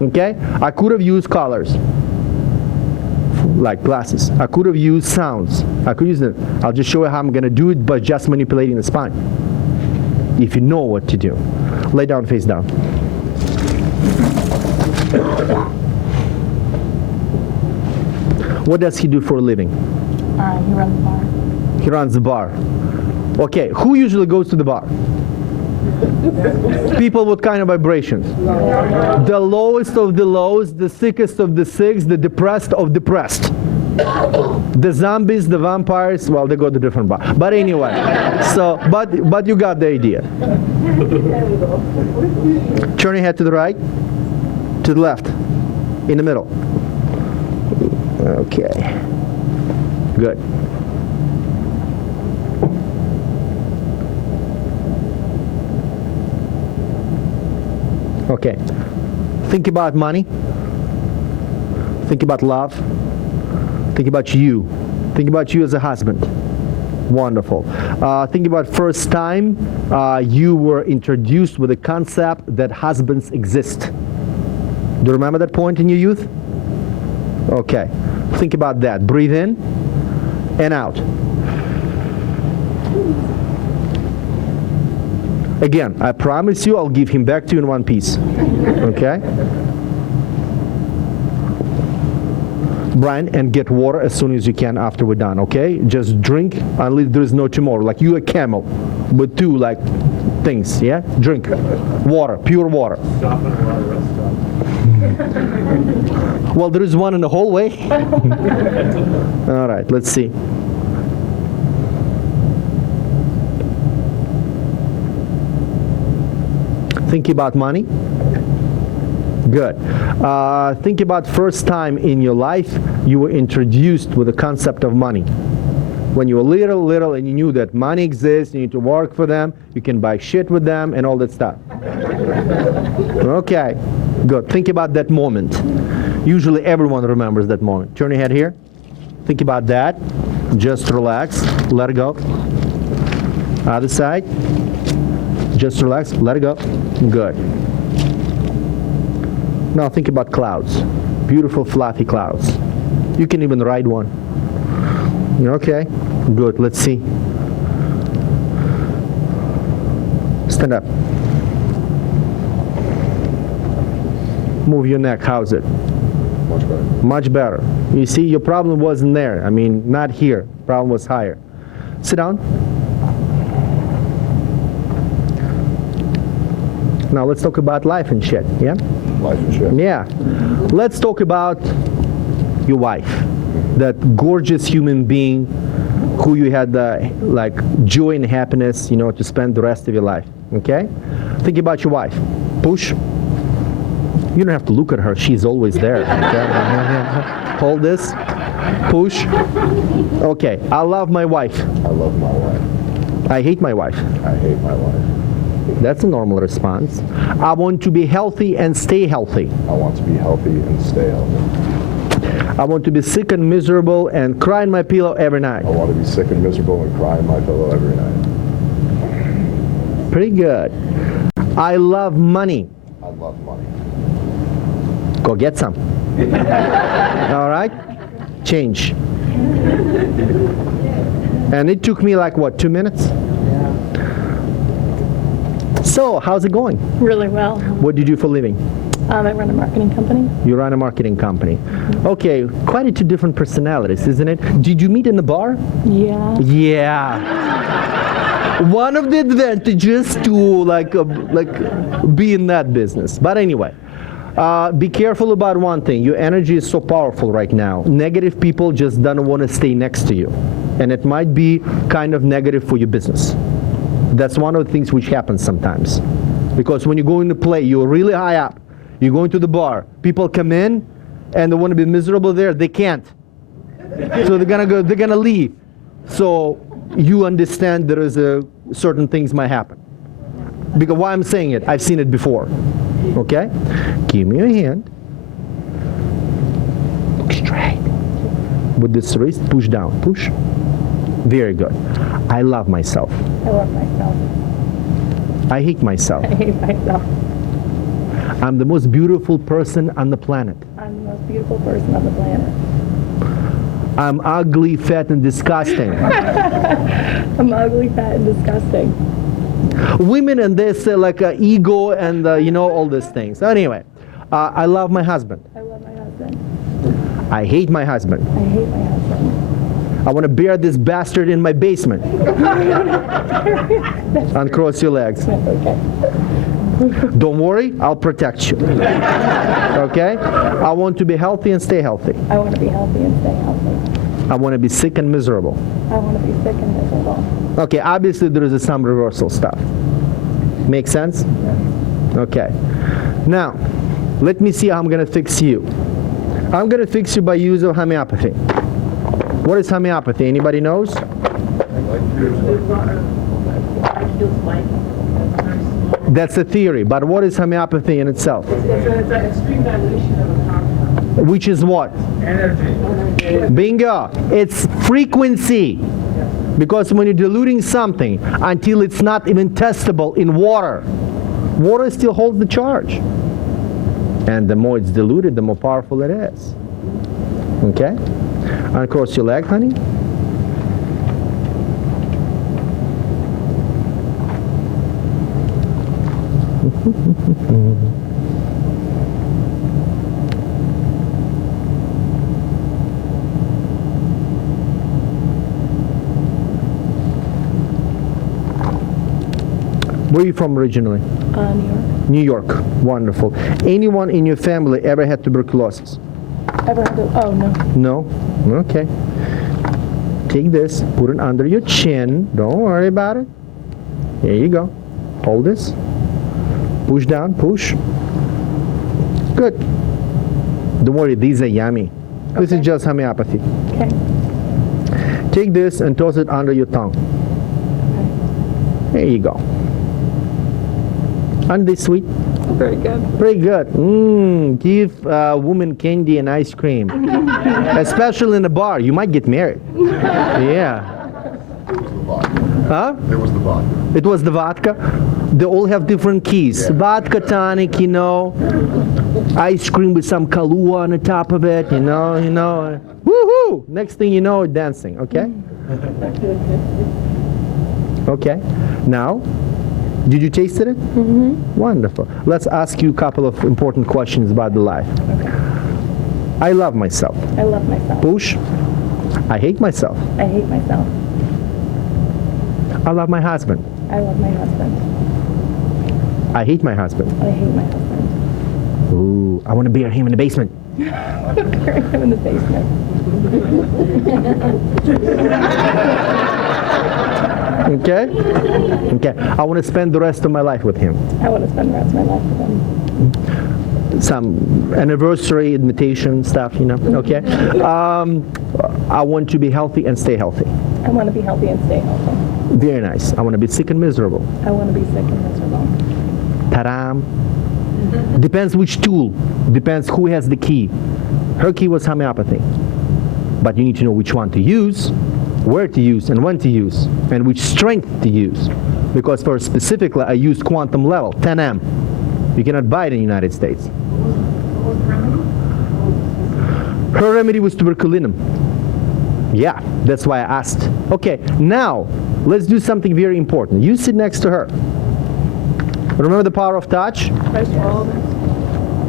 Okay? I could have used colors, like glasses. I could have used sounds. I could use them. I'll just show you how I'm going to do it by just manipulating the spine. If you know what to do. Lay down, face down. What does he do for a living? He runs the bar. He runs the bar. Okay, who usually goes to the bar? People with kind of vibrations. The lowest of the lows, the sickest of the sick, the depressed of depressed. The zombies, the vampires, well, they go to different bar. But anyway, so, but you got the idea. Turn your head to the right, to the left, in the middle. Okay, good. Okay, think about money, think about love, think about you as a husband. Wonderful. Think about first time you were introduced with the concept that husbands exist. Do you remember that point in your youth? Okay, think about that. Breathe in and out. Again, I promise you I'll give him back to you in one piece. Okay? Brian, and get water as soon as you can after we're done, okay? Just drink unless there is no tomorrow. Like you a camel with two like things, yeah? Drink water, pure water. Stop at a lot of restaurants. Well, there is one in the hallway. All right, let's see. Think about money. Good. Think about first time in your life you were introduced with the concept of money. When you were little, and you knew that money exists, you need to work for them, you can buy shit with them, and all that stuff. Okay, good. Think about that moment. Usually everyone remembers that moment. Turn your head here. Think about that. Just relax. Let it go. Other side. Just relax. Let it go. Good. Now think about clouds. Beautiful fluffy clouds. You can even ride one. Okay, good. Let's see. Stand up. Move your neck. How's it? Much better. Much better. You see, your problem wasn't there. I mean, not here. Problem was higher. Sit down. Now let's talk about life and shit, yeah? Life and shit. Yeah. Let's talk about your wife, that gorgeous human being who you had like joy and happiness, you know, to spend the rest of your life, okay? Think about your wife. Push. You don't have to look at her. She's always there, okay? Hold this. Push. Okay. I love my wife. I love my wife. I hate my wife. I hate my wife. That's a normal response. I want to be healthy and stay healthy. I want to be healthy and stay healthy. I want to be sick and miserable and cry in my pillow every night. I want to be sick and miserable and cry in my pillow every night. Pretty good. I love money. I love money. Go get some. All right? Change. And it took me like, what, 2 minutes? So, how's it going? Really well. What do you do for a living? I run a marketing company. You run a marketing company. Okay, quite two different personalities, isn't it? Did you meet in the bar? Yeah. Yeah. One of the advantages to be in that business. But anyway, be careful about one thing. Your energy is so powerful right now. Negative people just don't want to stay next to you. And it might be kind of negative for your business. That's one of the things which happens sometimes. Because when you go into play, you're really high up. You're going to the bar. People come in and they want to be miserable there. They can't. So they're gonna leave. So you understand there is certain things might happen. Because why I'm saying it, I've seen it before. Okay? Give me your hand. Look straight. With this wrist, push down. Push. Very good. I love myself. I love myself. I hate myself. I hate myself. I'm the most beautiful person on the planet. I'm the most beautiful person on the planet. I'm ugly, fat, and disgusting. I'm ugly, fat, and disgusting. Women and they say like ego and all these things. Anyway, I love my husband. I love my husband. I hate my husband. I hate my husband. I want to bear this bastard in my basement. Uncross your legs. Okay. Don't worry, I'll protect you. Okay? I want to be healthy and stay healthy. I want to be healthy and stay healthy. I want to be sick and miserable. I want to be sick and miserable. Okay, obviously there is some reversal stuff. Make sense? Okay. Now, let me see how I'm going to fix you. I'm going to fix you by use of homeopathy. What is homeopathy? Anybody knows? That's a theory, but what is homeopathy in itself? It's an extreme dilution of a compound. Which is what? Energy. Bingo! It's frequency. Because when you're diluting something until it's not even testable in water, water still holds the charge. And the more it's diluted, the more powerful it is. Okay? Uncross your leg, honey. Where are you from originally? New York. New York. Wonderful. Anyone in your family ever had tuberculosis? Ever had to, oh, no. No? Okay. Take this, put it under your chin. Don't worry about it. There you go. Hold this. Push down, push. Good. Don't worry, these are yummy. This is Okay. just homeopathy. Okay. Take this and toss it under your tongue. There you go. Aren't they sweet? Very good. Very good. Give woman candy and ice cream. Especially in a bar. You might get married. Yeah. Huh? It was the vodka. It was the vodka. They all have different keys. Yeah. Vodka tonic, you know. Ice cream with some Kahlua on the top of it, you know. Woohoo! Next thing you know, dancing, okay? Okay. Now, did you taste it? Mm-hmm. Wonderful. Let's ask you a couple of important questions about the life. I love myself. I love myself. Push. I hate myself. I hate myself. I love my husband. I love my husband. I hate my husband. I hate my husband. Ooh, I want to bury him in the basement. Bury him in the basement. Okay? Okay. I want to spend the rest of my life with him. I want to spend the rest of my life with him. Some anniversary invitation stuff, you know. Okay. I want to be healthy and stay healthy. I want to be healthy and stay healthy. Very nice. I want to be sick and miserable. I want to be sick and miserable. Ta-da. Depends which tool. Depends who has the key. Her key was homeopathy. But you need to know which one to use, where to use, and when to use, and which strength to use. Because for specifically, I used quantum level, 10M. You cannot buy it in the United States. Her remedy was tuberculinum. Yeah, that's why I asked. Okay, now, let's do something very important. You sit next to her. Remember the power of touch?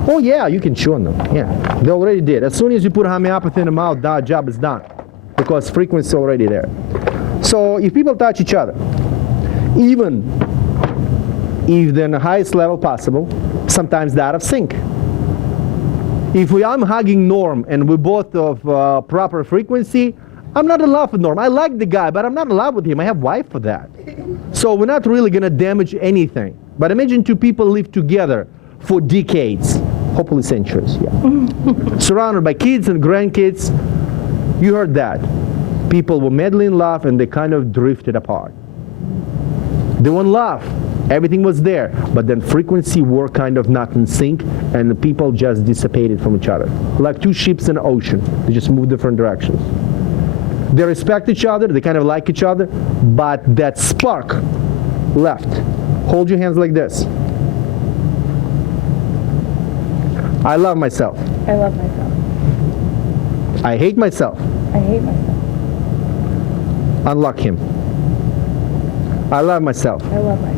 Oh yeah, you can chew on them. Yeah, they already did. As soon as you put homeopathy in the mouth, that job is done. Because frequency is already there. So if people touch each other, even if they're in the highest level possible, sometimes they're out of sync. If I'm hugging Norm and we're both of proper frequency, I'm not in love with Norm. I like the guy, but I'm not in love with him. I have wife for that. So we're not really going to damage anything. But imagine two people live together for decades, hopefully centuries. Yeah. Surrounded by kids and grandkids. You heard that. People were madly in love and they kind of drifted apart. They weren't in love. Everything was there, but then frequency were kind of not in sync, and the people just dissipated from each other. Like two ships in the ocean. They just moved different directions. They respect each other, they kind of like each other, but that spark left. Hold your hands like this. I love myself. I love myself. I hate myself. I hate myself. Unlock him. I love myself. I love myself.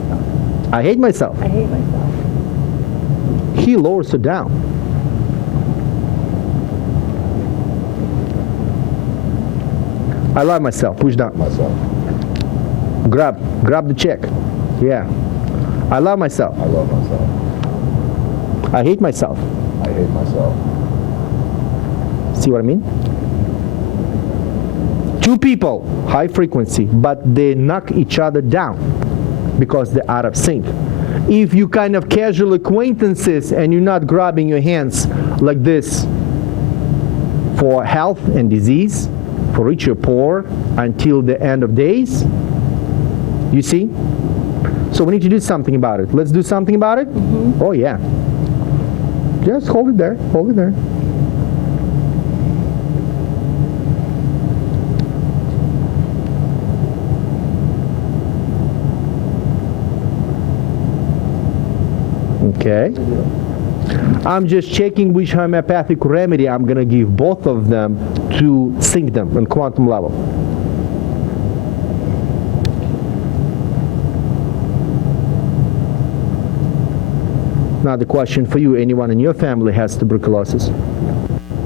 I hate myself. I hate myself. He lowers her down. I love myself. Push down. Myself. Grab the check. Yeah. I love myself. I love myself. I hate myself. I hate myself. See what I mean? Two people, high frequency, but they knock each other down because they're out of sync. If you kind of casual acquaintances and you're not grabbing your hands like this for health and disease, for rich or poor, until the end of days, you see? So we need to do something about it. Let's do something about it? Mm-hmm. Oh yeah. Just hold it there, hold it there. Okay. I'm just checking which homeopathic remedy I'm going to give both of them to sync them on quantum level. Now the question for you, anyone in your family has tuberculosis?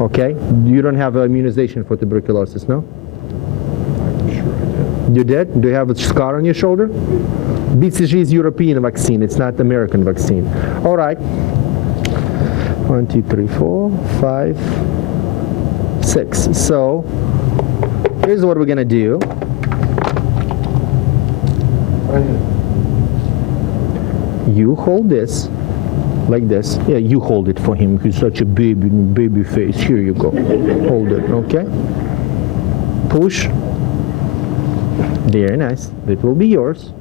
Okay? You don't have immunization for tuberculosis, no? I'm sure I did. You did? Do you have a scar on your shoulder? BCG is European vaccine, it's not American vaccine. All right. 1, 2, 3, 4, 5, 6. So, here's what we're gonna do. You hold this, like this. Yeah, you hold it for him. He's such a baby face. Here you go. Hold it, okay? Push. Very nice. It will be yours.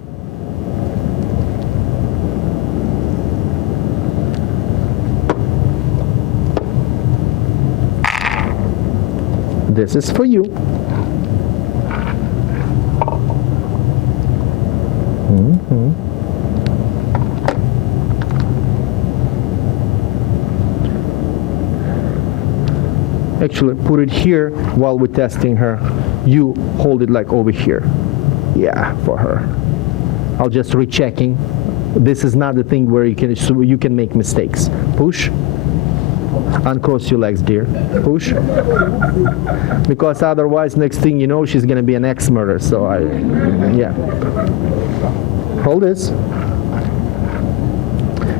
This is for you. Actually, put it here while we're testing her. You hold it like over here. Yeah, for her. I'll just rechecking. This is not the thing where you can make mistakes. Push. Uncross your legs, dear. Push. Because otherwise, next thing you know, she's gonna be an ex-murderer. So yeah. Hold this.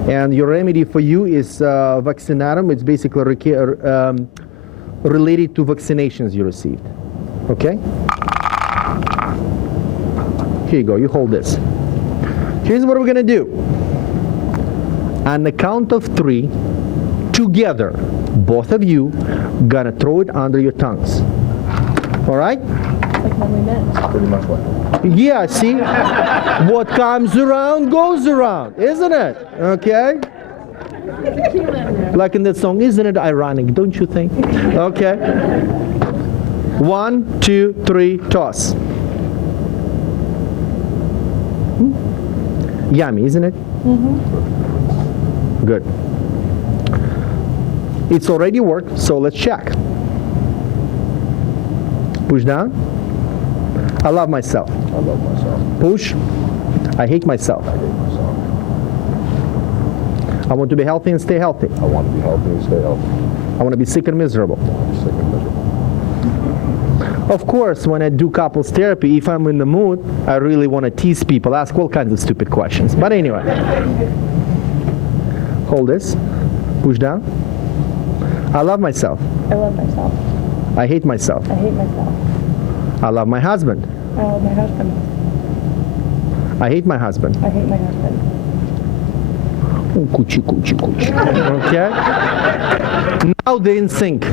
And your remedy for you is vaccinatum. It's basically related to vaccinations you received. Okay? Here you go. You hold this. Here's what we're gonna do. On the count of 3, together, both of you gonna throw it under your tongues. All right? Like when we met. Pretty much what? Yeah, see? What comes around goes around, isn't it? Okay? Like in that song, isn't it ironic, don't you think? Okay. 1, 2, 3, toss. Yummy, isn't it? Good. It's already worked, so let's check. Push down. I love myself. I love myself. Push. I hate myself. I hate myself. I want to be healthy and stay healthy. I want to be healthy and stay healthy. I want to be sick and miserable. I'm sick and miserable. Of course, when I do couples therapy, if I'm in the mood, I really want to tease people, ask all kinds of stupid questions. But anyway. Hold this. Push down. I love myself. I love myself. I hate myself. I hate myself. I love my husband. I love my husband. I hate my husband. I hate my husband. Oh, coochie, coochie, coochie. Okay? Now they're in sync.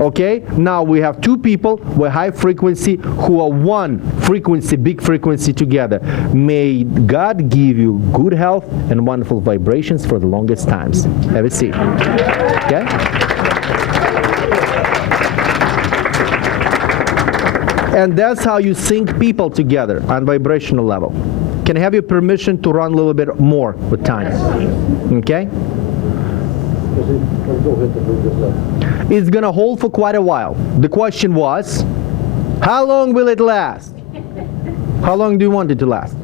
Okay? Now we have 2 people with high frequency who are one frequency, big frequency together. May God give you good health and wonderful vibrations for the longest times. Have a seat. Okay? And that's how you sync people together on vibrational level. Can I have your permission to run a little bit more with time? Okay? It's gonna hold for quite a while. The question was, how long will it last? How long do you want it to last?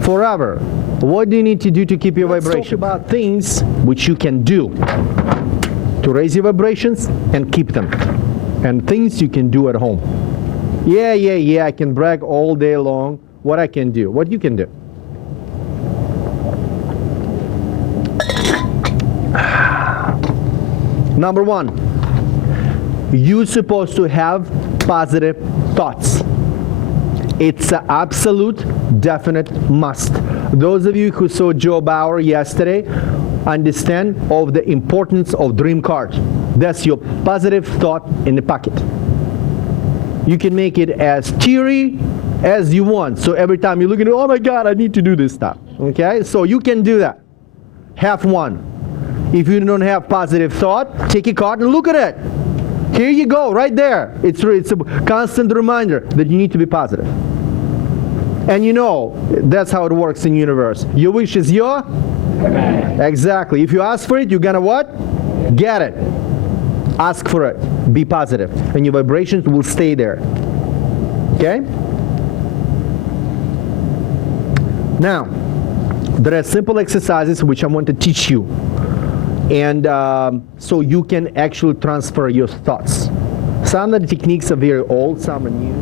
Forever. What do you need to do to keep your vibration? Let's talk about things which you can do to raise your vibrations and keep them. And things you can do at home. Yeah, I can brag all day long what I can do. What you can do. Number 1, you're supposed to have positive thoughts. It's an absolute, definite must. Those of you who saw Joe Bauer yesterday understand of the importance of dream card. That's your positive thought in the pocket. You can make it as teary as you want. So every time you look at it, oh my God, I need to do this stuff. Okay? So you can do that. Have one. If you don't have positive thought, take a card and look at it. Here you go, right there. It's a constant reminder that you need to be positive. And you know, that's how it works in the universe. Your wish is your command. Exactly. If you ask for it, you're gonna what? Get it. Ask for it. Be positive. And your vibrations will stay there. Okay? Now, There are simple exercises which I want to teach you. And so you can actually transfer your thoughts. Some of the techniques are very old, some are new.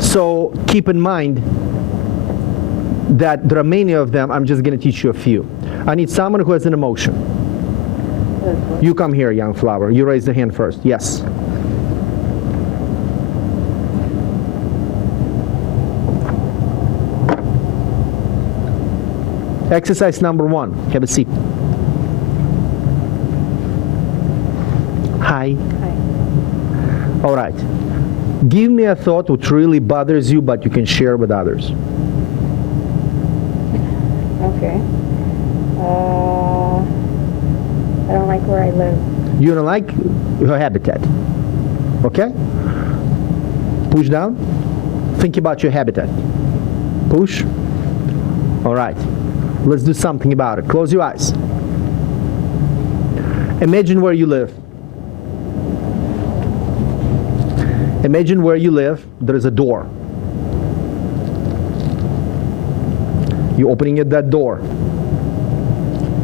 So keep in mind that there are many of them. I'm just going to teach you a few. I need someone who has an emotion. You come here, young flower. You raise the hand first. Yes. Exercise number 1. Have a seat. Hi. Hi. All right. Give me a thought which really bothers you, but you can share with others. Okay. I don't like where I live. You don't like your habitat. Okay? Push down. Think about your habitat. Push. All right. Let's do something about it. Close your eyes. Imagine where you live. Imagine where you live. There is a door. You're opening that door.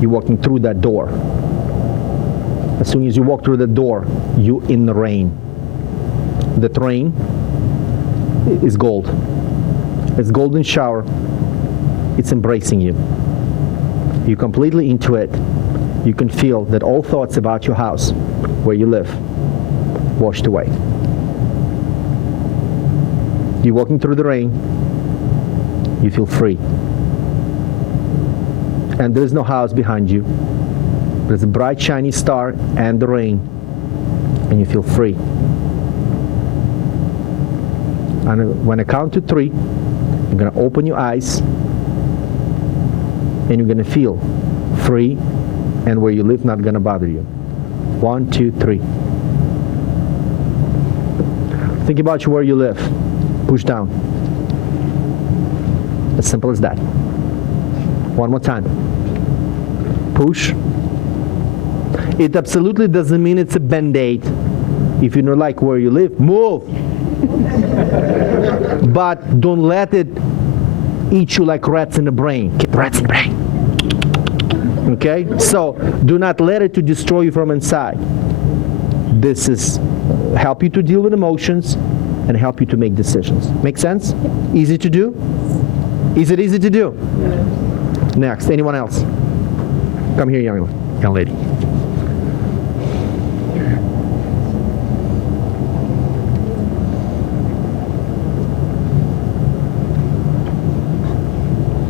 You're walking through that door. As soon as you walk through the door, you're in the rain. The rain is gold. It's golden shower. It's embracing you. You're completely into it. You can feel that all thoughts about your house, where you live, washed away. You're walking through the rain. You feel free. And there's no house behind you. There's a bright, shiny star and the rain. And you feel free. And when I count to 3, you're going to open your eyes. And you're going to feel free, and where you live not going to bother you. 1, 2, 3. Think about where you live. Push down. As simple as that. One more time. Push. It absolutely doesn't mean it's a band-aid. If you don't like where you live, move. But don't let it eat you like rats in the brain. Keep rats in the brain. Okay? So do not let it to destroy you from inside. This is help you to deal with emotions and help you to make decisions. Make sense? Easy to do? Is it easy to do? Yes. Next. Anyone else? Come here, young lady.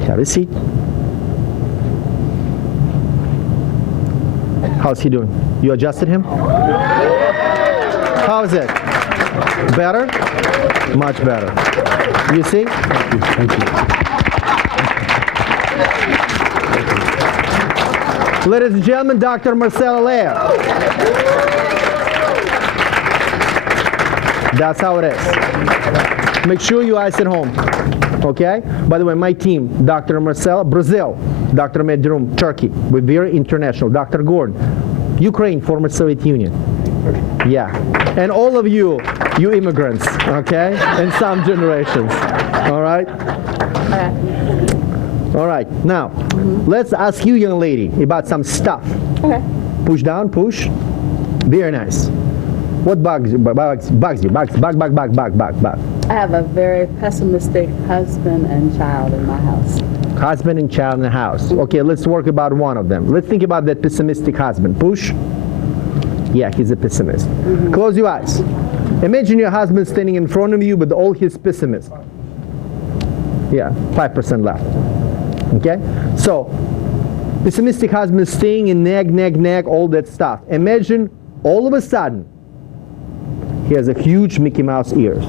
Have a seat. How's he doing? You adjusted him? How is it? Better? Much better. You see? Thank you. Ladies and gentlemen, Dr. Marcel Allaire. That's how it is. Make sure you eyes at home. Okay? By the way, my team, Dr. Marcel, Brazil, Dr. Medrum, Turkey. We're very international. Dr. Gordon, Ukraine, former Soviet Union. Yeah. And all of you immigrants, okay? In some generations. All right? All right. Now, let's ask you, young lady, about some stuff. Okay. Push down, push. Very nice. What bugs you? Bug. I have a very pessimistic husband and child in my house. Husband and child in the house. Okay, let's work about one of them. Let's think about that pessimistic husband. Push. Yeah, he's a pessimist. Close your eyes. Imagine your husband standing in front of you with all his pessimism. Yeah, 5% left. Okay? So, pessimistic husband staying in nag, all that stuff. Imagine all of a sudden, he has a huge Mickey Mouse ears.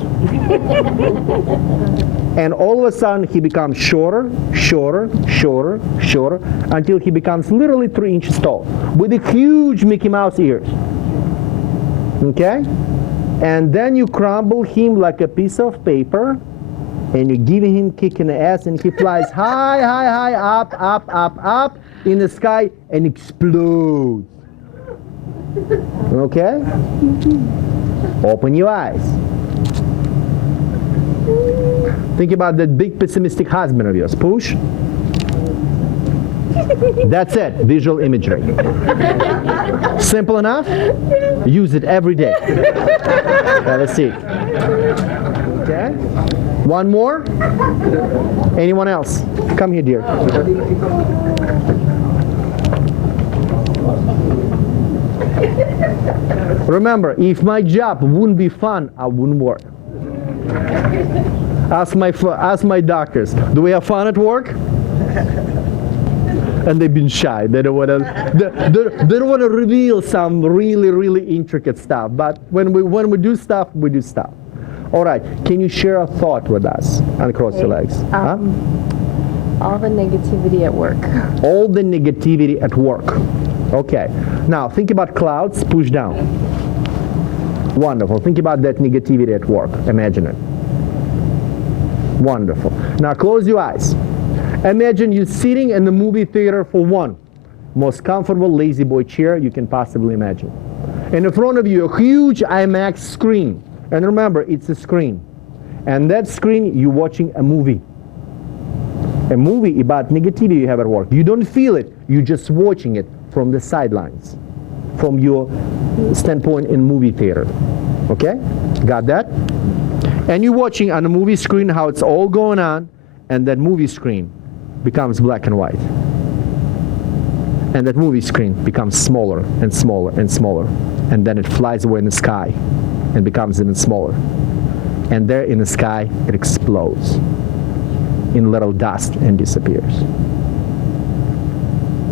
And all of a sudden, he becomes shorter, until he becomes literally 3 inches tall, with a huge Mickey Mouse ears. Okay? And then you crumble him like a piece of paper, and you give him kick in the ass, and he flies high, up in the sky, and explodes. Okay? Open your eyes. Think about that big pessimistic husband of yours. Push. That's it, visual imagery. Simple enough? Use it every day. Let's see. Okay. One more? Anyone else? Come here, dear. Remember, if my job wouldn't be fun, I wouldn't work. Ask my doctors, do we have fun at work? And they've been shy. They don't want to. They don't want to reveal some really, really intricate stuff. But when we do stuff, we do stuff. All right. Can you share a thought with us? Uncross your legs. All the negativity at work. All the negativity at work. Okay. Now think about clouds. Push down. Wonderful. Think about that negativity at work. Imagine it. Wonderful. Now close your eyes. Imagine you sitting in the movie theater for one. Most comfortable lazy boy chair you can possibly imagine. And in front of you, a huge IMAX screen. And remember, it's a screen. And that screen, you're watching a movie. A movie about negativity you have at work. You don't feel it. You're just watching it from the sidelines. From your standpoint in movie theater. Okay? Got that? And you're watching on a movie screen how it's all going on, and that movie screen becomes black and white. And that movie screen becomes smaller and smaller and smaller. And then it flies away in the sky and becomes even smaller. And there in the sky, it explodes in little dust and disappears.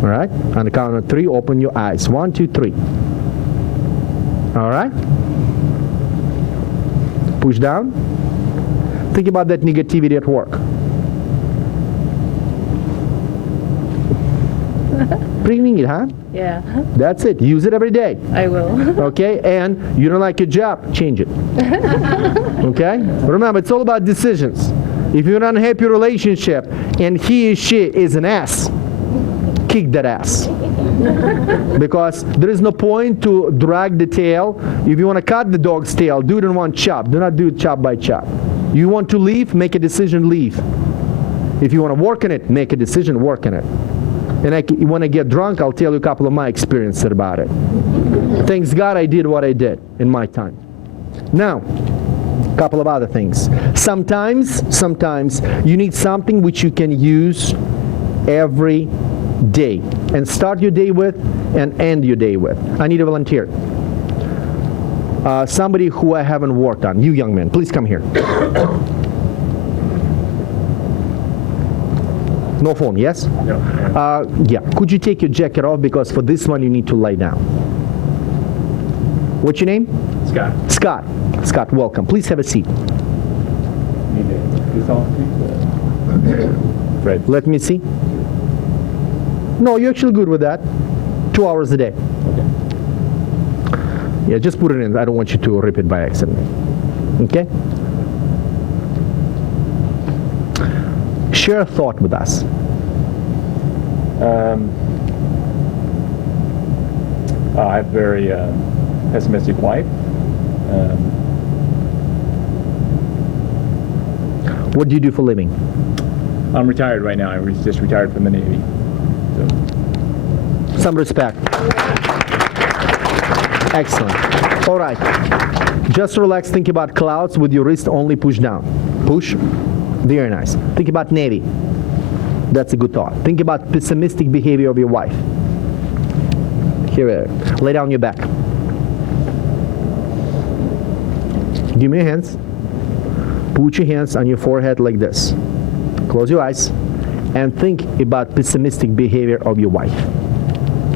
All right? On the count of 3, open your eyes. 1, 2, 3. All right? Push down. Think about that negativity at work. Bringing it, huh? Yeah, That's it. Use it every day. I will. Okay? And you don't like your job, change it. Okay? Remember, it's all about decisions. If you're in an unhappy relationship and he or she is an ass, kick that ass. Because there is no point to drag the tail. If you want to cut the dog's tail, do it in one chop. Do not do it chop by chop. You want to leave, make a decision, leave. If you want to work in it, make a decision, work in it. And when I get drunk, I'll tell you a couple of my experiences about it. Thanks God I did what I did in my time. Now, a couple of other things. Sometimes you need something which you can use every day. And start your day with and end your day with. I need a volunteer. Somebody who I haven't worked on. You young men, please come here. No phone, yes? No. Yeah. Could you take your jacket off, because for this one you need to lie down. What's your name? Scott. Scott. Scott, welcome. Please have a seat. Fred. Let me see. No, you're actually good with that. 2 hours a day. Okay. Yeah, just put it in. I don't want you to rip it by accident. Okay? Share a thought with us. I have a very pessimistic wife. What do you do for a living? I'm retired right now. I just retired from the Navy. So. Some respect. Excellent. All right. Just relax. Think about clouds with your wrist only push down. Push. Very nice. Think about Navy. That's a good thought. Think about pessimistic behavior of your wife. Here, lay down your back. Give me your hands. Put your hands on your forehead like this. Close your eyes and think about pessimistic behavior of your wife.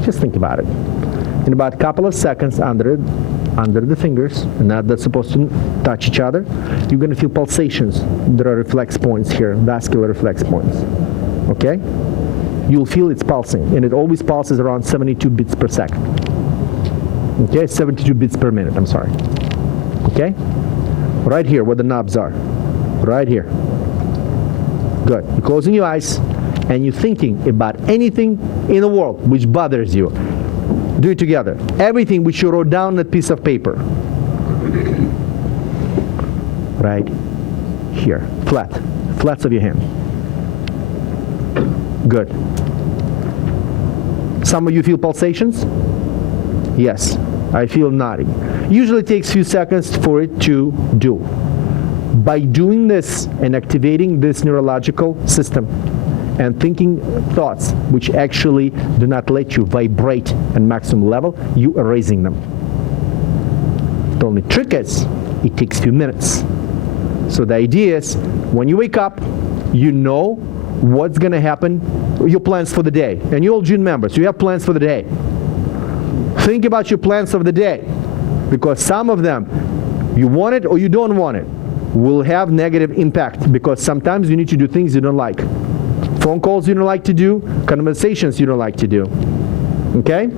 Just think about it. In about a couple of seconds under the fingers, and that's supposed to touch each other, you're going to feel pulsations. There are reflex points here, vascular reflex points. Okay? You'll feel it's pulsing, and it always pulses around 72 beats per second. Okay? 72 beats per minute, I'm sorry. Okay? Right here, where the knobs are. Right here. Good. You're closing your eyes, and you're thinking about anything in the world which bothers you. Do it together. Everything which you wrote down on that piece of paper. Right here. Flats of your hand. Good. Some of you feel pulsations? Yes, I feel nodding. Usually it takes a few seconds for it to do. By doing this and activating this neurological system and thinking thoughts which actually do not let you vibrate at maximum level, you are raising them. The only trick is, it takes a few minutes. So the idea is, when you wake up, you know what's going to happen, your plans for the day. And you're all June members, you have plans for the day. Think about your plans of the day, because some of them, you want it or you don't want it, will have negative impact, because sometimes you need to do things you don't like. Phone calls you don't like to do, conversations you don't like to do. Okay?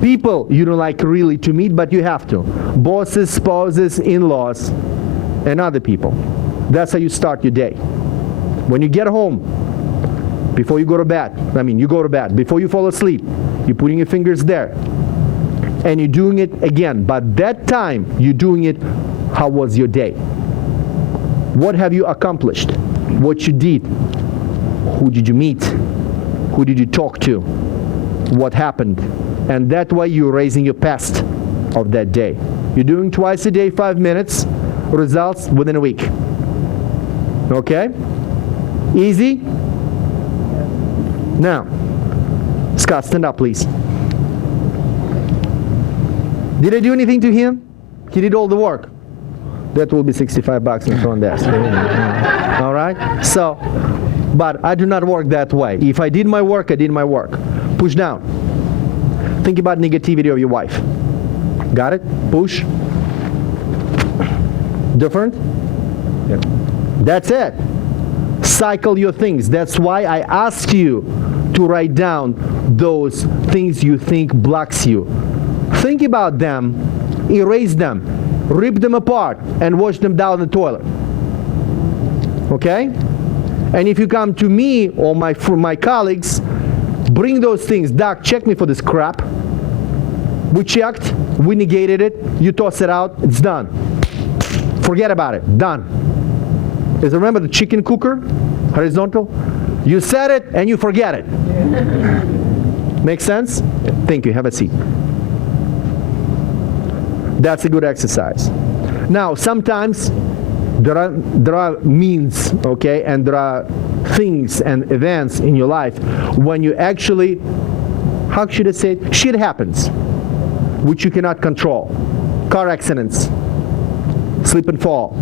People you don't like really to meet, but you have to. Bosses, spouses, in-laws, and other people. That's how you start your day. When you get home, before you go to bed, you go to bed, before you fall asleep, you're putting your fingers there. And you're doing it again. But that time, you're doing it, how was your day? What have you accomplished? What you did? Who did you meet? Who did you talk to? What happened? And that way you're raising your past of that day. You're doing twice a day, 5 minutes, results within a week. Okay? Easy? Now, Scott, stand up, please. Did I do anything to him? He did all the work. That will be $65 in the front desk. All right? So, but I do not work that way. If I did my work, I did my work. Push down. Think about negativity of your wife. Got it? Push. Different? Yep. That's it. Cycle your things. That's why I ask you to write down those things you think blocks you. Think about them, erase them, rip them apart, and wash them down the toilet. Okay? And if you come to me or my colleagues, bring those things. Doc, check me for this crap. We checked, we negated it, you toss it out, it's done. Forget about it, done. Is remember the chicken cooker, horizontal? You said it and you forget it. Make sense? Thank you, have a seat. That's a good exercise. Now, sometimes there are means, okay, and there are things and events in your life when you actually, how should I say it? Shit happens, which you cannot control. Car accidents, slip and fall,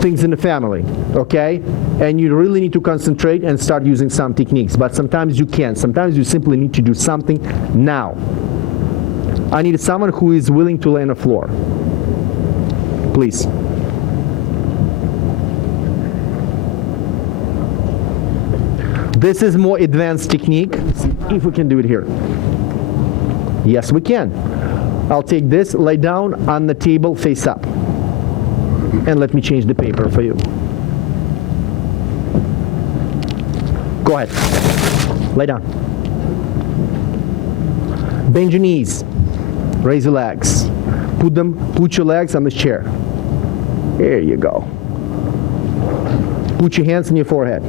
things in the family, okay? And you really need to concentrate and start using some techniques, but sometimes you can't. Sometimes you simply need to do something now. I need someone who is willing to lay on the floor. Please. This is more advanced technique. If we can do it here. Yes, we can. I'll take this, lay down on the table, face up. And let me change the paper for you. Go ahead. Lay down. Bend your knees. Raise your legs. Put your legs on this chair. There you go. Put your hands on your forehead.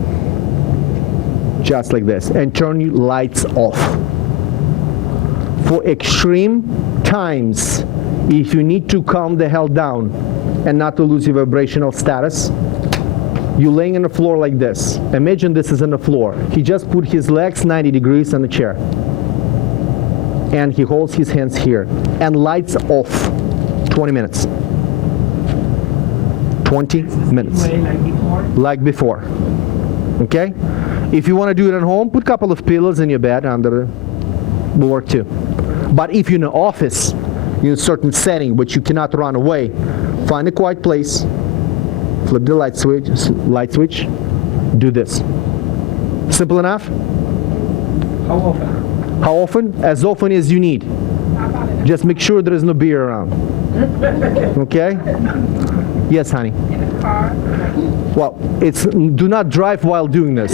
Just like this. And turn your lights off. For extreme times, if you need to calm the hell down and not to lose your vibrational status, you're laying on the floor like this. Imagine this is on the floor. He just put his legs 90 degrees on the chair. And he holds his hands here. And lights off. 20 minutes. 20 minutes. Like before. Okay? If you want to do it at home, put a couple of pillows in your bed under the will work too. But if you're in an office, in a certain setting which you cannot run away, find a quiet place, flip the light switch, do this. Simple enough? How often? How often? As often as you need. Just make sure there is no beer around. Okay? Yes, honey. In a car? Well, it's do not drive while doing this.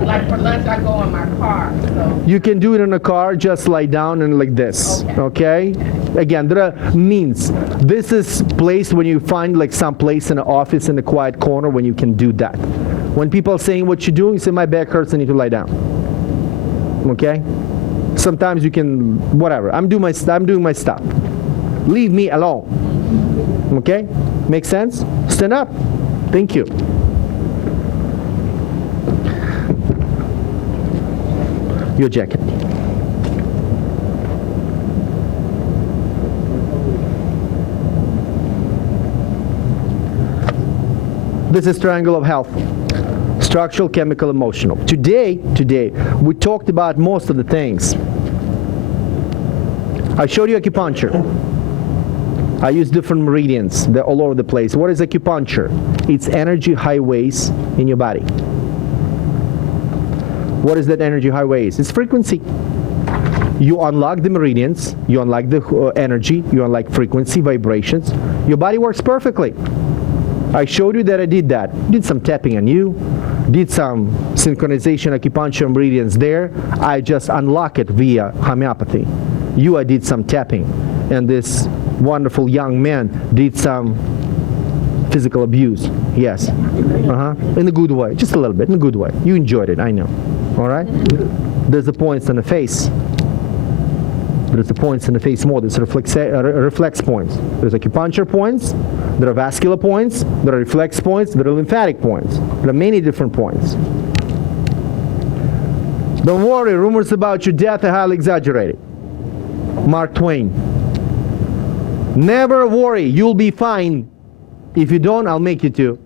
Like for lunch, I go in my car. So. You can do it in a car, just lie down and like this, okay? Again, there are means. This is place when you find like some place in an office in a quiet corner when you can do that. When people are saying what you're doing, you say, my back hurts, I need to lie down. Okay? Sometimes you can, whatever. I'm doing my stuff. Leave me alone. Okay? Make sense? Stand up. Thank you. Your jacket. This is triangle of health. Structural, chemical, emotional. Today, we talked about most of the things. I showed you acupuncture. I use different meridians. They're all over the place. What is acupuncture? It's energy highways in your body. What is that energy highways? It's frequency. You unlock the meridians, you unlock the energy, you unlock frequency, vibrations. Your body works perfectly. I showed you that I did that. Did some tapping on you, did some synchronization acupuncture meridians there. I just unlock it via homeopathy. I did some tapping, and this wonderful young man did some physical abuse. Yes. In a good way, just a little bit, in a good way. You enjoyed it, I know. All right? There's the points on the face. There's the points in the face more. There's reflex points. There's acupuncture points. There are vascular points. There are reflex points. There are lymphatic points. There are many different points. Don't worry, rumors about your death are highly exaggerated. Mark Twain. Never worry, you'll be fine. If you don't, I'll make you to.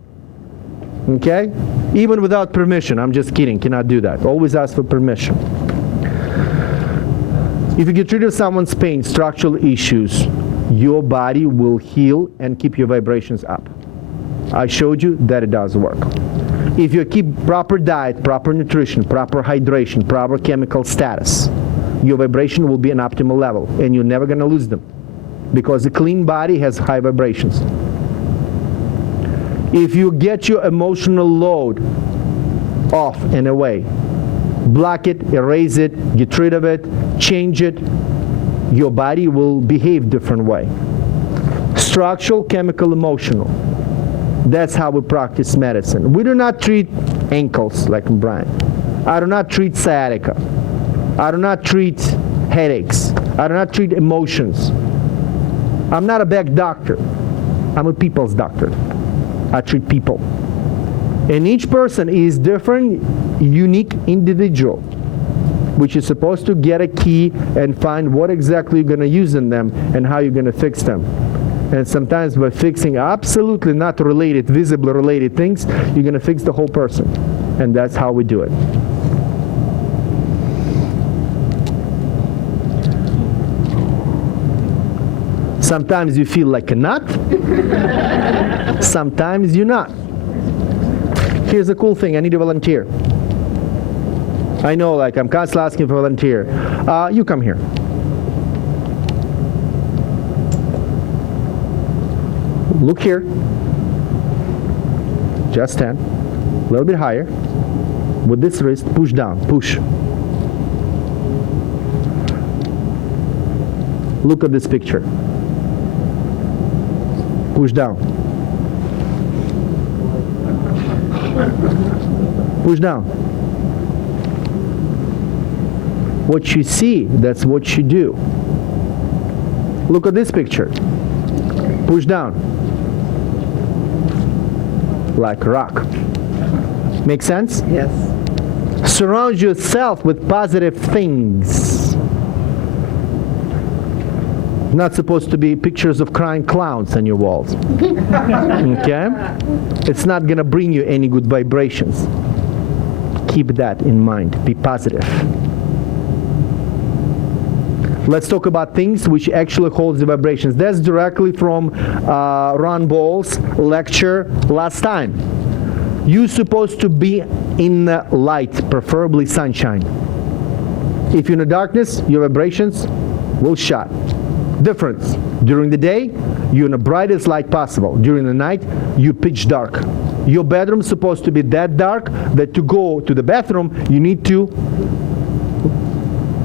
Okay? Even without permission. I'm just kidding. Cannot do that. Always ask for permission. If you get rid of someone's pain, structural issues, your body will heal and keep your vibrations up. I showed you that it does work. If you keep proper diet, proper nutrition, proper hydration, proper chemical status, your vibration will be an optimal level, and you're never going to lose them, because a clean body has high vibrations. If you get your emotional load off and away, block it, erase it, get rid of it, change it, your body will behave different way. Structural, chemical, emotional. That's how we practice medicine. We do not treat ankles like Brian. I do not treat sciatica. I do not treat headaches. I do not treat emotions. I'm not a back doctor. I'm a people's doctor. I treat people. And each person is different, unique individual, which is supposed to get a key and find what exactly you're going to use in them and how you're going to fix them. And sometimes by fixing absolutely not related, visibly related things, you're going to fix the whole person. And that's how we do it. Sometimes you feel like a nut. Sometimes you're not. Here's a cool thing. I need a volunteer. I know, like, I'm constantly asking for a volunteer. You come here. Look here. Just stand. A little bit higher. With this wrist, push down. Push. Look at this picture. Push down. Push down. What you see, that's what you do. Look at this picture. Push down. Like a rock. Make sense? Yes. Surround yourself with positive things. Not supposed to be pictures of crying clowns on your walls. Okay? It's not going to bring you any good vibrations. Keep that in mind. Be positive. Let's talk about things which actually holds the vibrations. That's directly from Ron Bowles' lecture last time. You're supposed to be in the light, preferably sunshine. If you're in the darkness, your vibrations will shut. Difference. During the day, you're in the brightest light possible. During the night, you pitch dark. Your bedroom's supposed to be that dark that to go to the bathroom, you need to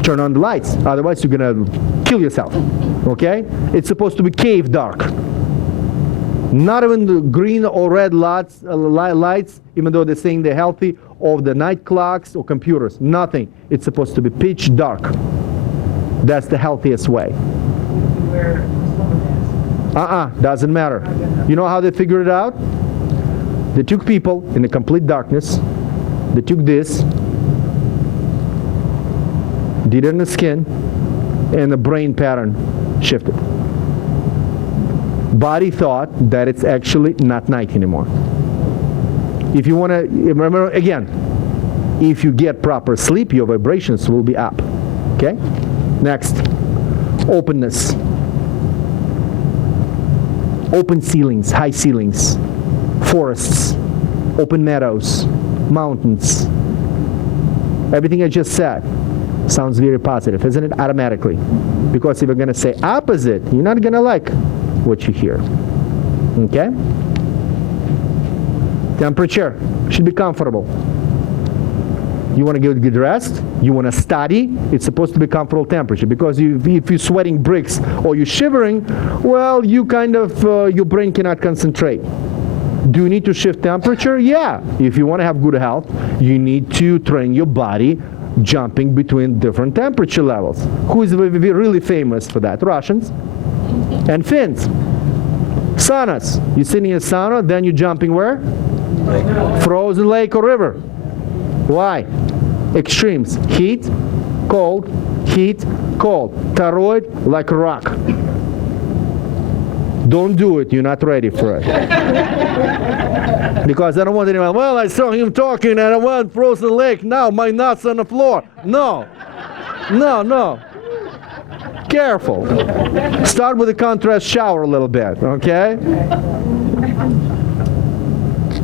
turn on the lights. Otherwise, you're going to kill yourself. Okay? It's supposed to be cave dark. Not even the green or red lights, even though they're saying they're healthy, or the night clocks or computers. Nothing. It's supposed to be pitch dark. That's the healthiest way. Where someone has. Doesn't matter. You know how they figured it out? They took people in the complete darkness. They took this, did it in the skin, and the brain pattern shifted. Body thought that it's actually not night anymore. If you want to remember again, if you get proper sleep, your vibrations will be up. Okay? Next, openness. Open ceilings, high ceilings, forests, open meadows, mountains. Everything I just said sounds very positive, isn't it? Automatically. Because if you're going to say opposite, you're not going to like what you hear. Okay? Temperature should be comfortable. You want to get good rest, you want to study, it's supposed to be comfortable temperature, because if you're sweating bricks or you're shivering, well, you kind of, your brain cannot concentrate. Do you need to shift temperature? Yeah. If you want to have good health, you need to train your body jumping between different temperature levels. Who is really famous for that? Russians and Finns. Saunas. You're sitting in a sauna, then you're jumping where? Frozen lake or river. Why? Extremes. Heat, cold, toroid, like a rock. Don't do it. You're not ready for it. Because I don't want anyone, well, I saw him talking and I went frozen lake. Now my nuts on the floor. No. Careful. Start with a contrast shower a little bit, okay?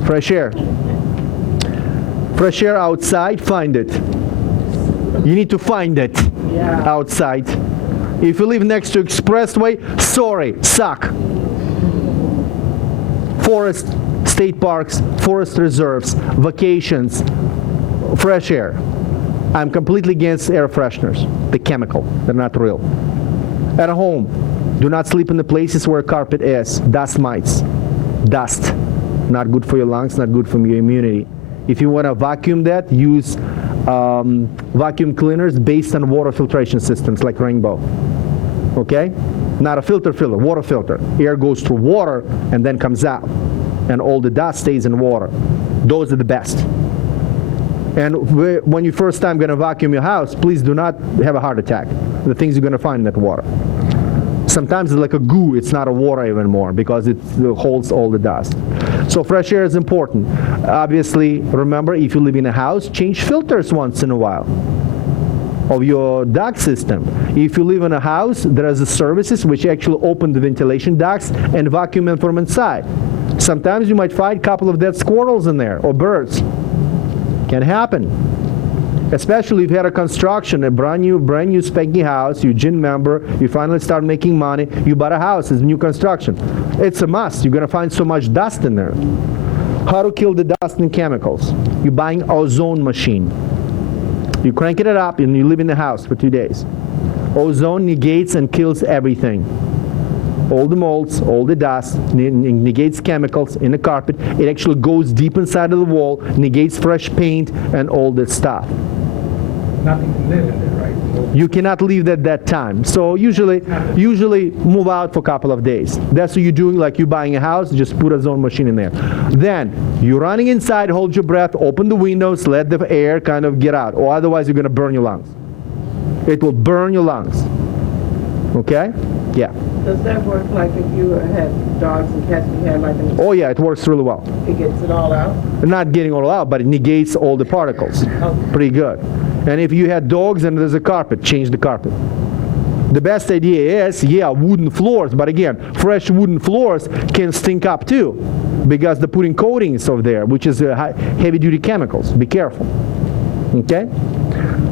Fresh air. Fresh air outside, find it. You need to find it outside. If you live next to expressway, sorry, suck. Forest, state parks, forest reserves, vacations, fresh air. I'm completely against air fresheners. The chemical, they're not real. At home, do not sleep in the places where carpet is. Dust mites. Dust. Not good for your lungs, not good for your immunity. If you want to vacuum that, use vacuum cleaners based on water filtration systems like Rainbow. Okay? Not a filter, water filter. Air goes through water and then comes out. And all the dust stays in water. Those are the best. And when you first time going to vacuum your house, please do not have a heart attack. The things you're going to find in that water. Sometimes it's like a goo, it's not a water even more because it holds all the dust. So fresh air is important. Obviously, remember, if you live in a house, change filters once in a while of your duct system. If you live in a house, there are services which actually open the ventilation ducts and vacuum them from inside. Sometimes you might find a couple of dead squirrels in there or birds. Can happen. Especially if you had a construction, a brand new spanking house, you're a gym member, you finally start making money, you bought a house, it's new construction. It's a must. You're going to find so much dust in there. How to kill the dust and chemicals? You're buying an ozone machine. You crank it up and you live in the house for 2 days. Ozone negates and kills everything. All the molds, all the dust, negates chemicals in the carpet. It actually goes deep inside of the wall, negates fresh paint and all that stuff. Nothing can live in there, right? You cannot leave at that time. So usually move out for a couple of days. That's what you're doing, like you're buying a house, just put a ozone machine in there. Then you're running inside, hold your breath, open the windows, let the air kind of get out, or otherwise you're going to burn your lungs. It will burn your lungs. Okay? Yeah. Does that work like if you had dogs and cats and you had like an... Oh yeah, it works really well. It gets it all out? Not getting all out, but it negates all the particles. Okay. Pretty good. And if you had dogs and there's a carpet, change the carpet. The best idea is, wooden floors, but again, fresh wooden floors can stink up too, because they're putting coatings over there, which is heavy-duty chemicals. Be careful. Okay?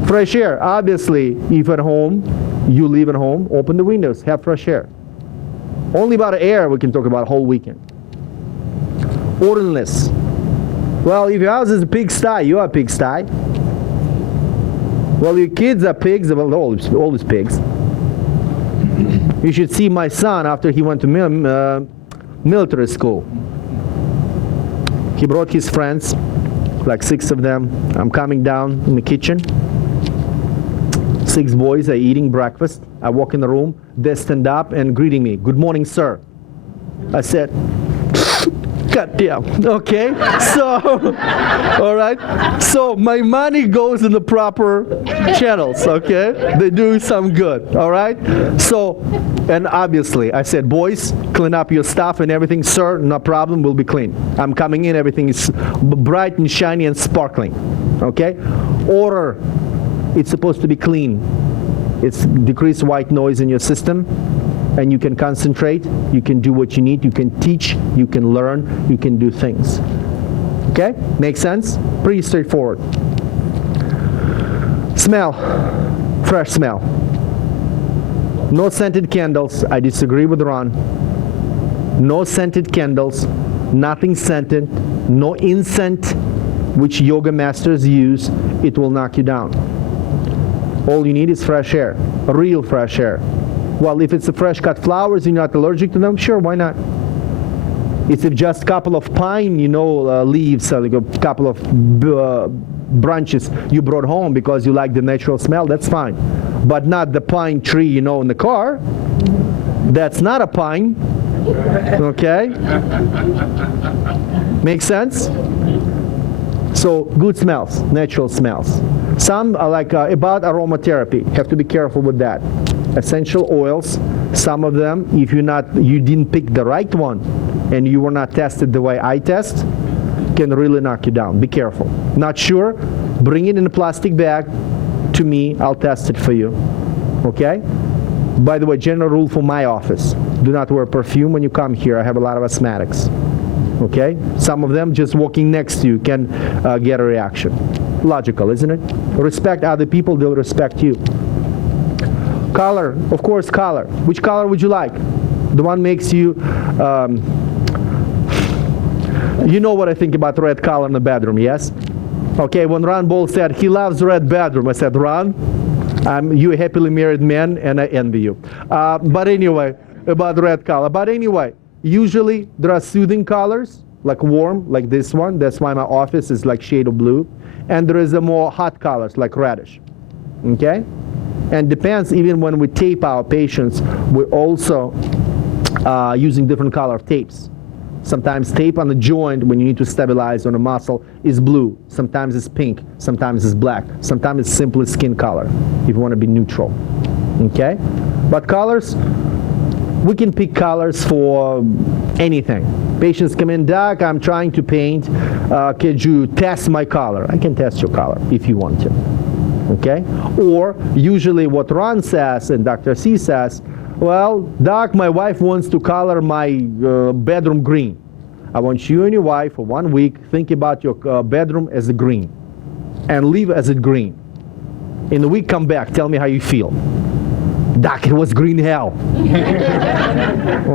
Fresh air. Obviously, if at home, you live at home, open the windows, have fresh air. Only about air we can talk about whole weekend. Orderliness. Well, if your house is a pigsty, you are a pigsty. Well, your kids are pigs, well, all is pigs. You should see my son after he went to military school. He brought his friends, like 6 of them. I'm coming down in the kitchen. 6 boys are eating breakfast. I walk in the room. They stand up and greeting me. Good morning, sir. I said, God damn. Okay. So, all right. So my money goes in the proper channels. Okay. They do some good. All right. So, and obviously I said, boys, clean up your stuff and everything. Sir, no problem. We'll be clean. I'm coming in. Everything is bright and shiny and sparkling. Okay. Order. It's supposed to be clean. It's decrease white noise in your system. And you can concentrate, you can do what you need, you can teach, you can learn, you can do things. Okay? Make sense? Pretty straightforward. Smell. Fresh smell. No scented candles. I disagree with Ron. No scented candles. Nothing scented. No incense, which yoga masters use. It will knock you down. All you need is fresh air. Real fresh air. Well, if it's a fresh cut flowers and you're not allergic to them, sure, why not? If it's just a couple of pine, leaves, like a couple of branches you brought home because you like the natural smell, that's fine. But not the pine tree, in the car. That's not a pine. Okay? Makes sense? So, good smells, natural smells. Some are like about aromatherapy. Have to be careful with that. Essential oils, some of them, if you didn't pick the right one and you were not tested the way I test, can really knock you down. Be careful. Not sure? Bring it in a plastic bag to me. I'll test it for you. Okay? By the way, general rule for my office. Do not wear perfume when you come here. I have a lot of asthmatics. Okay? Some of them just walking next to you can get a reaction. Logical, isn't it? Respect other people, they'll respect you. Color, of course, color. Which color would you like? The one makes you, you know what I think about red color in the bedroom, yes? Okay, when Ron Ball said he loves red bedroom, I said, Ron, you're a happily married man and I envy you. But anyway, about red color. But anyway, usually there are soothing colors, like warm, like this one. That's why my office is like shade of blue. And there is a more hot colors, like reddish. Okay? And depends, even when we tape our patients, we're also using different color of tapes. Sometimes tape on the joint when you need to stabilize on a muscle is blue. Sometimes it's pink. Sometimes it's black. Sometimes it's simply skin color if you want to be neutral. Okay? But colors, we can pick colors for anything. Patients come in, Doc, I'm trying to paint. Could you test my color? I can test your color if you want to. Okay? Or usually what Ron says and Dr. C says, well, Doc, my wife wants to color my bedroom green. I want you and your wife for 1 week, think about your bedroom as a green and leave as a green. In a week, come back, tell me how you feel. Doc, it was green hell.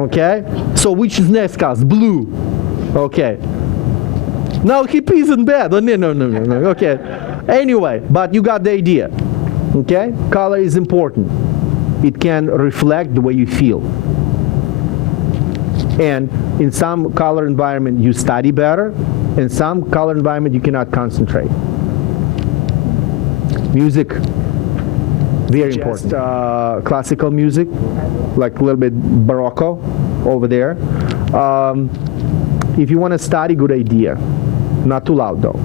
Okay? So which is next color? Blue. Okay. Now he pees in bed. Oh, no. Okay. Anyway, but you got the idea. Okay? Color is important. It can reflect the way you feel. And in some color environment, you study better. In some color environment, you cannot concentrate. Music, very important. Classical music, like a little bit Barocco over there. If you want to study, good idea. Not too loud though.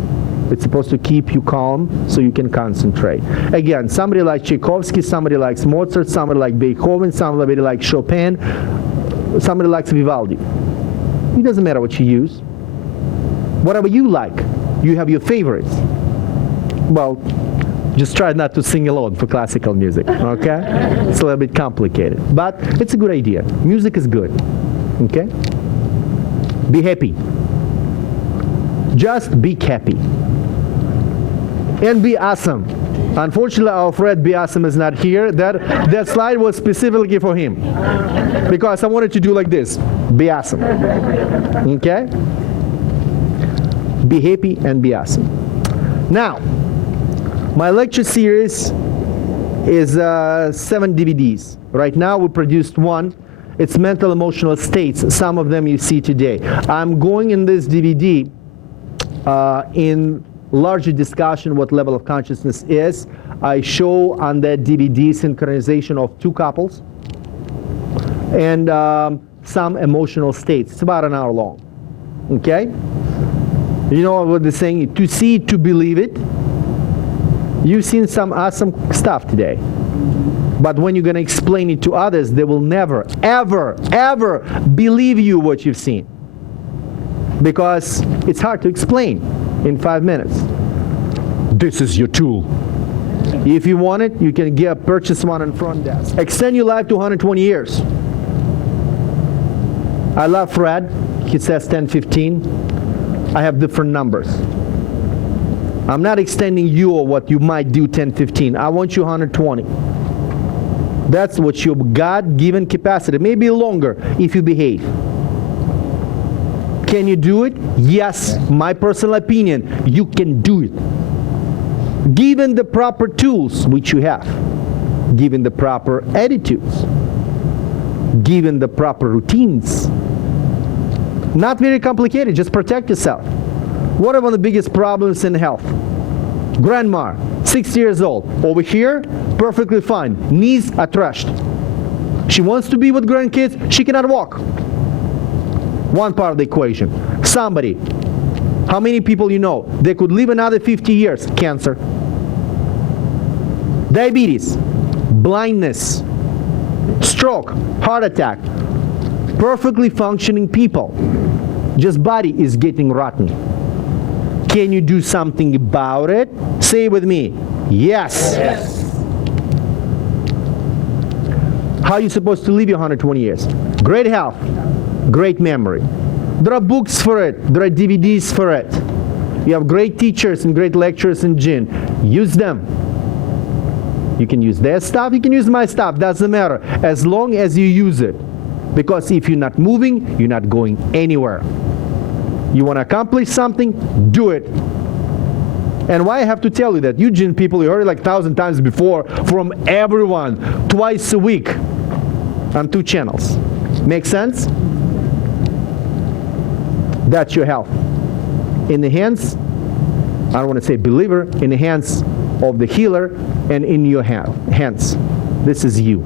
It's supposed to keep you calm so you can concentrate. Again, somebody likes Tchaikovsky, somebody likes Mozart, somebody likes Beethoven, somebody likes Chopin, somebody likes Vivaldi. It doesn't matter what you use. Whatever you like, you have your favorites. Well, just try not to sing alone for classical music, okay? It's a little bit complicated, but it's a good idea. Music is good, okay? Be happy. Just be happy. And be awesome. Unfortunately, our friend Be Awesome is not here. That slide was specifically for him. Because I wanted to do like this. Be awesome. Okay? Be happy and be awesome. Now, my lecture series is 7 DVDs. Right now we produced one, It's mental emotional states. Some of them you see today. I'm going in this DVD in larger discussion what level of consciousness is. I show on that DVD synchronization of two couples and some emotional states. It's about an hour long. Okay? You know what they're saying? To see it, to believe it. You've seen some awesome stuff today. But when you're going to explain it to others, they will never, ever, ever believe you what you've seen. Because it's hard to explain in 5 minutes. This is your tool. If you want it, you can purchase one on front desk. Extend your life to 120 years. I love Fred. He says 10, 15. I have different numbers. I'm not extending you or what you might do 10, 15. I want you 120. That's what your God-given capacity. Maybe longer if you behave. Can you do it? Yes. My personal opinion, you can do it. Given the proper tools, which you have. Given the proper attitudes. Given the proper routines. Not very complicated, just protect yourself. What are one of the biggest problems in health? Grandma, 60 years old, over here, perfectly fine, knees are trashed. She wants to be with grandkids, she cannot walk. One part of the equation. Somebody, how many people you know, they could live another 50 years, cancer. Diabetes, blindness, stroke, heart attack, perfectly functioning people. Just body is getting rotten. Can you do something about it? Say it with me. Yes. Yes. How are you supposed to live your 120 years? Great health, great memory. There are books for it. There are DVDs for it. You have great teachers and great lecturers in Jin. Use them. You can use their stuff, you can use my stuff, doesn't matter. As long as you use it. Because if you're not moving, you're not going anywhere. You want to accomplish something, do it. And why I have to tell you that? Eugene people, you heard it like 1,000 times before from everyone, twice a week on 2 channels. Make sense? That's your health. In the hands, I don't want to say believer, in the hands of the healer and in your hands. This is you.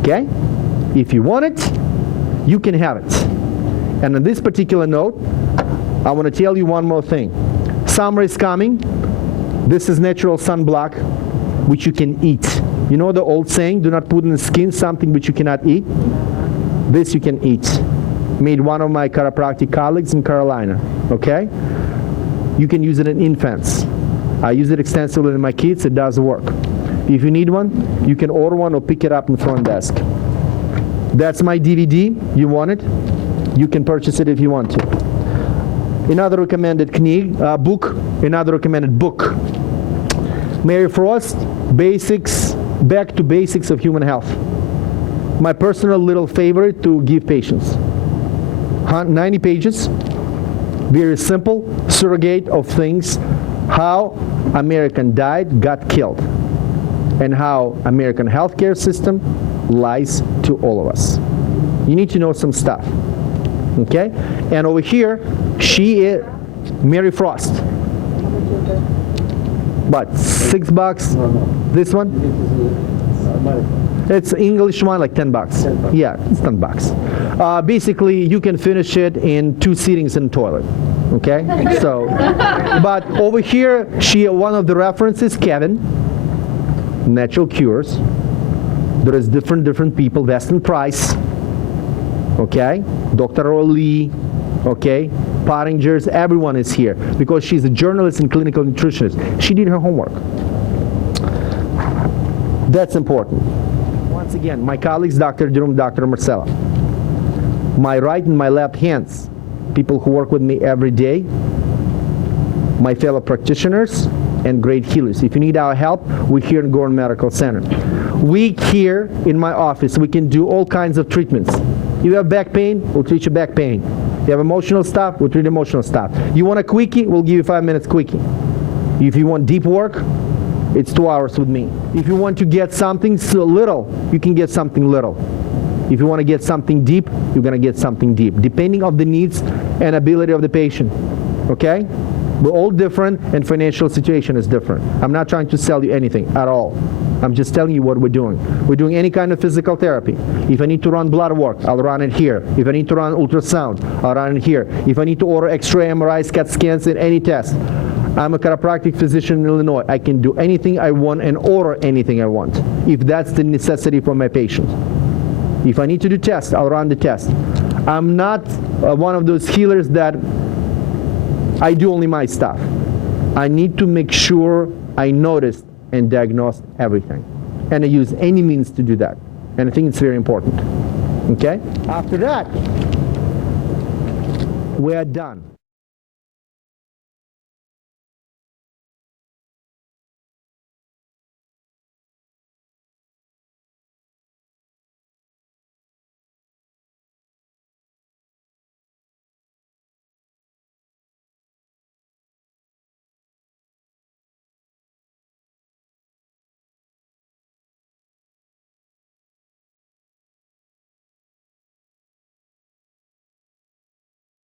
Okay? If you want it, you can have it. And on this particular note, I want to tell you one more thing. Summer is coming. This is natural sunblock, which you can eat. You know the old saying, do not put in the skin something which you cannot eat? This you can eat. Made one of my chiropractic colleagues in Carolina, okay? You can use it in infants. I use it extensively in my kids, it does work. If you need one, you can order one or pick it up in the front desk. That's my DVD, you want it? You can purchase it if you want to. Another recommended book, another recommended book. Mary Frost, Basics, Back to Basics of Human Health. My personal little favorite to give patients. 90 pages, very simple, surrogate of things, how American diet got killed, and how American healthcare system lies to all of us. You need to know some stuff. Okay? And over here, she is Mary Frost. What, $6? No. This one? It's English one, like $10. Yeah, it's $10. Basically, you can finish it in 2 sittings in the toilet. Okay? So, but over here, one of the references, Kevin, Natural Cures. There is different people, Weston Price. Okay, Dr. O'Lee, okay, Pottingers, everyone is here because she's a journalist and clinical nutritionist. She did her homework. That's important. Once again, my colleagues, Dr. Jerome, Dr. Marcella. My right and my left hands, people who work with me every day, my fellow practitioners, and great healers. If you need our help, we're here in Gorham Medical Center. We here in my office, we can do all kinds of treatments. You have back pain, we'll treat your back pain. You have emotional stuff, we'll treat emotional stuff. You want a quickie, we'll give you 5 minutes quickie. If you want deep work, it's 2 hours with me. If you want to get something so little, you can get something little. If you want to get something deep, you're going to get something deep, depending on the needs and ability of the patient. Okay? We're all different, and financial situation is different. I'm not trying to sell you anything at all. I'm just telling you what we're doing. We're doing any kind of physical therapy. If I need to run blood work, I'll run it here. If I need to run ultrasound, I'll run it here. If I need to order X-ray, MRIs, CAT scans, and any test, I'm a chiropractic physician in Illinois. I can do anything I want and order anything I want, if that's the necessity for my patient. If I need to do tests, I'll run the test. I'm not one of those healers that I do only my stuff. I need to make sure I notice and diagnose everything. And I use any means to do that. And I think it's very important. Okay? After that, we're done.